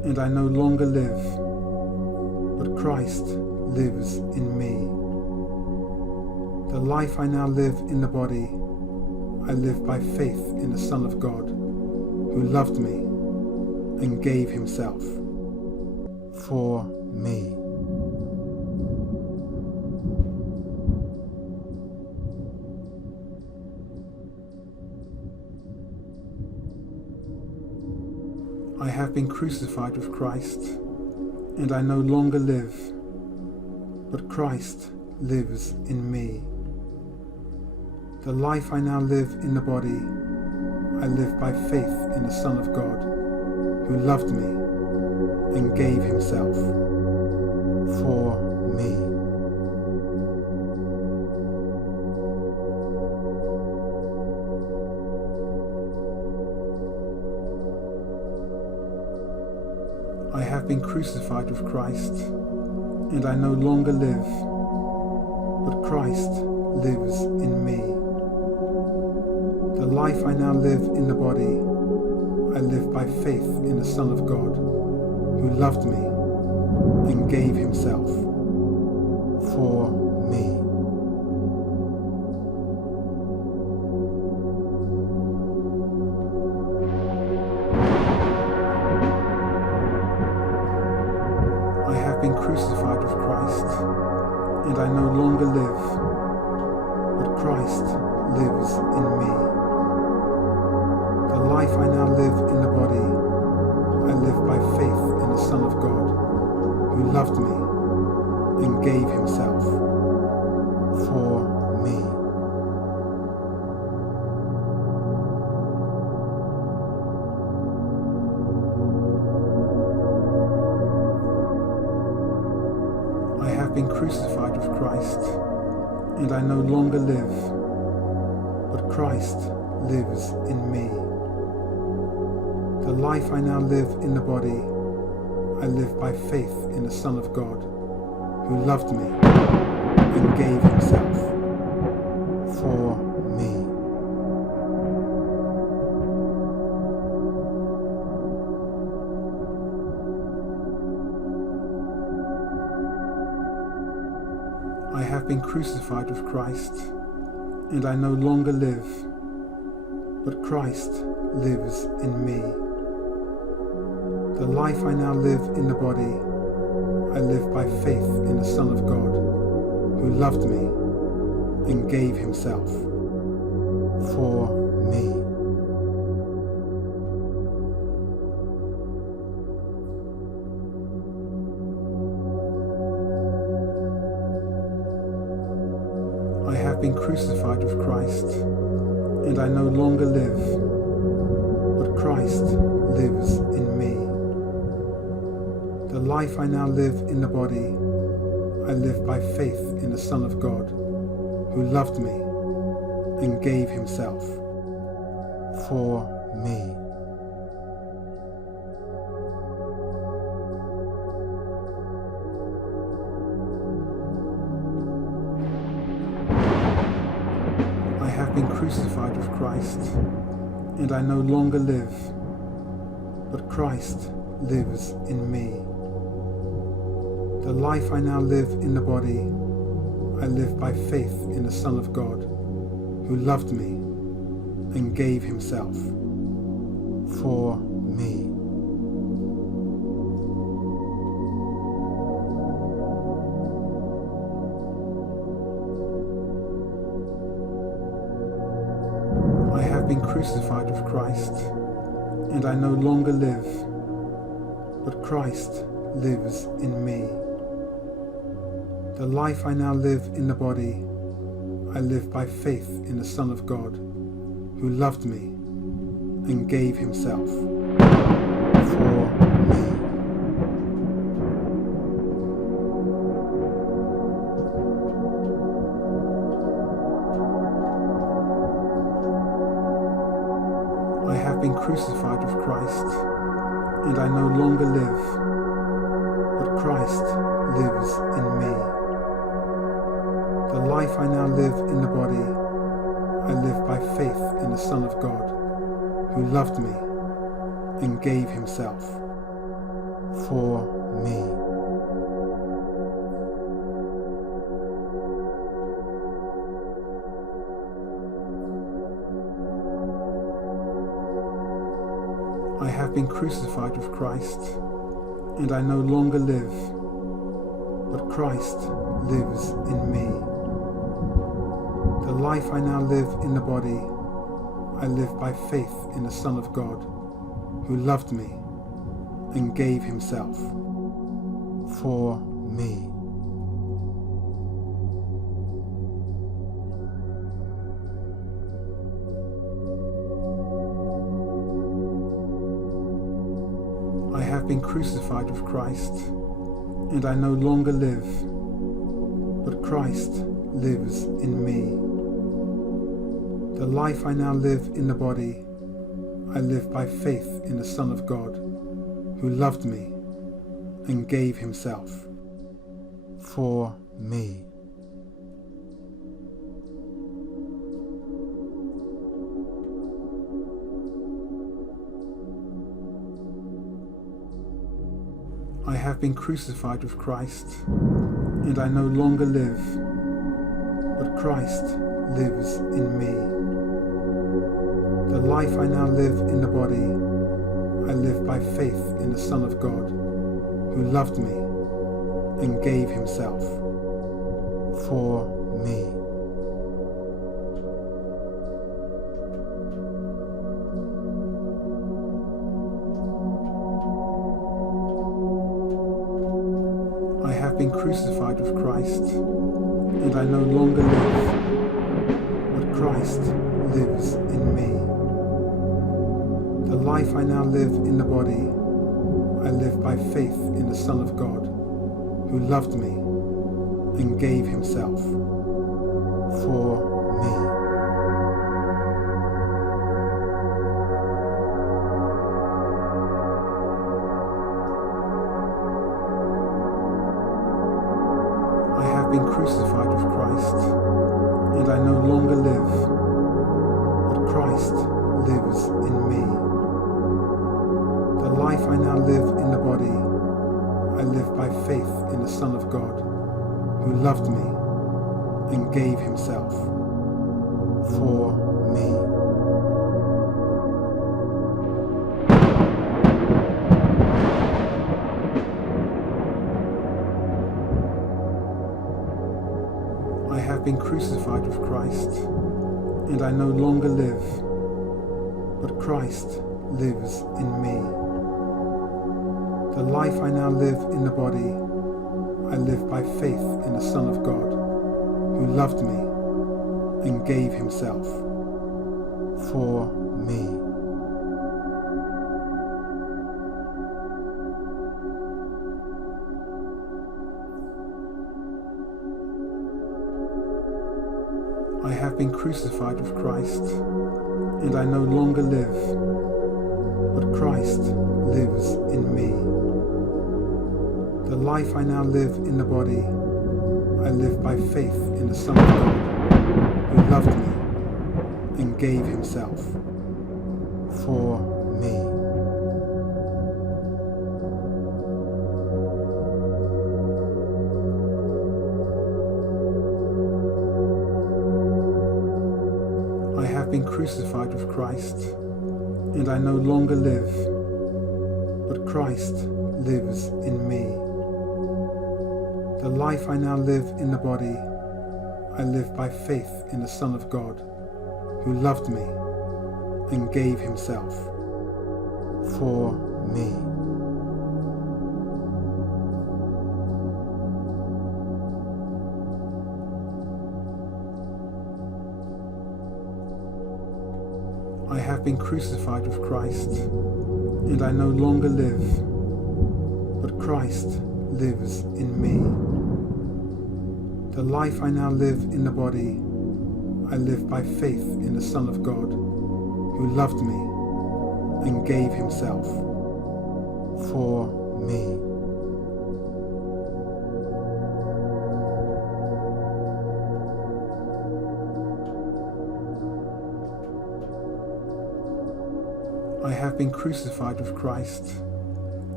and I no longer live, but Christ lives in me. The life I now live in the body, I live by faith in the Son of God, who loved me and gave himself for me. I have been crucified with Christ, and I no longer live, but Christ lives in me. The life I now live in the body, I live by faith in the Son of God, who loved me and gave himself for me. I have been crucified with Christ, and I no longer live, but Christ lives in me. The life I now live in the body, I live by faith in the Son of God, who loved me and gave himself for me. I have been crucified with Christ, and I no longer live, but Christ lives in me. The life I now live in the body, I live by faith in the Son of God, who loved me and gave himself for me. I have been crucified with Christ, and I no longer live, but Christ lives in me. The life I now live in the body, I live by faith in the Son of God, who loved me and gave himself for me. I have been crucified with Christ, and I no longer live, but Christ lives in me. The life I now live in the body, I live by faith in the Son of God, who loved me and gave himself for me. I have been crucified with Christ, and I no longer live, but Christ lives in me. The life I now live in the body, I live by faith in the Son of God, who loved me and gave himself for me. I have been crucified with Christ, and I no longer live, but Christ lives in me. The life I now live in the body, I live by faith in the Son of God, who loved me and gave himself for me. I have been crucified with Christ, and I no longer live, but Christ lives in me. The life I now live in the body, I live by faith in the Son of God, who loved me and gave himself for me. I have been crucified with Christ, and I no longer live, but Christ lives in me. The life I now live in the body, I live by faith in the Son of God, who loved me and gave himself for me. I have been crucified with Christ, and I no longer live, but Christ lives in me. The life I now live in the body, I live by faith in the Son of God, who loved me and gave himself for me. I have been crucified with Christ, and I no longer live, but Christ lives in me. The life I now live in the body, I live by faith in the Son of God, who loved me and gave himself for me. I have been crucified with Christ, and I no longer live, but Christ lives in me. The life I now live in the body, I live by faith in the Son of God, who loved me and gave himself for me. I have been crucified with Christ, and I no longer live, but Christ lives in me. The life I now live in the body, I live by faith in the Son of God, who loved me and gave himself for me. I have been crucified with Christ, and I no longer live, but Christ lives in me. The life I now live in the body, I live by faith in the Son of God, who loved me and gave himself for me. I have been crucified with Christ, and I no longer live, but Christ lives in me. The life I now live in the body, I live by faith in the Son of God, who loved me and gave himself for me. I have been crucified with Christ, and I no longer live, but Christ lives in me. The life I now live in the body, I live by faith in the Son of God, who loved me and gave himself for me. I have been crucified with Christ, and I no longer live, but Christ lives in me. The life I now live in the body, I live by faith in the Son of God, who loved me and gave himself for me. I have been crucified with Christ, and I no longer live, but Christ lives in me. The life I now live in the body, I live by faith in the Son of God, who loved me and gave himself for me. I have been crucified with Christ,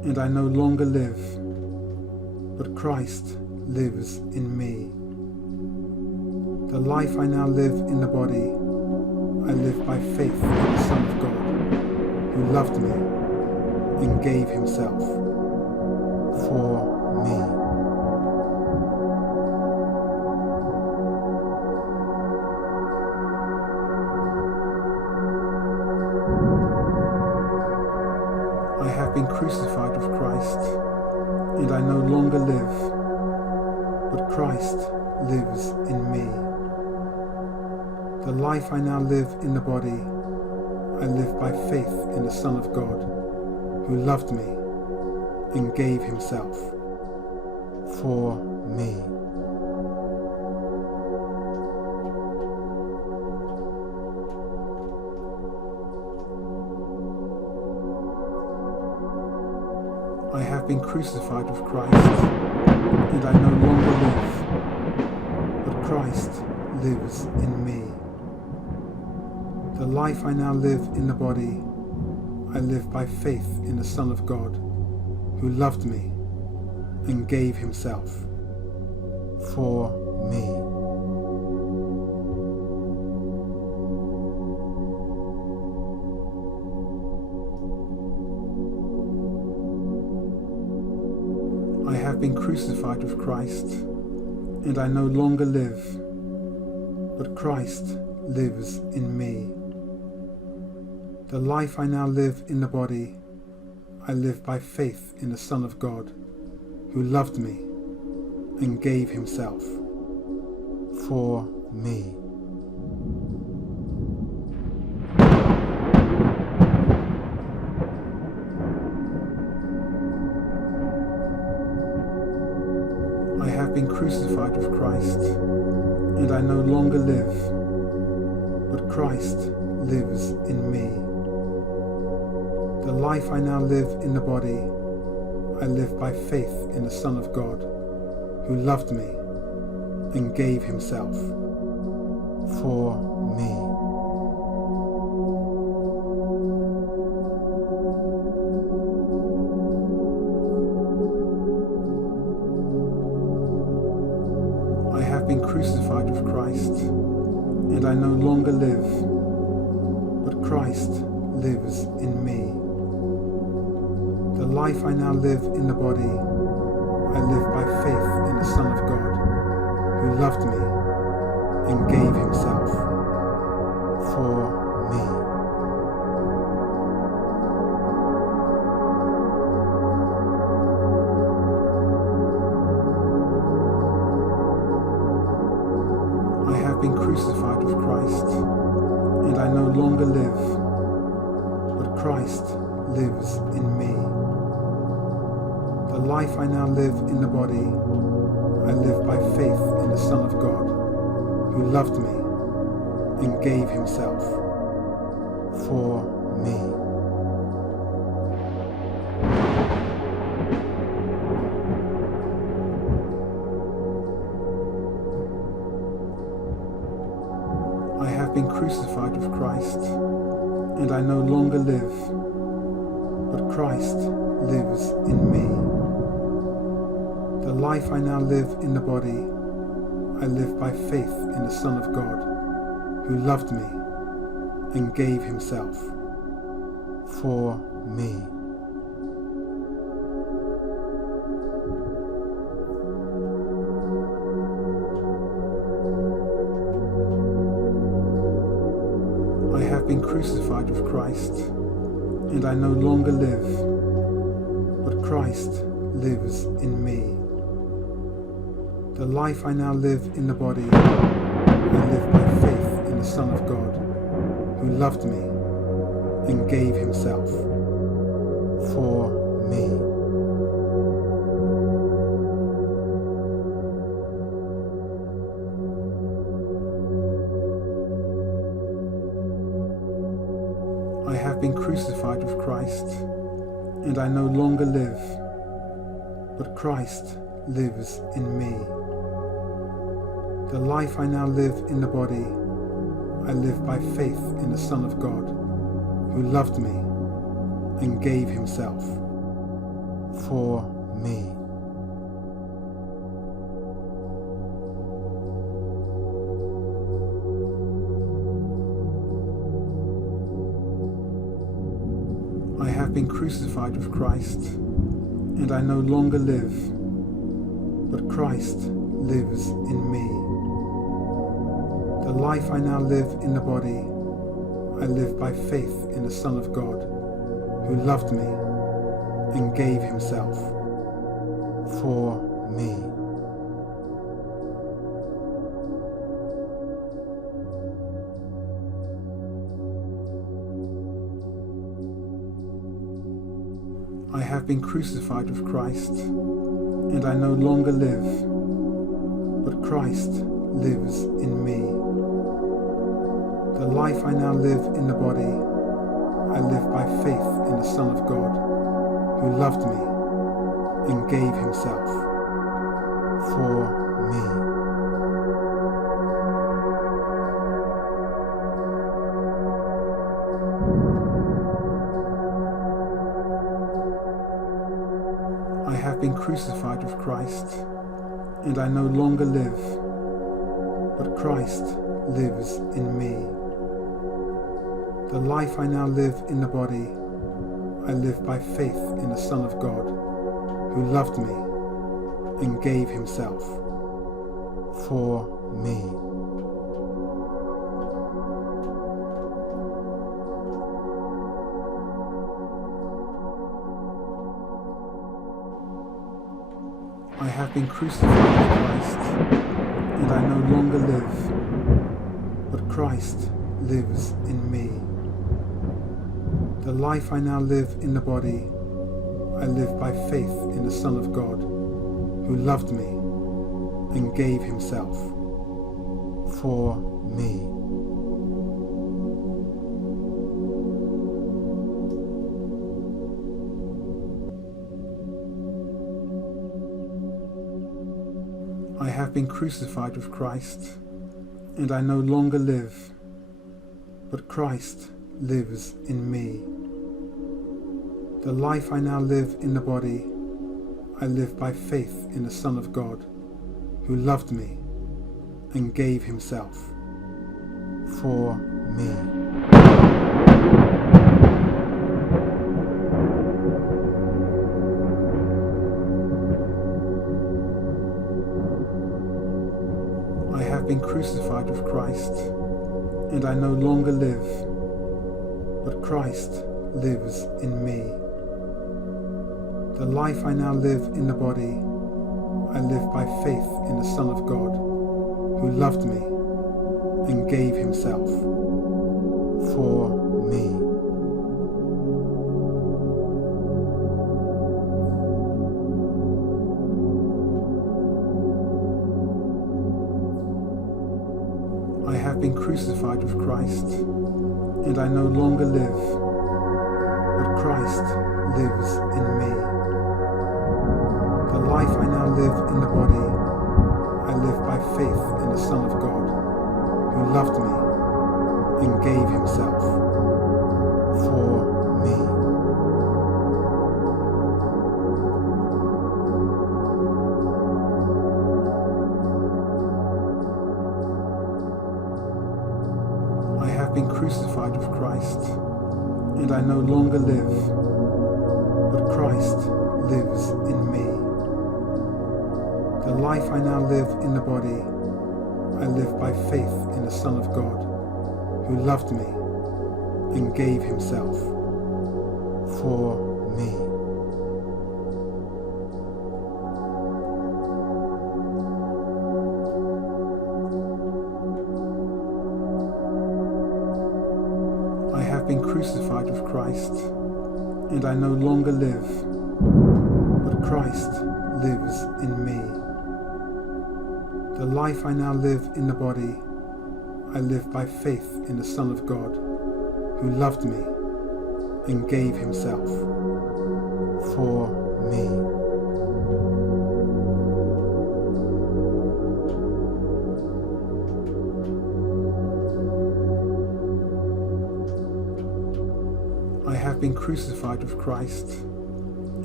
and I no longer live, but Christ lives in me. The life I now live in the body, I live by faith in the Son of God, who loved me and gave himself for me. I have been crucified with Christ, and I no longer live, but Christ lives in me. The life I now live in the body, I live by faith in the Son of God, who loved me and gave himself for me. I have been crucified with Christ, and I no longer live, but Christ lives in me. The life I now live in the body, I live by faith in the Son of God, who loved me and gave himself for me. I have been crucified with Christ, and I no longer live, but Christ lives in me. The life I now live in the body, I live by faith in the Son of God, who loved me and gave himself for me. I have been crucified with Christ, and I no longer live, but Christ lives in me. The life I now live in the body, I live by faith in the Son of God, who loved me and gave himself for me. I have been crucified with Christ, and I no longer live, but Christ lives in me. The life I now live in the body, I live by faith in the Son of God, who loved me and gave himself for me. I have been crucified with Christ, and I no longer live, but Christ lives in me. The life I now live in the body, I live by faith in the Son of God, who loved me and gave himself for me. I have been crucified with Christ, and I no longer live, but Christ lives in me. The life I now live in the body, I live by faith in the Son of God, who loved me and gave himself for me. I have been crucified with Christ, and I no longer live, but Christ lives in me. The life I now live in the body, I live by faith in the Son of God, who loved me and gave himself for me. I have been crucified with Christ, and I no longer live, but Christ lives in me. The life I now live in the body, I live by faith in the Son of God, who loved me and gave himself for me. I have been crucified with Christ, and I no longer live, but Christ lives in me. The life I now live in the body, I live by faith in the Son of God, who loved me and gave himself for me. I have been crucified with Christ, and I no longer live, but Christ lives in me. The life I now live in the body, I live by faith in the Son of God, who loved me and gave himself for me. I have been crucified with Christ, and I no longer live, but Christ lives in me. The life I now live in the body, I live by faith in the Son of God, who loved me and gave himself for me. I have been crucified with Christ, and I no longer live, but Christ lives in me. The life I now live in the body, I live by faith in the Son of God, who loved me and gave himself for me. I have been crucified with Christ, and I no longer live, but Christ lives in me. The life I now live in the body, I live by faith in the Son of God, who loved me and gave himself for me. I have been crucified with Christ, and I no longer live, but Christ lives in me. The life I now live in the body, I live by faith in the Son of God, who loved me and gave himself for me. I have been crucified with Christ, and I no longer live, but Christ lives in me. The life I now live in the body, I live by faith in the Son of God, who loved me and gave himself for me. I have been crucified with Christ, and I no longer live, but Christ lives in me. The life I now live in the body, I live by faith in the Son of God, who loved me and gave himself for me. I have been crucified with Christ, and I no longer live, but Christ lives in me. The life I now live in the body, I live by faith in the Son of God, who loved me and gave himself for me. I have been crucified with Christ,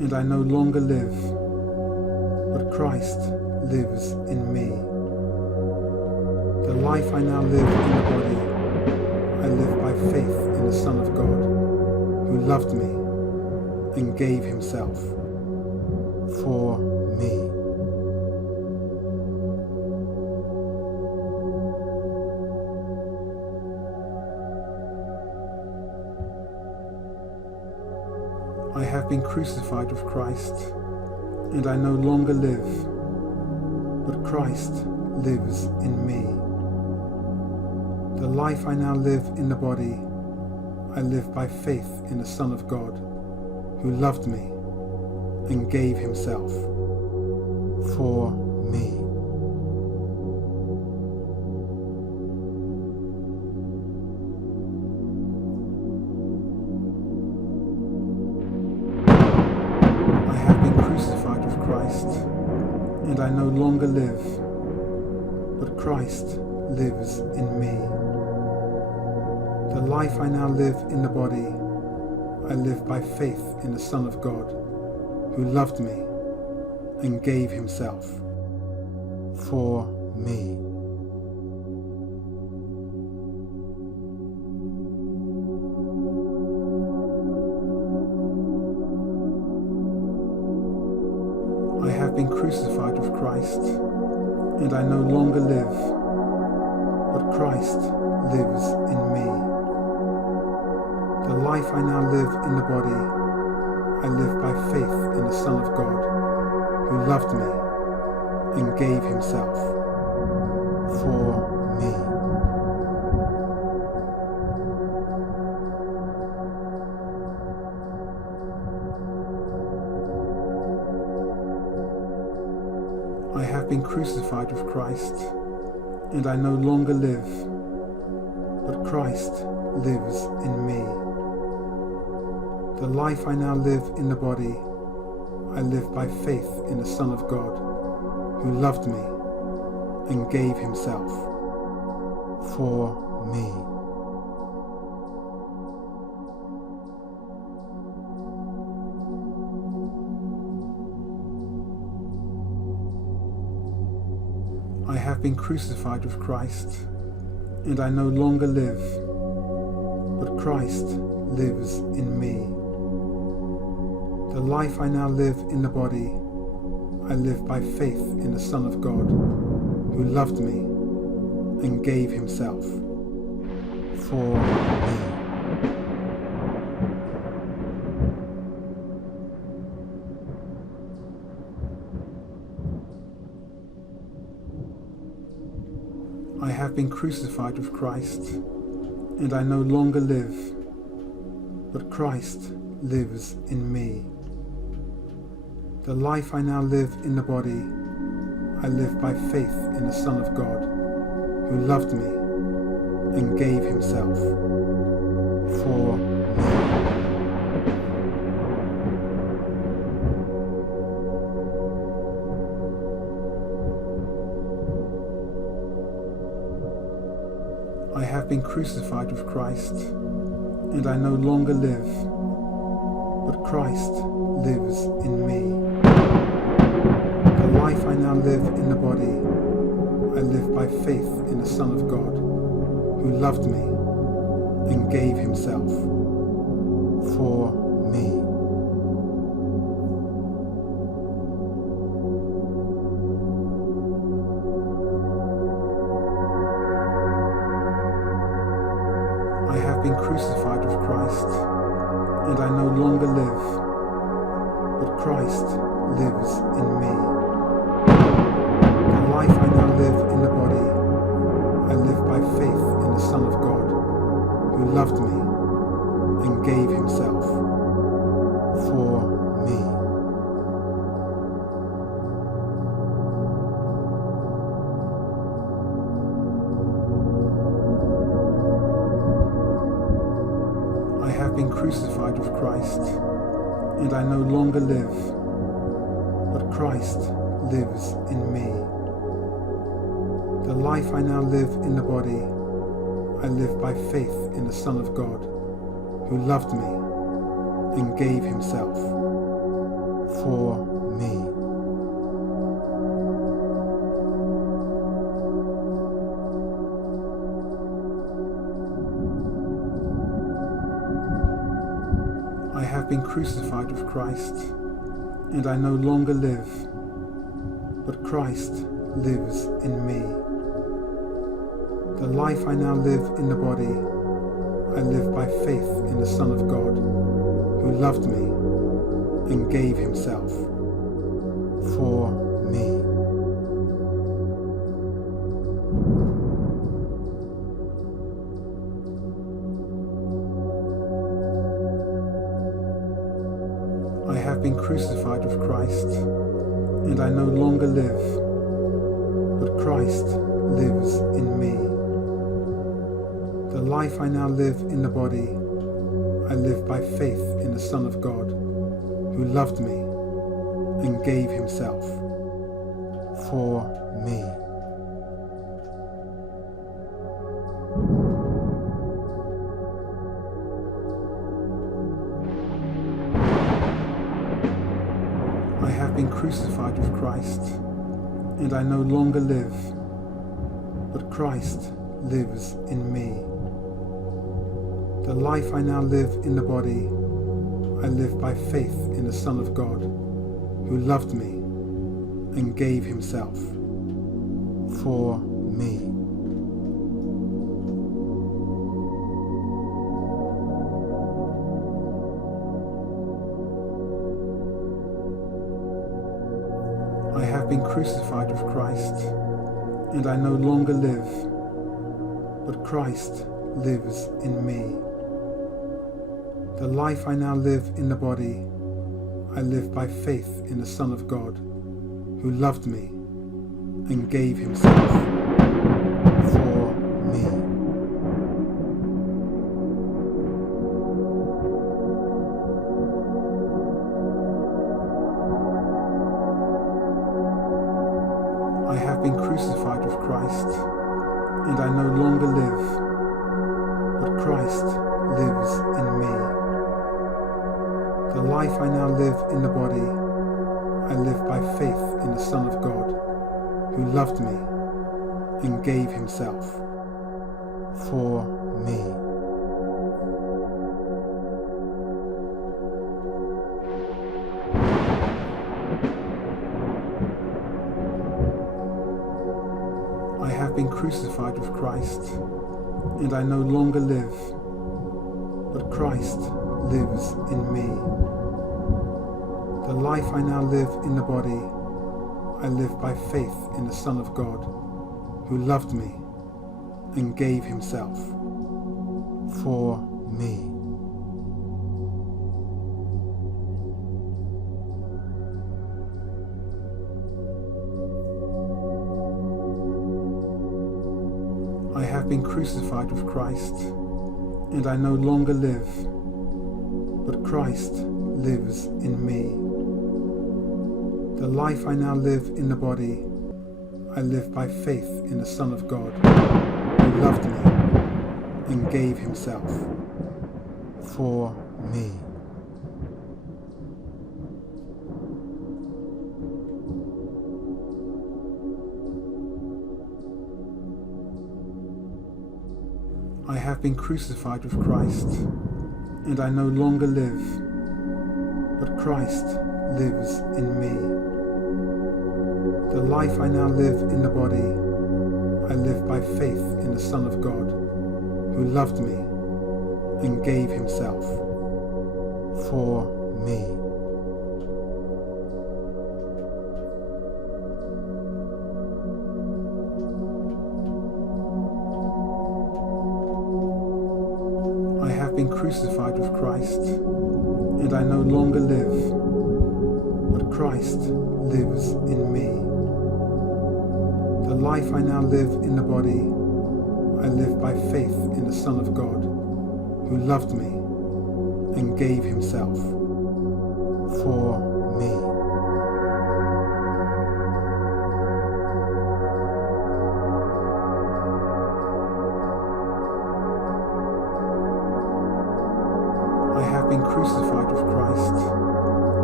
and I no longer live, but Christ lives in me. The life I now live in the body, I live by faith in the Son of God, who loved me and gave himself for me. I have been crucified with Christ, and I no longer live, but Christ lives in me. The life I now live in the body, I live by faith in the Son of God, who loved me and gave himself for me. I have been crucified with Christ, and I no longer live, but Christ lives in me. The life I now live in the body, I live by faith in the Son of God, who loved me and gave himself for me. I have been crucified with Christ, and I no longer live, but Christ lives in me. The life I now live in the body, I live by faith in the Son of God, who loved me and gave himself for me. I have been crucified with Christ, and I no longer live, but Christ lives in me. The life I now live in the body, I live by faith in the Son of God, who loved me and gave himself for me. I have been crucified with Christ, and I no longer live, but Christ lives in me. The life I now live in the body, I live by faith in the Son of God, who loved me and gave himself for me. I have been crucified with Christ, and I no longer live, but Christ lives in me. The life I now live in the body, I live by faith in the Son of God, who loved me and gave himself for me. I have been crucified with Christ, and I no longer live, but Christ lives in me. The life I now live in the body, I live by faith in the Son of God, who loved me and gave himself for me. I have been crucified with Christ, and I no longer live, but Christ lives in me. The life I now live in the body, I live by faith in the Son of God, who loved me and gave himself for me. I have been crucified with Christ, and I no longer live, but Christ lives in me. The life I now live in the body, I live by faith in the Son of God, who loved me and gave himself for me. I have been crucified with Christ, and I no longer live, but Christ lives in me. The life I now live in the body, I live by faith in the Son of God, who loved me and gave himself for me. I have been crucified with Christ, and I no longer live, but Christ lives in me. The life I now live in the body, I live by faith in the Son of God, who loved me and gave himself for me. I have been crucified with Christ, and I no longer live, but Christ lives in me. The life I now live in the body, I live by faith in the Son of God, who loved me and gave himself for me. I have been crucified with Christ, and I no longer live, but Christ lives in me. The life I now live in the body, I live by faith in the Son of God, who loved me and gave himself for me. I have been crucified with Christ, and I no longer live, but Christ lives in me. The life I now live in the body, I live by faith in the Son of God, who loved me and gave himself for me. I have been crucified with Christ, and I no longer live, but Christ lives in me. The life I now live in the body, I live by faith in the Son of God, who loved me and gave himself for me. I have been crucified with Christ, and I no longer live, but Christ lives in me. The life I now live in the body, I live by faith in the Son of God, who loved me and gave himself for me. I have been crucified with Christ, and I no longer live, but Christ lives in me. The life I now live in the body, I live by faith in the Son of God, who loved me and gave himself for me. I have been crucified with Christ, and I no longer live, but Christ lives in me. The life I now live in the body, I live by faith in the Son of God, who loved me and gave himself for me. I have been crucified with Christ,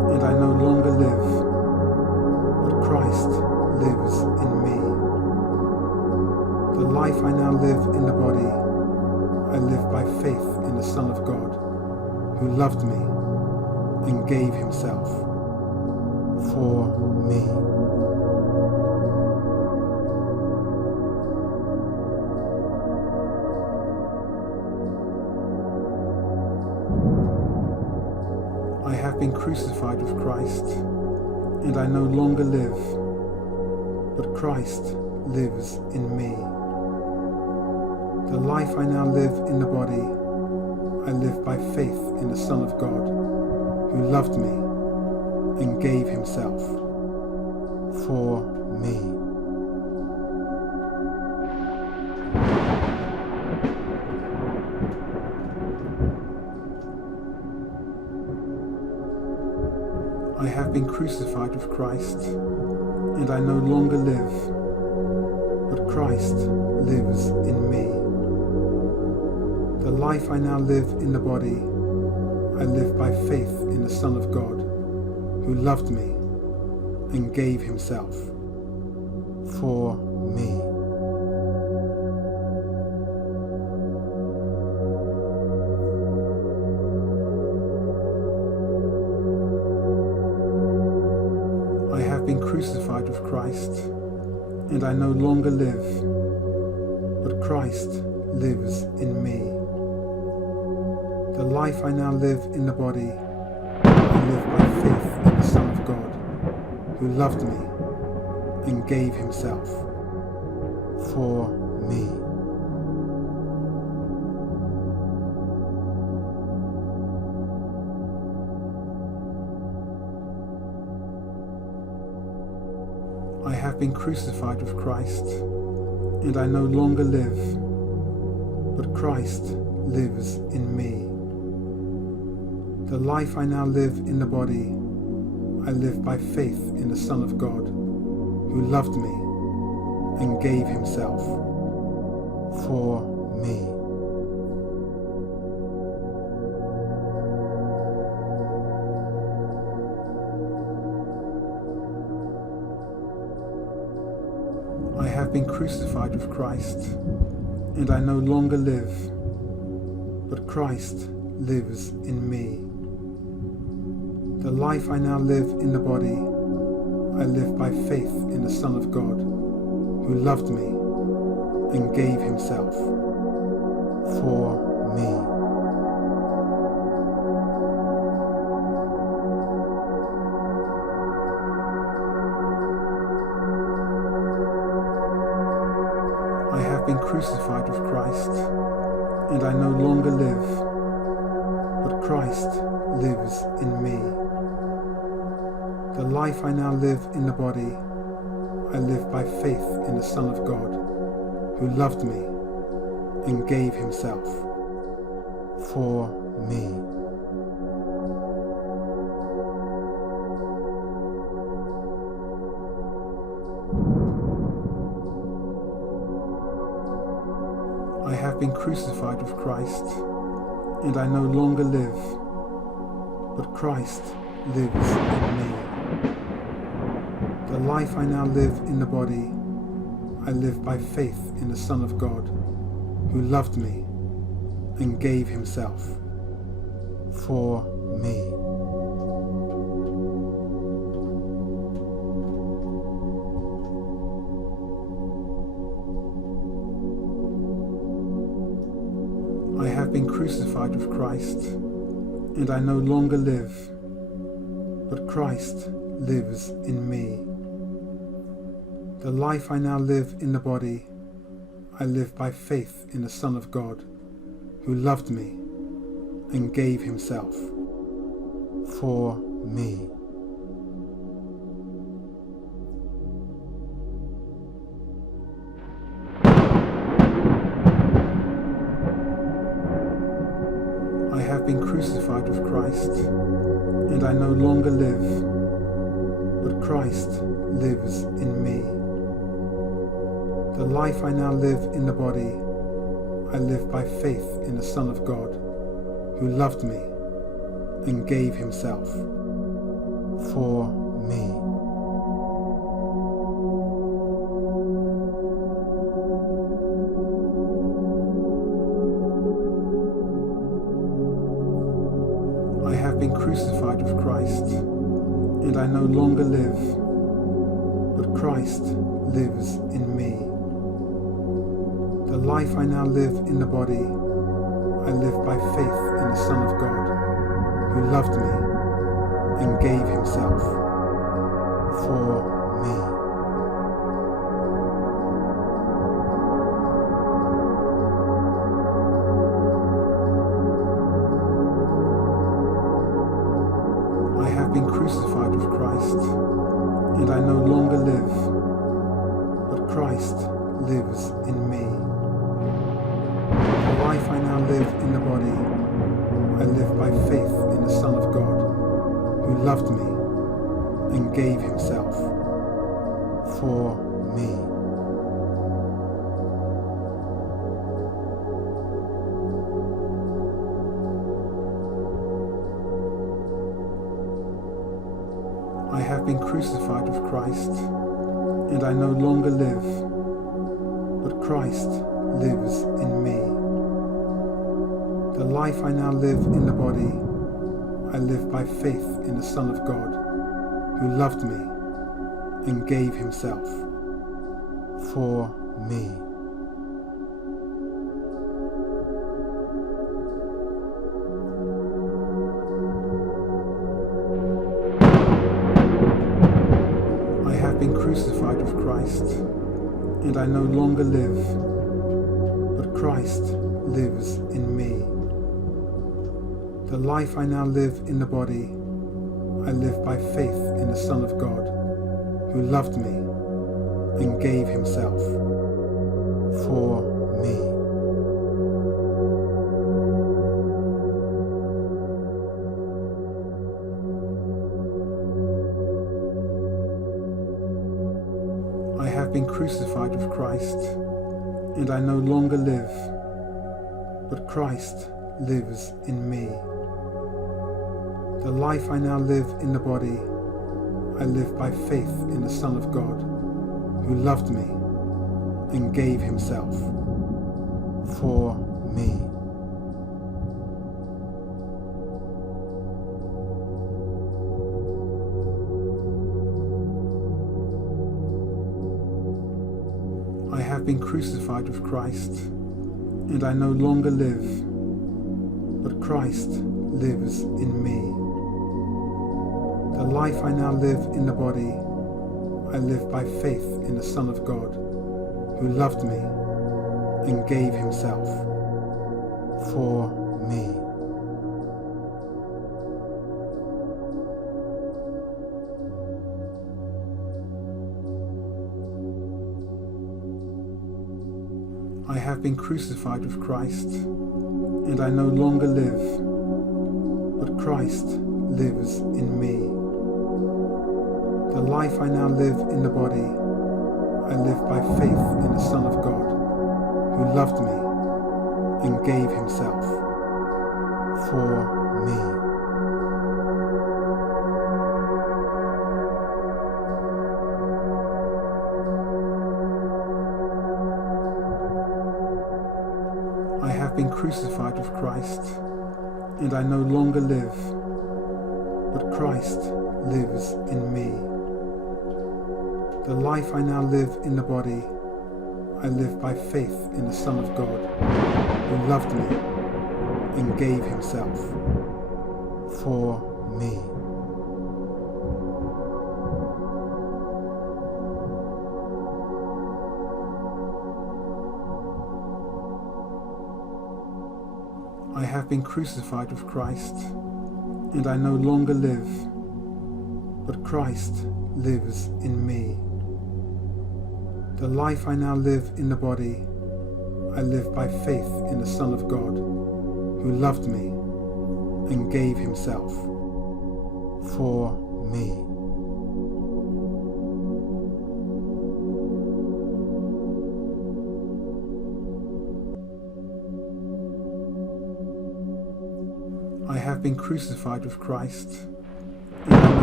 and I no longer live, but Christ lives in me. The life I now live in the body, I live by faith in the Son of God, who loved me and gave himself for me. I have been crucified with Christ, and I no longer live, but Christ lives in me. The life I now live in the body, I live by faith in the Son of God, who loved me and gave himself for me. I have been crucified with Christ, and I no longer live, but Christ lives in me. The life I now live in the body, I live by faith in the Son of God, who loved me and gave himself for me. I have been crucified with Christ, and I no longer live, but Christ lives in me. The life I now live in the body, I live by faith in the Son of God, who loved me and gave himself for me. I have been crucified with Christ, and I no longer live, but Christ lives in me. The life I now live in the body, I live by faith in the Son of God, who loved me and gave himself for me. I have been crucified with Christ, and I no longer live, but Christ lives in me. The life I now live in the body, I live by faith in the Son of God, who loved me and gave himself for me. I have been crucified with Christ, and I no longer live, but Christ lives in me. The life I now live in the body, I live by faith in the Son of God, who loved me and gave himself for me. I have been crucified with Christ, and I no longer live, but Christ lives in me. The life I now live in the body, I live by faith in the Son of God, who loved me and gave himself for me. I have been crucified with Christ, and I no longer live, but Christ lives in me. The life I now live in the body, I live by faith in the Son of God, who loved me and gave himself for me. I have been crucified with Christ, and I no longer live, but Christ lives in me. The life I now live in the body, I live by faith in the Son of God, who loved me and gave himself for me. I have been crucified with Christ, and I no longer live, but Christ lives in me. The life I now live in the body, I live by faith in the Son of God, who loved me and gave himself for me. I have been crucified with Christ, and I no longer live, but Christ lives in me. The life I now live in the body, I live by faith in the Son of God, who loved me and gave himself for me. I have been crucified with Christ, and I no longer live, but Christ lives in me. The life I now live in the body, I live by faith in the Son of God, who loved me and gave himself for me. I have been crucified with Christ, and I no longer live, but Christ lives in me. The life I now live in the body, I live by faith in the Son of God, who loved me and gave himself for me. I have been crucified with Christ, and I no longer live, but Christ lives in me. The life I now live in the body, I live by faith in the Son of God, who loved me and gave himself for me. I have been crucified with Christ, and I no longer live, but Christ lives in me. The life I now live in the body, I live by faith in the Son of God, who loved me and gave himself for me. I have been crucified with Christ, and I no longer live, but Christ lives in me. The life I now live in the body, I live by faith in the Son of God, who loved me and gave himself for me. I have been crucified with Christ, and I no longer live, but Christ lives in me. The life I now live in the body, I live by faith in the Son of God, who loved me and gave himself for me. I have been crucified with Christ, and I no longer live, but Christ lives in me. The life I now live in the body, I live by faith in the Son of God, who loved me and gave himself for me. I have been crucified with Christ, and I no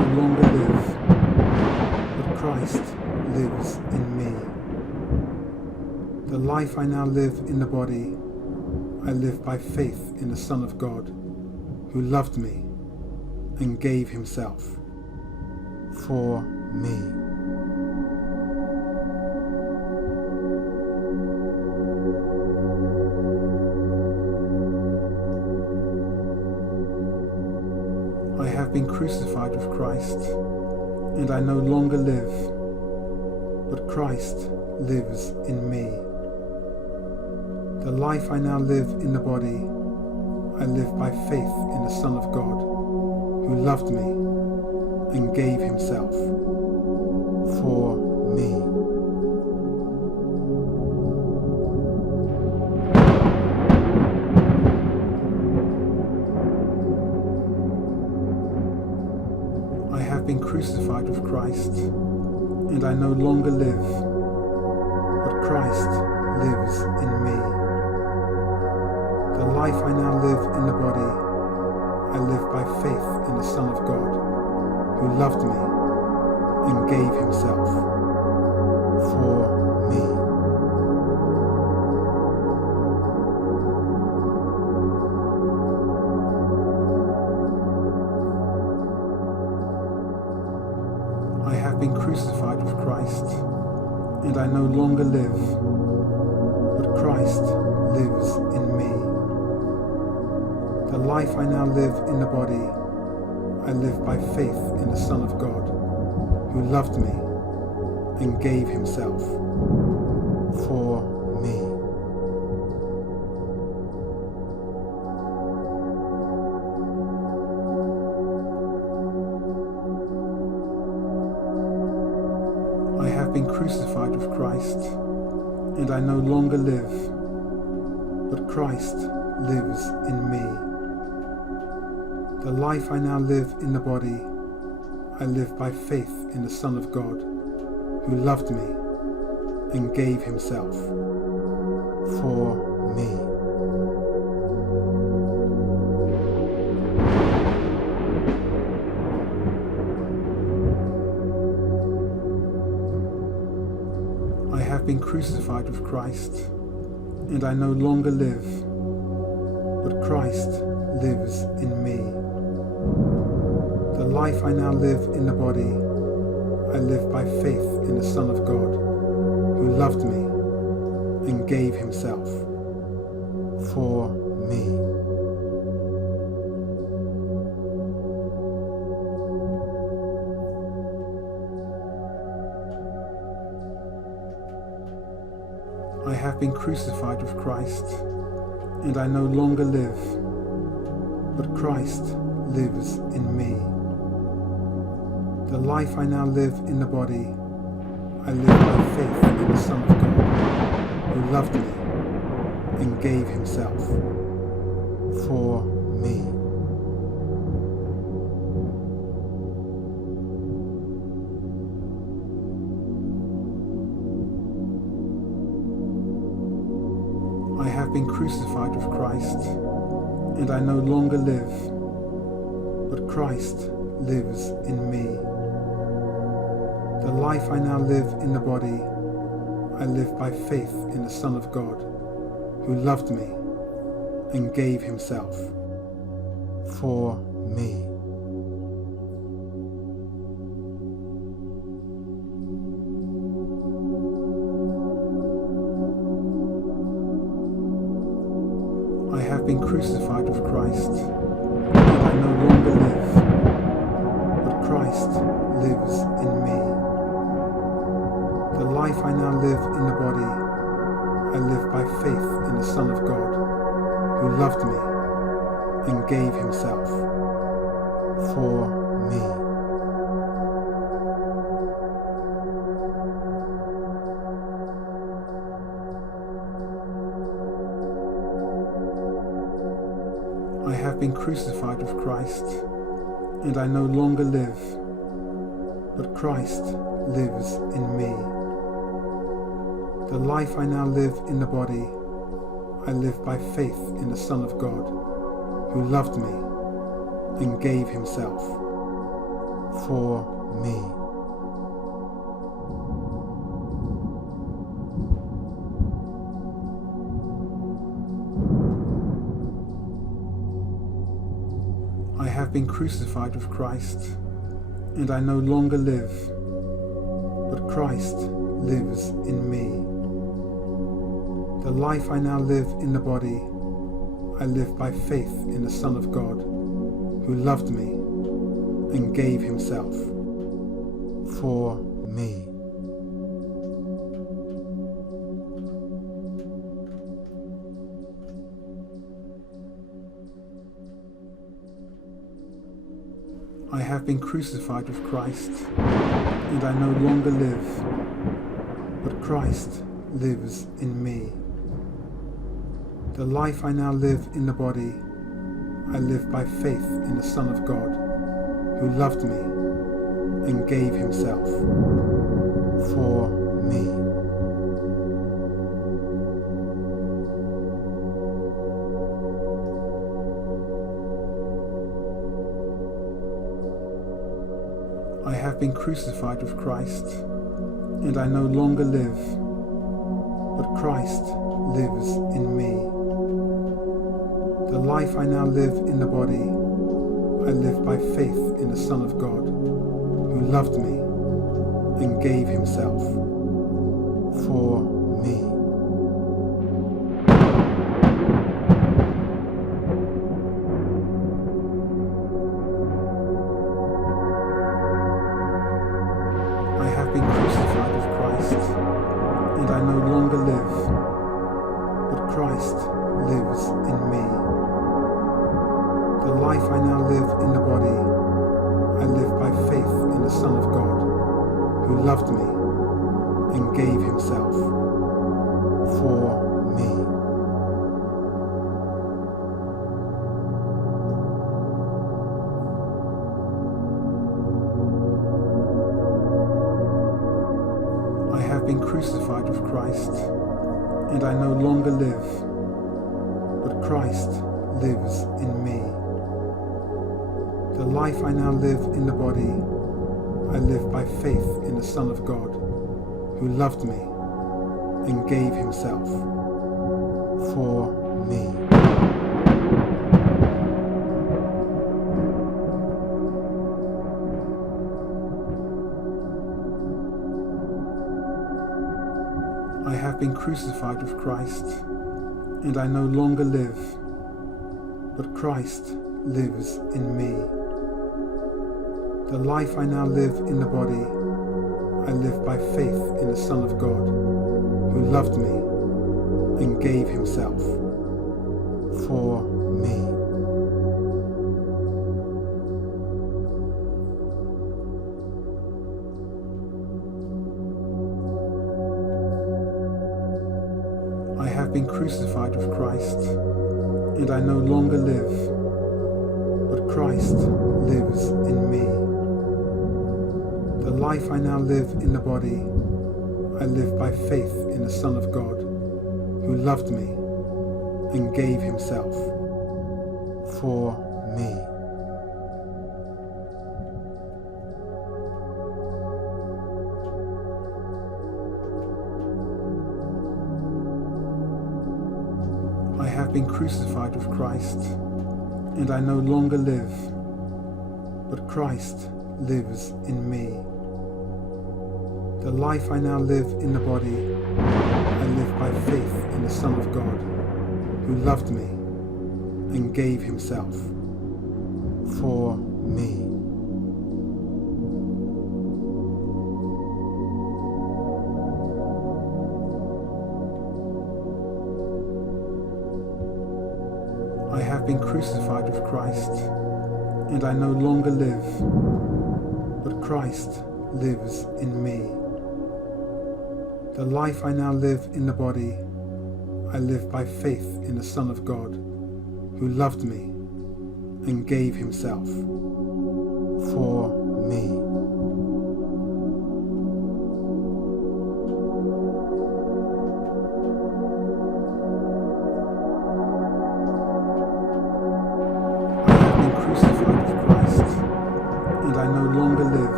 no longer live, but Christ lives in me. The life I now live in the body, I live by faith in the Son of God, who loved me and gave himself for me. I have been crucified with Christ, and I no longer live, but Christ lives in me. The life I now live in the body, I live by faith in the Son of God, who loved me and gave himself for me. I have been crucified with Christ, and I no longer live, but Christ lives in me. The life I now live in the body, I live by faith in the Son of God, who loved me and gave himself for me. I have been crucified with Christ, and I no longer live, but Christ lives in me. The life I now live in the body, I live by faith in the Son of God, who loved me and gave himself for me. I have been crucified with Christ, and I no longer live, but Christ lives in me. The life I now live in the body, I live by faith in the Son of God, who loved me and gave himself for me. I have been crucified with Christ, and I no longer live, but Christ lives in me. The life I now live in the body, I live by faith in the Son of God, who loved me and gave himself for me. I have been crucified with Christ, and I no longer live, but Christ lives in me. The life I now live in the body, I live by faith in the Son of God, who loved me and gave himself for me. I have been crucified with Christ, and I no longer live, but Christ lives in me. The life I now live in the body, I live by faith in the Son of God, who loved me and gave himself for me. I have been crucified with Christ, and I no longer live, but Christ lives in me. The life I now live in the body, I live by faith in the Son of God, who loved me and gave himself for me. I have been crucified with Christ, and I no longer live, but Christ lives in me. The life I now live in the body, I live by faith in the Son of God, who loved me and gave himself for me. I have been crucified with Christ, and I no longer live, but Christ lives in me. The life I now live in the body, I live by faith in the Son of God, who loved me and gave himself for me. I have been crucified with Christ, and I no longer live, but Christ lives in me. The life I now live in the body, I live by faith in the Son of God, who loved me and gave himself for me. I have been crucified with Christ, and I no longer live, but Christ lives in me. The life I now live in the body, I live by faith in the Son of God, who loved me and gave himself for me. I have been crucified with Christ, and I no longer live, but Christ lives in me. The life I now live in the body, I live by faith in the Son of God, who loved me and gave himself for me. I have been crucified with Christ, and I no longer live, but Christ lives in me. The life I now live in the body, I live by faith in the Son of God, who loved me and gave himself for me. I have been crucified with Christ, and I no longer live, but Christ lives in me. The life I now live in the body, I live by faith in the Son of God, who loved me and gave himself for me. I have been crucified with Christ, and I no longer live, but Christ lives in me. The life I now live in the body, I live by faith in the Son of God, who loved me and gave himself for me. I have been crucified with Christ, and I no longer live, but Christ lives in me. The life I now live in the body, I live by faith in the Son of God, who loved me and gave himself for me. I have been crucified with Christ, and I no longer live, but Christ lives in me. The life I now live in the body, I live by faith in the Son of God, who loved me and gave himself for me. I have been crucified with Christ, and I no longer live,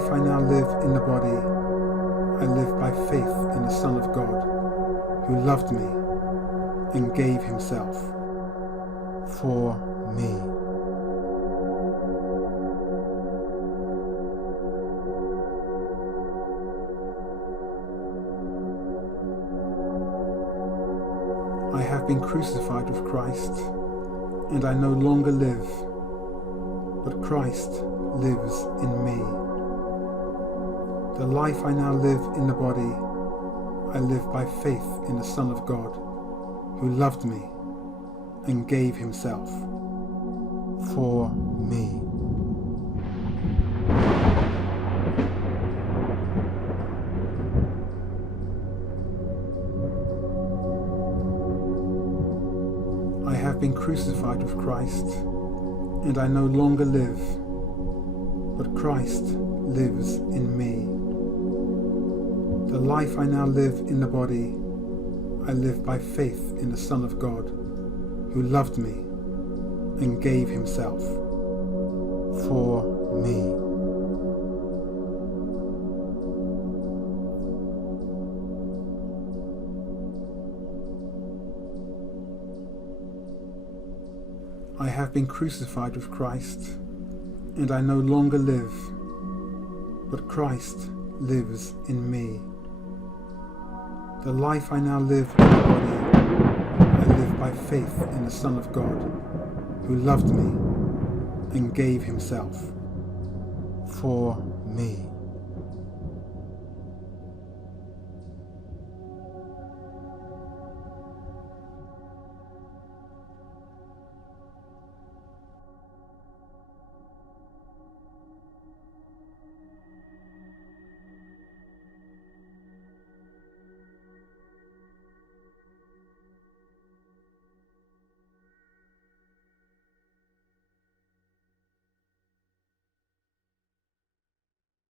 life I now live in the body, I live by faith in the Son of God, who loved me and gave himself for me. I have been crucified with Christ, and I no longer live, but Christ lives in me. The life I now live in the body, I live by faith in the Son of God, who loved me and gave himself for me. I have been crucified with Christ, and I no longer live, but Christ lives in me. The life I now live in the body, I live by faith in the Son of God, who loved me and gave himself for me. I have been crucified with Christ, and I no longer live, but Christ lives in me. The life I now live in the body, I live by faith in the Son of God, who loved me and gave himself for me.